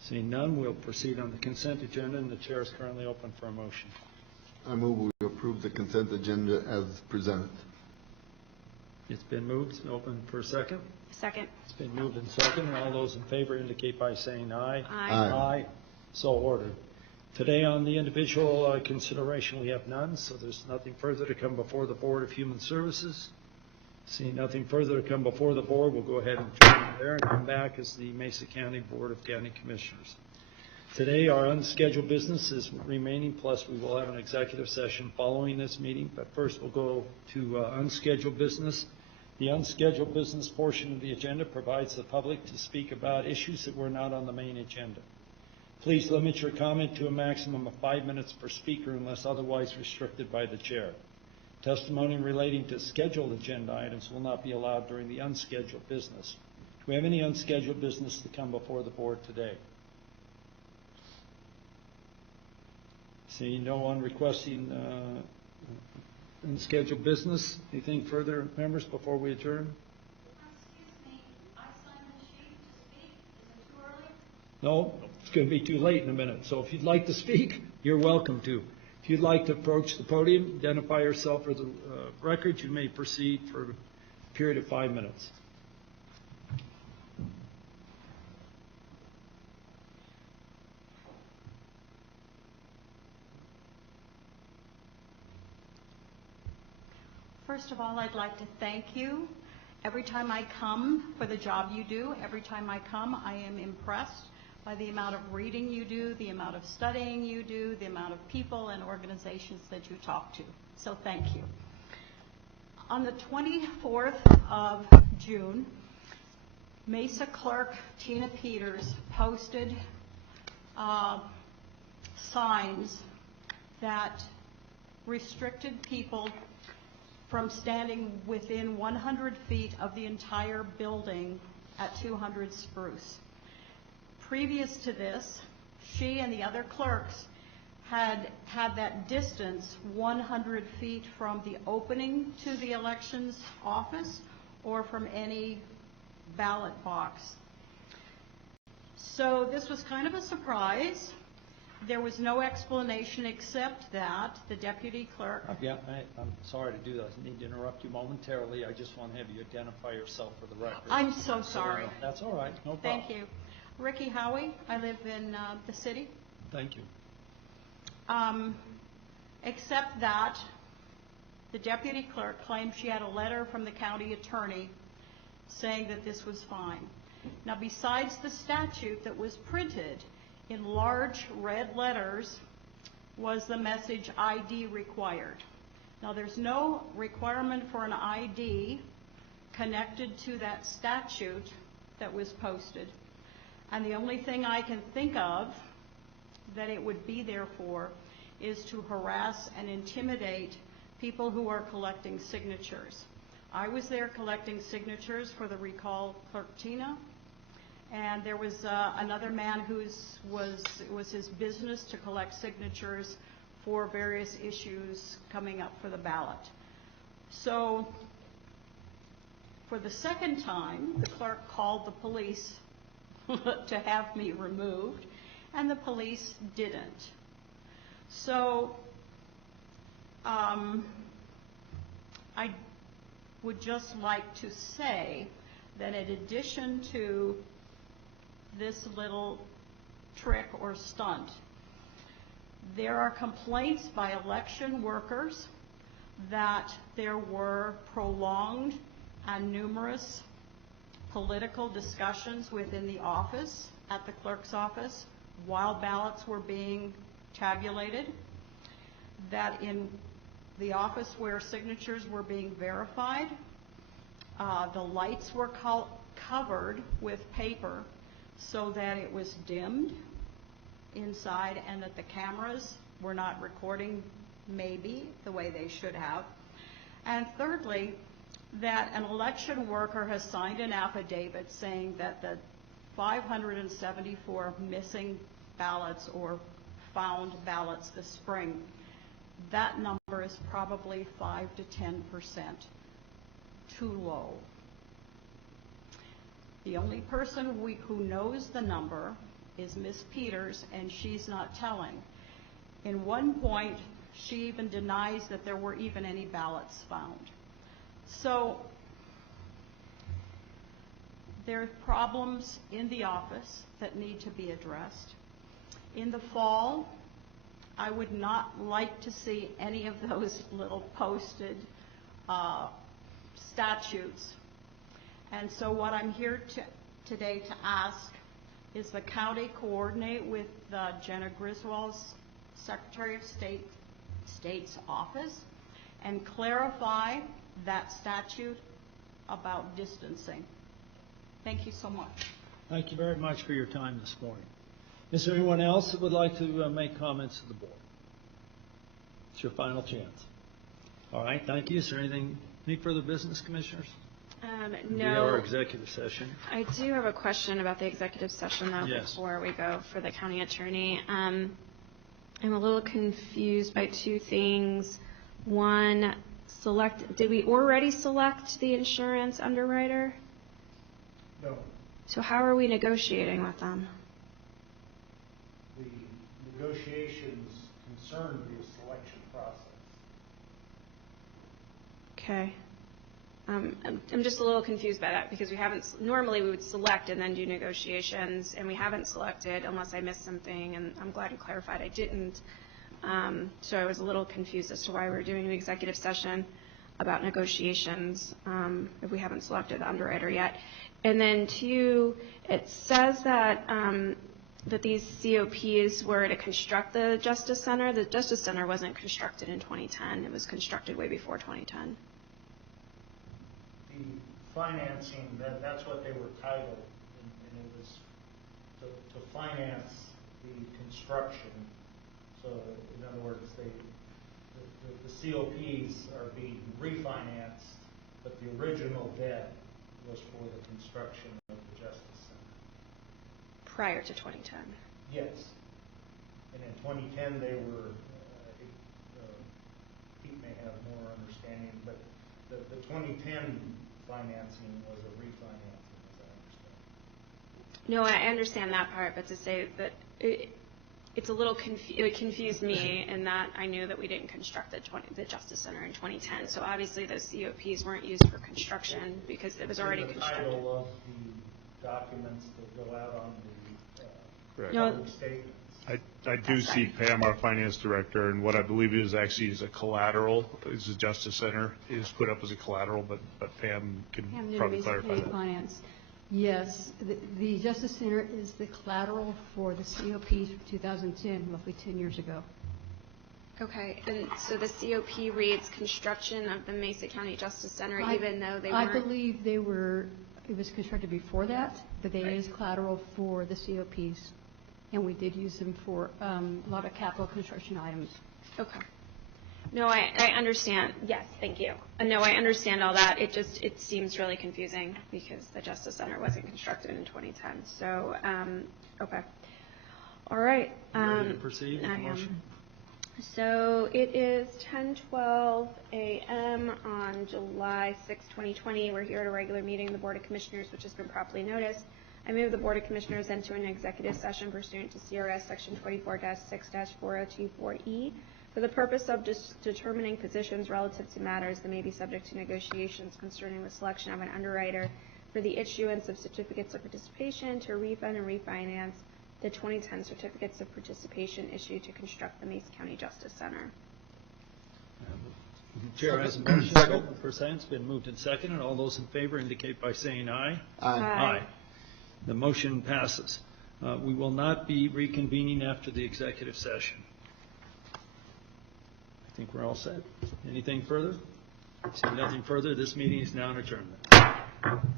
Seeing none, we'll proceed on the consent agenda, and the chair is currently open for a motion. I move we approve the consent agenda as presented. It's been moved. Open for a second. Second. It's been moved and second, and all those in favor indicate by saying aye. Aye. Aye. So ordered. Today on the individual consideration, we have none, so there's nothing further to come before the Board of Human Services. Seeing nothing further to come before the board, we'll go ahead and turn there and come back as the Mesa County Board of County Commissioners. Today, our unscheduled business is remaining, plus we will have an executive session following this meeting. But first, we'll go to unscheduled business. The unscheduled business portion of the agenda provides the public to speak about issues that were not on the main agenda. Please limit your comment to a maximum of 5 minutes per speaker unless otherwise restricted by the chair. Testimony relating to scheduled agenda items will not be allowed during the unscheduled business. Do we have any unscheduled business to come before the board today? Seeing no one requesting unscheduled business, anything further, members, before we adjourn? Excuse me, I signed the sheet to speak. Is it too early? No, it's going to be too late in a minute. So if you'd like to speak, you're welcome to. If you'd like to approach the podium, identify yourself for the record, you may proceed for a period of 5 minutes. First of all, I'd like to thank you. Every time I come for the job you do, every time I come, I am impressed by the amount of reading you do, the amount of studying you do, the amount of people and organizations that you talk to. So thank you. On the 24th of June, Mesa clerk Tina Peters posted signs that restricted people from standing within 100 feet of the entire building at 200 Spruce. Previous to this, she and the other clerks had that distance 100 feet from the opening to the elections office or from any ballot box. So this was kind of a surprise. There was no explanation except that the deputy clerk... I'm sorry to do that. I need to interrupt you momentarily. I just want to have you identify yourself for the record. I'm so sorry. That's all right. No problem. Thank you. Ricky Howie. I live in the city. Thank you. Except that the deputy clerk claimed she had a letter from the county attorney saying that this was fine. Now, besides the statute that was printed in large red letters was the message ID required. Now, there's no requirement for an ID connected to that statute that was posted. And the only thing I can think of that it would be there for is to harass and intimidate people who are collecting signatures. I was there collecting signatures for the recall clerk Tina, and there was another man it was his business to collect signatures for various issues coming up for the ballot. So for the second time, the clerk called the police to have me removed, and the police didn't. So I would just like to say that in addition to this little trick or stunt, there are complaints by election workers that there were prolonged and numerous political discussions within the office, at the clerk's office, while ballots were being tabulated, that in the office where signatures were being verified, the lights were covered with paper so that it was dimmed inside and that the cameras were not recording maybe the way they should have. And thirdly, that an election worker has signed an affidavit saying that the 574 missing ballots or found ballots this spring, that number is probably 5 to 10% too low. The only person who knows the number is Miss Peters, and she's not telling. In one point, she even denies that there were even any ballots found. So there are problems in the office that need to be addressed. In the fall, I would not like to see any of those little posted statutes. And so what I'm here today to ask is the county coordinate with Jenna Griswold's Secretary of State's office and clarify that statute about distancing. Thank you so much. Thank you very much for your time this morning. Is there anyone else that would like to make comments to the board? It's your final chance. All right, thank you. Is there any further business, commissioners? No. We have our executive session. I do have a question about the executive session, though, Yes. before we go for the county attorney. I'm a little confused by two things. One, did we already select the insurance underwriter? No, So how are we negotiating with them? the negotiations concern the selection process. Okay. I'm just a little confused by that because normally we would select and then do negotiations, and we haven't selected unless I missed something, and I'm glad you clarified I didn't. So I was a little confused as to why we're doing an executive session about negotiations if we haven't selected the underwriter yet. And then two, it says that that these COPs were to construct the Justice Center. The Justice Center wasn't constructed in 2010. It was constructed way before 2010. The financing, that's what they were titled, and it was to finance the construction. So in other words, the COPs are being refinanced, but the original debt was for the construction of the Justice Center. Prior to 2010. Yes. And in 2010, they were, Pete may have more understanding, but the 2010 financing was a refinancing, as I understand. No, I understand that part, but to say that it's a little it confused me in that I knew that we didn't construct the Justice Center in 2010. So obviously those COPs weren't used for construction because it was already constructed. The title of the documents that go out on the public statements. I do see Pam, our finance director, and what I believe is actually is a collateral, is the Justice Center is put up as a collateral, but Pam can probably clarify that. Finance. Yes, the Justice Center is the collateral for the COPs from 2010, roughly 10 years ago. Okay, and so the COP reads construction of the Mesa County Justice Center, even though they weren't. I believe it was constructed before that, but they is collateral for the COPs, and we did use them for a lot of capital construction items. Okay. No, I understand. Yes, thank you. No, I understand all that. It seems really confusing because the Justice Center wasn't constructed in 2010. So, okay. All right. Ready to proceed with the motion? So it is 10:12 a.m. on July 6, 2020. We're here at a regular meeting of the Board of Commissioners, which has been properly noticed. I move the Board of Commissioners enter an executive session pursuant to CRS Section 24-6-4024E for the purpose of determining positions relative to matters that may be subject to negotiations concerning the selection of an underwriter for the issuance of certificates of participation to refund and refinance the 2010 certificates of participation issued to construct the Mesa County Justice Center. The chair has a motion. Second. For second, it's been moved and seconded. All those in favor indicate by saying aye. Aye. Aye. The motion passes. We will not be reconvening after the executive session. I think we're all set. Anything further? Seeing nothing further, this meeting is now adjourned.